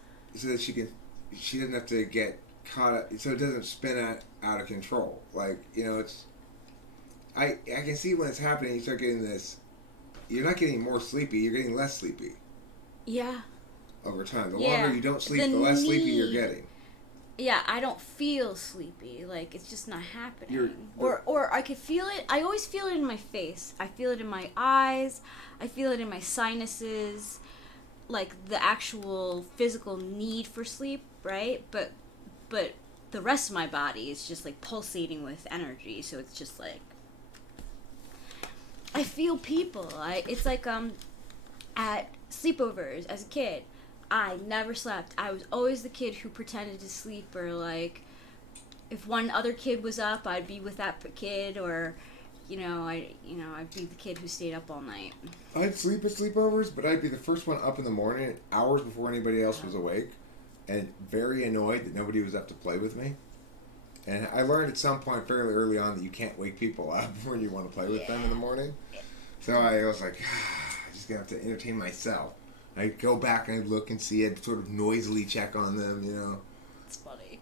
she doesn't have to get caught up, so it doesn't spin out of control. It's I can see when it's happening. You start getting this. You're not getting more sleepy. You're getting less sleepy. Yeah. Over time, the Yeah. longer you don't sleep, the less sleepy you're getting. Yeah, I don't feel sleepy. It's just not happening. Or I could feel it. I always feel it in my face. I feel it in my eyes. I feel it in my sinuses. The actual physical need for sleep, right? But the rest of my body is just pulsating with energy. So it's just I feel people. It's at sleepovers as a kid. I never slept. I was always the kid who pretended to sleep or if one other kid was up, I'd be with that kid, or I'd be the kid who stayed up all night. I'd sleep at sleepovers, but I'd be the first one up in the morning, hours before anybody else was awake, and very annoyed that nobody was up to play with me. And I learned at some point fairly early on that you can't wake people up when you want to play with them in the morning. So I was like, I'm just going to have to entertain myself. I'd go back and I'd look and see, I'd sort of noisily check on them, you know. It's funny.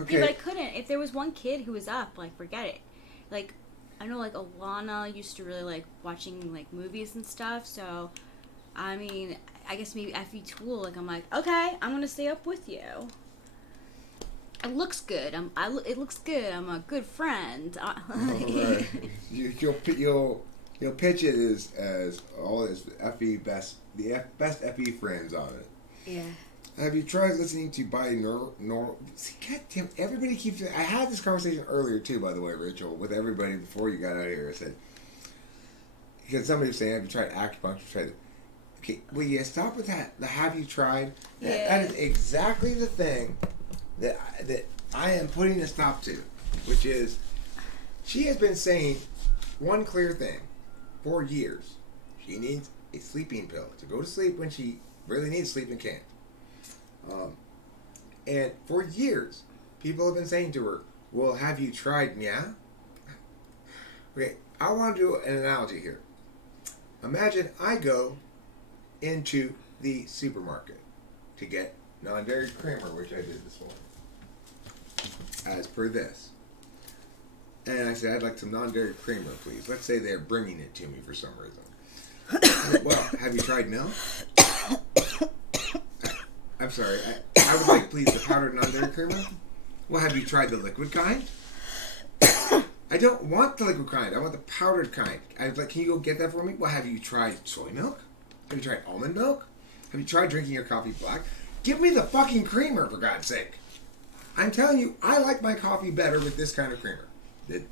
Okay. Yeah, but I couldn't. If there was one kid who was up, like, forget it. Like, I know, like, Alana used to really like watching, like, movies and stuff, so, I mean, I guess maybe Effie Tool, like, I'm like, okay, I'm gonna stay up with you. It looks good. It looks good. I'm a good friend. Right. You'll pitch it as all as Effie best Effie friends on it. Yeah. Have you tried listening to binaural? See, goddamn, everybody keeps. I had this conversation earlier too, by the way, Rachel, with everybody before you got out of here. I said because somebody was saying, "Have you tried acupuncture?" Okay, will you stop with that? The have you tried? Yeah. That is exactly the thing that I am putting a stop to, which is she has been saying one clear thing for years. She needs a sleeping pill to go to sleep when she really needs sleep and can't. And for years, people have been saying to her, well, have you tried Nya? Okay, I want to do an analogy here. Imagine I go into the supermarket to get non-dairy creamer, which I did this morning, as per this. And I said, I'd like some non-dairy creamer, please. Let's say they're bringing it to me for some reason. Well, have you tried milk? I'm sorry. I would like, please, the powdered non-dairy creamer. Well, have you tried the liquid kind? I don't want the liquid kind. I want the powdered kind. I was like, can you go get that for me? Well, have you tried soy milk? Have you tried almond milk? Have you tried drinking your coffee black? Give me the fucking creamer, for God's sake. I'm telling you, I like my coffee better with this kind of creamer.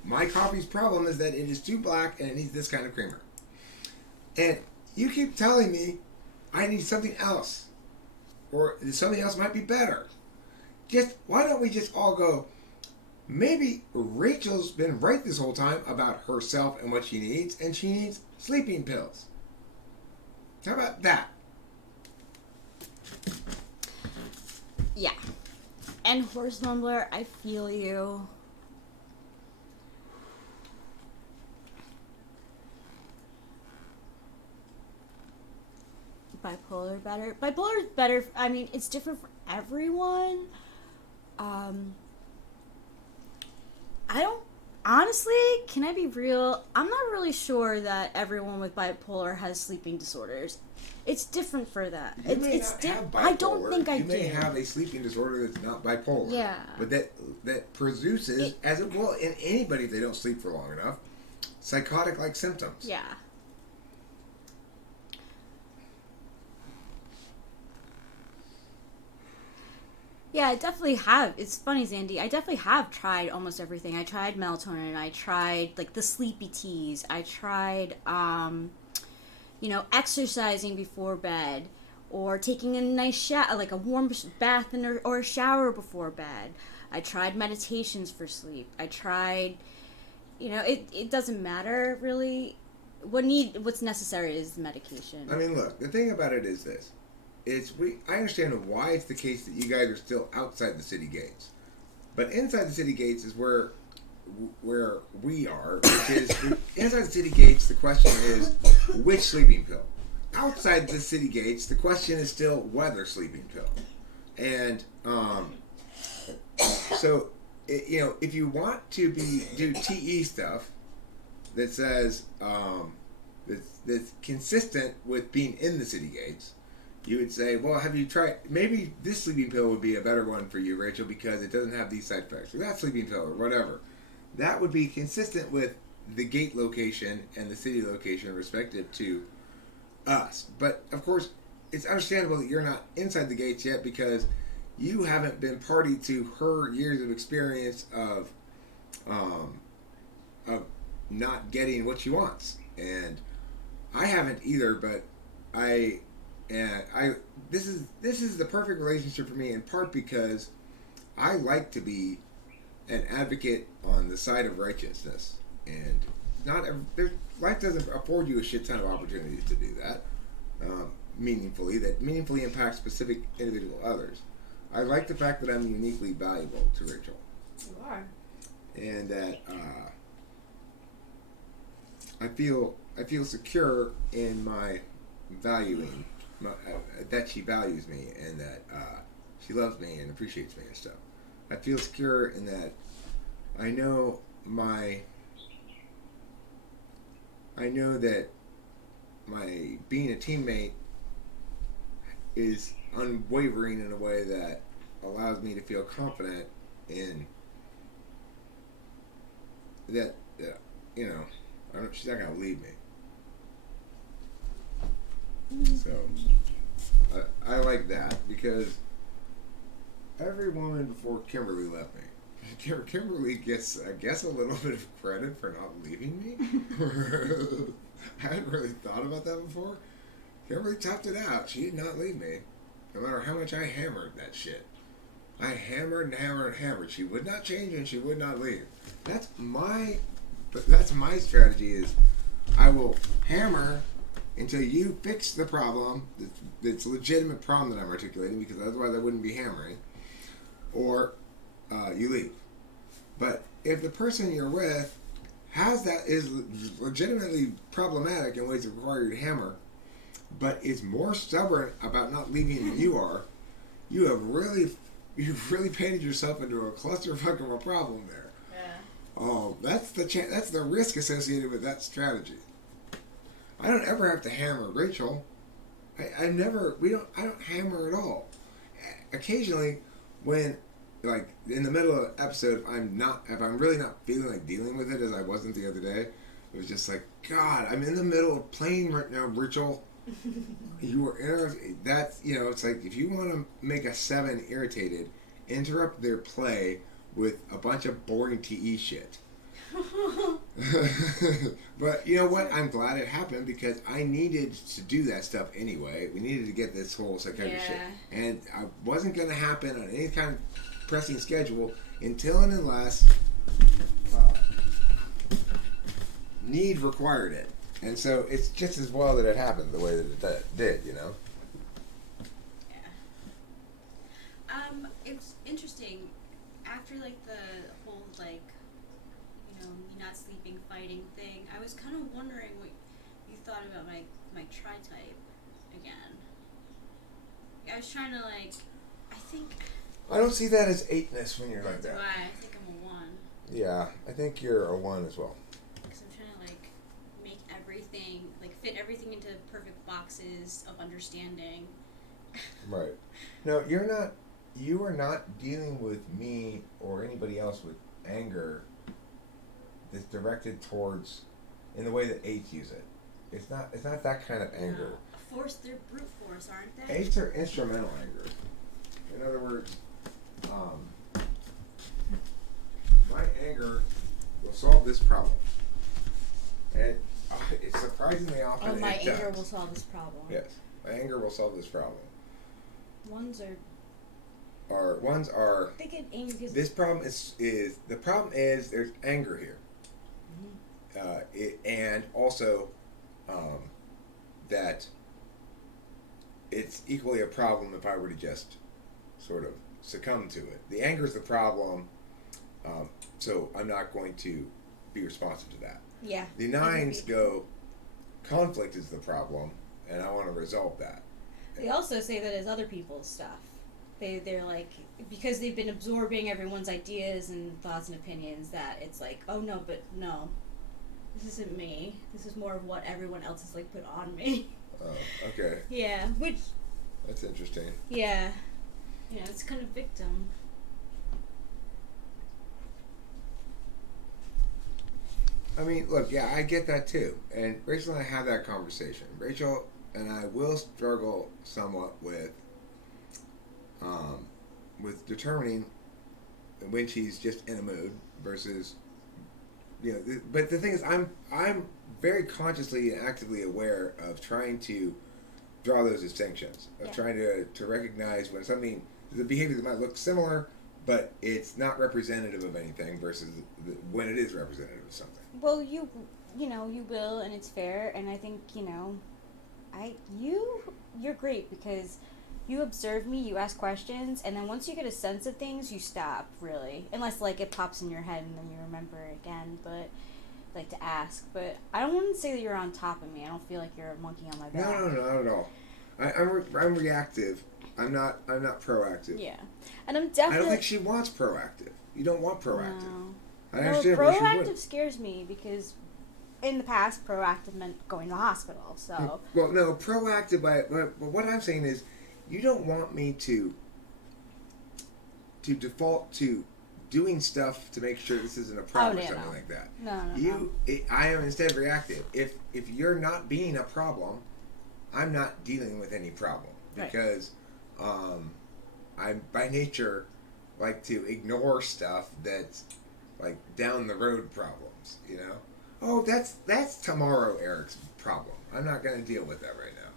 My coffee's problem is that it is too black and it needs this kind of creamer. And you keep telling me I need something else. Or something else might be better. Why don't we just all go, maybe Rachel's been right this whole time about herself and what she needs, and she needs sleeping pills. How about that? Yeah. And Horse Mumbler, I feel you. Bipolar better. Bipolar's better. I mean, it's different for everyone. I don't. Honestly, can I be real? I'm not really sure that everyone with bipolar has sleeping disorders. It's different for that. You may not have bipolar. I don't think I do. You may have a sleeping disorder that's not bipolar. Yeah. But that produces, as it will in anybody if they don't sleep for long enough, psychotic-like symptoms. Yeah. Yeah, I definitely have. It's funny, Zandy. I definitely have tried almost everything. I tried melatonin. I tried, like, the sleepy teas. I tried, exercising before bed. Or taking a nice shower, like a warm bath or a shower before bed. I tried meditations for sleep. I tried, it doesn't matter, really. What's necessary is medication. I mean, look, the thing about it is this. I understand why it's the case that you guys are still outside the city gates, but inside the city gates is where we are, which is inside the city gates. The question is which sleeping pill. Outside the city gates, the question is still whether sleeping pill, and so if you want to do TE stuff that says that's consistent with being in the city gates. You would say, well, have you tried, maybe this sleeping pill would be a better one for you, Rachel, because it doesn't have these side effects, or that sleeping pill, or whatever. That would be consistent with the gate location and the city location respective to us. But, of course, it's understandable that you're not inside the gates yet because you haven't been party to her years of experience of not getting what she wants. And I haven't either, but and this is the perfect relationship for me, in part because I like to be an advocate on the side of righteousness, and life doesn't afford you a shit ton of opportunities to do that meaningfully impacts specific individual others. I like the fact that I'm uniquely valuable to Rachel, You are. and that I feel secure in my valuing that she values me, and that she loves me and appreciates me and stuff. I feel secure in that I know that my being a teammate is unwavering in a way that allows me to feel confident in that, you know, she's not gonna leave me. So I like that, because every woman before Kimberly left me, Kimberly gets, I guess, a little bit of credit for not leaving me. I hadn't really thought about that before. Kimberly toughed it out. She did not leave me, no matter how much I hammered that shit. I hammered and hammered and hammered. She would not change and she would not leave. That's my strategy, is I will hammer until you fix the problem. It's a legitimate problem that I'm articulating, because otherwise I wouldn't be hammering. Or you leave. But if the person you're with is legitimately problematic in ways that require you to hammer, but is more stubborn about not leaving than you are, you've really painted yourself into a clusterfuck of a problem there. Yeah. That's the risk associated with that strategy. I don't ever have to hammer Rachel. I don't hammer at all. Occasionally, when, like, in the middle of an episode, if I'm really not feeling like dealing with it as I wasn't the other day, it was just like, God, I'm in the middle of playing right now, Rachel. You were it's like, if you want to make a 7 irritated, interrupt their play with a bunch of boring TE shit. But you know what? I'm glad it happened, because I needed to do that stuff anyway. We needed to get this whole psychiatry shit, and I wasn't going to happen on any kind of pressing schedule until and unless need required it. And so it's just as well that it happened the way that it did, you know? Yeah. It's interesting. After, like, the whole, like, me not sleeping, fighting thing, I was kind of wondering what you thought about my tri-type again. I was trying to, like, I don't see that as 8ness when you're like do that. I think I'm a 1. Yeah, I think you're a 1 as well. Because I'm trying to, like, fit everything into perfect boxes of understanding. Right. No, you are not dealing with me or anybody else with anger that's directed towards, in the way that 8s use it. It's not that kind of anger. No. They're brute force, aren't they? 8s are instrumental anger. In other words, my anger will solve this problem. And it's surprisingly often my it anger does. will solve this problem. Yes, my anger will solve this problem. Ones are. They get angry because This problem is the problem is there's anger here, and also that it's equally a problem if I were to just sort of succumb to it. The anger is the problem, so I'm not going to be responsive to that. Yeah. The 9s go, conflict is the problem, and I want to resolve that. They also say that as other people's stuff. They're like, because they've been absorbing everyone's ideas and thoughts and opinions, that it's like, oh no, this isn't me. This is more of what everyone else has, like, put on me. Oh, okay. Yeah, which. That's interesting. Yeah. Yeah, it's kind of victim. I mean, look, yeah, I get that too. And Rachel and I have that conversation. Rachel and I will struggle somewhat with determining when she's just in a mood versus, but the thing is, I'm very consciously and actively aware of trying to draw those distinctions of Yeah. trying to recognize when something, the behavior that might look similar, but it's not representative of anything versus when it is representative of something. Well, you know, you will, and it's fair, and I think, you know, you're great because you observe me, you ask questions, and then once you get a sense of things, you stop, really. Unless, like, it pops in your head and then you remember it again, but, like, to ask. But I don't want to say that you're on top of me. I don't feel like you're a monkey on my back. No, not at all. I'm reactive. I'm not proactive. Yeah. And I'm I definitely... don't think she wants proactive. You don't want proactive. No. I No, understand why she proactive would. scares me because in the past, proactive meant going to the hospital, so... Well, no, proactive. But what I'm saying is, you don't want me to default to doing stuff to make sure this isn't a problem or something like that. No. I am instead reactive. If you're not being a problem, I'm not dealing with any problem because I by nature like to ignore stuff that's like down the road problems. You know, oh that's tomorrow Eric's problem. I'm not going to deal with that right now.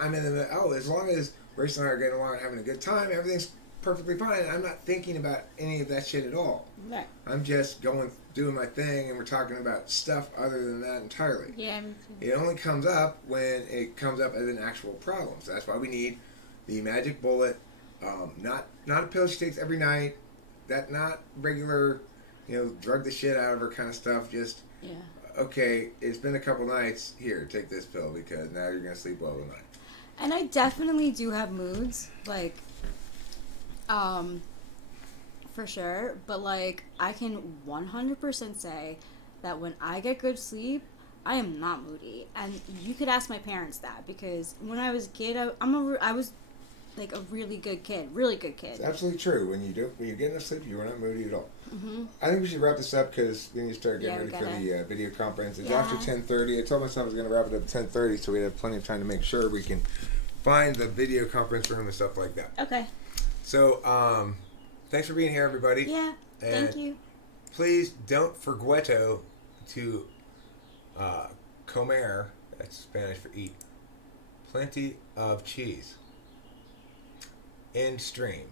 I'm in the as long as Rachel and I are getting along and having a good time, everything's perfectly fine. I'm not thinking about any of that shit at all. Right. I'm just doing my thing, and we're talking about stuff other than that entirely. Yeah, me too. It only comes up when it comes up as an actual problem. So that's why we need the magic bullet. Not a pill she takes every night. That not regular, drug the shit out of her kind of stuff. Just okay. It's been a couple nights. Here, take this pill because now you're gonna sleep well tonight. And I definitely do have moods, like, for sure. But like, I can 100% say that when I get good sleep, I am not moody. And you could ask my parents that because when I was a kid, I was like a really good kid. It's absolutely true. When you get enough sleep, you are not moody at all. Mm-hmm. I think we should wrap this up because we need to start getting Yeah, ready for the video conference. It's Yeah. after 10:30. I told myself I was going to wrap it up at 10:30, so we have plenty of time to make sure we can find the video conference room and stuff like that. Okay. So, thanks for being here, everybody. Yeah. And Thank you. please don't forget to comer, that's Spanish for eat, plenty of cheese. End stream.